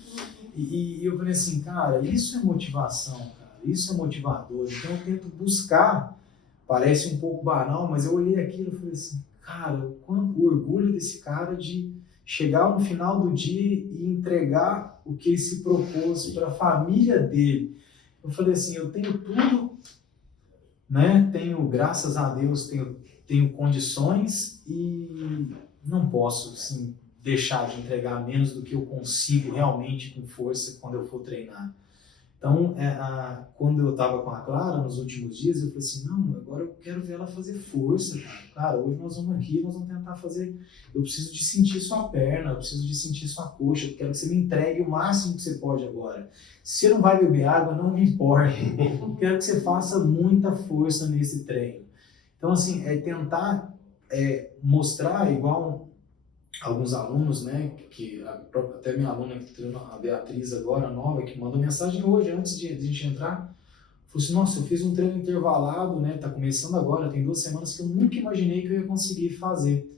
E eu falei assim, cara, isso é motivação, cara, isso é motivador. Então eu tento buscar, parece um pouco banal, mas eu olhei aquilo e falei assim, cara, o orgulho desse cara de chegar no final do dia e entregar o que ele se propôs para a família dele. Eu falei assim, eu tenho tudo, né? Tenho, graças a Deus, tenho condições e não posso, assim, deixar de entregar menos do que eu consigo realmente com força quando eu for treinar. Então, quando eu estava com a Clara nos últimos dias, eu falei assim, não, agora eu quero ver ela fazer força, cara. Cara, hoje nós vamos aqui, nós vamos tentar fazer, eu preciso de sentir sua perna, eu preciso de sentir sua coxa, eu quero que você me entregue o máximo que você pode agora. Se você não vai beber água, não me importa. Eu quero que você faça muita força nesse treino. Então, assim, tentar mostrar, igual alguns alunos, né, até minha aluna que treina, a Beatriz agora, nova, que mandou mensagem hoje, antes de a gente entrar, falou assim, nossa, eu fiz um treino intervalado, né, tá começando agora, tem 2 semanas que eu nunca imaginei que eu ia conseguir fazer.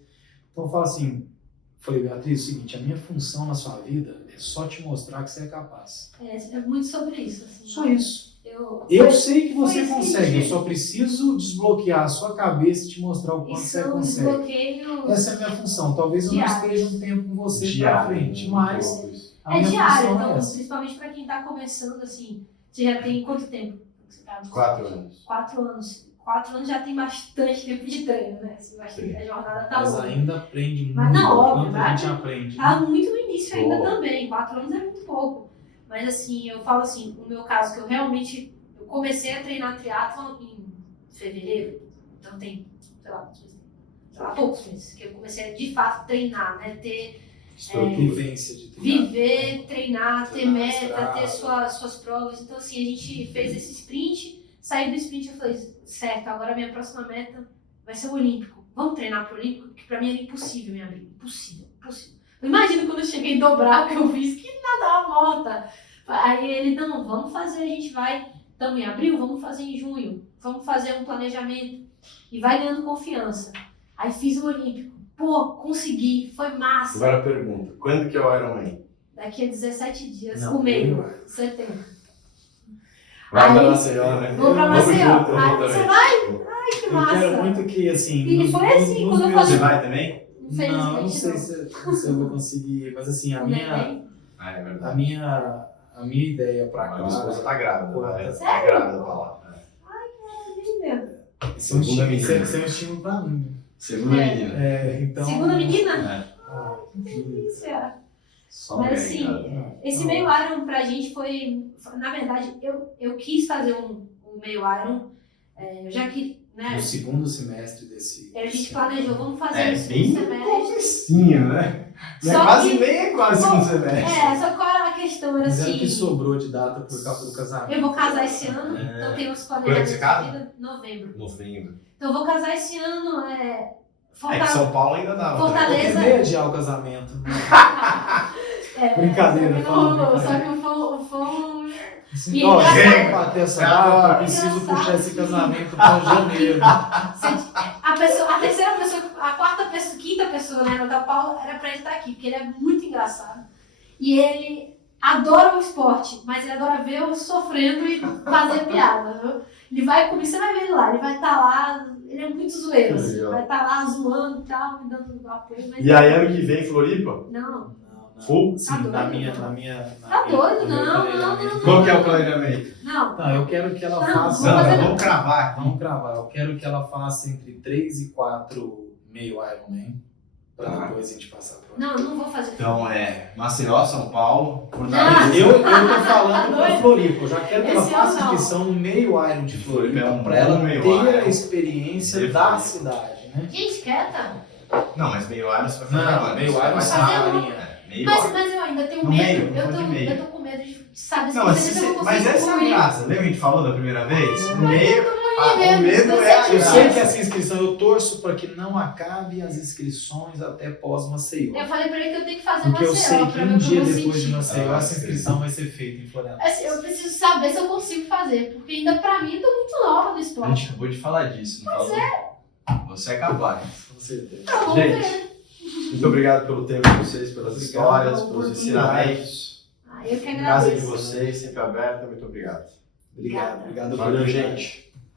Então eu falo assim, falei, Beatriz, é o seguinte, a minha função na sua vida é só te mostrar que você é capaz. É muito sobre isso. Assim, só isso. Eu Eu sei que você foi consegue, eu sentido. só preciso desbloquear a sua cabeça e te mostrar o quanto Isso você é um consegue. desbloqueio. Essa é a minha função. Talvez eu não Diário. esteja um tempo com você pra Diário, frente, né? mas a É minha diário, função então, é essa. principalmente pra quem tá começando, assim. Você já tem quanto tempo? Você tá? 4 anos. 4 anos. 4 anos já tem bastante tempo de treino, né? Assim, Sim. a jornada tá Mas longa. ainda aprende Mas muito. não, óbvio, Quanto a vai gente aprende. Tá muito no início ainda Pô. também. 4 anos é muito pouco. Mas assim, eu falo assim, no meu caso, que eu realmente eu comecei a treinar triatlon em fevereiro. Então tem, sei lá, poucos meses que eu comecei a de fato treinar, né? Ter Vivência de treinar. viver, treinar, ter Treinar meta, estrada. ter suas provas. Então, assim, a gente fez esse sprint, saí do sprint e falei, certo, agora a minha próxima meta vai ser o Olímpico. Vamos treinar pro Olímpico? Porque pra mim era impossível me abrir. Impossível. Imagina quando eu cheguei em dobrar o que eu fiz, que nadava morta. Aí ele, não, vamos fazer, a gente vai, estamos em abril, vamos fazer em junho. Vamos fazer um planejamento. E vai ganhando confiança. Aí fiz o Olímpico. Pô, consegui, foi massa. Agora a pergunta, quando que é o Ironman? Daqui a 17 dias, Não, o meio, eu- setembro. Vai pra Aí, Maceió, né? vou pra Vamos Maceió. junto, eu Aí, vou você também. Ai, que Eu massa. quero muito que, assim... E foi assim, quando eu meus- Você falei- vai também? Infelizmente, Não, eu não sei se eu vou conseguir, mas assim, O neném. Ah, é a verdade. minha ideia pra A cá... minha esposa tá grávida, Pô, vai. sério? Tá grávida pra lá. Menina. Isso é um Segunda estímulo, menina. isso é um estímulo pra mim. Segunda É. menina. Então... Segunda menina? É. Ah, Delícia. Só Mas bem, assim, cara. esse meio Iron pra gente foi... Na verdade, eu quis fazer um meio Iron. Eu já que, né? No segundo semestre desse... A gente planejou, vamos fazer É, no bem segundo no semestre. comecinho, né? Não é Só quase que- nem é quase segundo semestre. Só que qual era a questão? Era Mas era o assim... que sobrou de data por causa do casamento. Eu vou casar esse ano, então tem uns planejamentos você casa? de vida. Novembro. Novembro. Então eu vou casar esse ano. É que Fortaleza. São Paulo ainda dá. Eu Fortaleza. queria adiar o casamento. Brincadeira, Não falando rolou, brincadeira. só que o fã. Assim, E ó, engraçado. vem bater essa data, eu preciso Engraçado. puxar esse casamento pra janeiro. A terceira pessoa, a quarta pessoa, quinta pessoa, né, da Paula, era pra ele estar aqui, porque ele é muito engraçado. E ele adora o esporte, mas ele adora ver eu sofrendo e fazer piada, viu? Ele vai comigo, você vai ver ele lá, ele vai estar lá, ele é muito zoeiro, Que assim, legal. vai estar lá zoando e tal, me dando apoio, mas E aí, ano que vem, Floripa? não. Full? Sim, Tá doido, na minha. Tá doido, no meu não, planejamento. Qual que é o planejamento? Não, Não, eu quero que ela Não, faça. Vou fazer- Vamos cravar aqui. Vamos cravar. Eu quero que ela faça entre 3 e 4 meio Ironman. Pra Tá. depois a gente passar pro. não vou fazer. Então é Maceió, São Paulo, Não. Fortaleza. Eu tô falando Tá pra doido? Floripa. Eu já quero que ela Esse faça ano não. inscrição no meio Iron de Floripa Floripa. é um Pra ela bom meio ter Iron. a experiência Perfeito. da cidade, né? Gente, quieta. Não, mas meio Iron você vai fazer Não, agora. meio Você Iron vai você fazer vai um- farinha. Meio Mas Iron. eu ainda tenho No medo. meio, eu, no tô, meio. eu tô com medo de saber Não, se eu não consigo mas essa é a concluir. graça. Lembra que a gente falou da primeira vez? O medo, o medo, medo eu é a sei Eu que sei que graça. essa inscrição, eu torço para que não acabe as inscrições até pós-Maceió. Eu falei pra ele que eu tenho que fazer Porque eu sei Maceió que pra um ver o que dia eu vou depois de sentir. Maceió, Ah, essa sim. inscrição vai ser feita em Florianópolis. Assim, eu preciso saber se eu consigo fazer, porque ainda pra mim eu tô muito nova no A gente esporte. acabou de falar disso, não falou? Você é capaz. Com certeza. Então, vamos Gente, ver. muito obrigado pelo tempo de vocês, pelas Obrigado histórias, pela pelos oportunidade. ensinamentos. Eu que Casa de agradeço. vocês, sempre aberta. Muito obrigado. Obrigado, obrigado. Valeu, por- gente.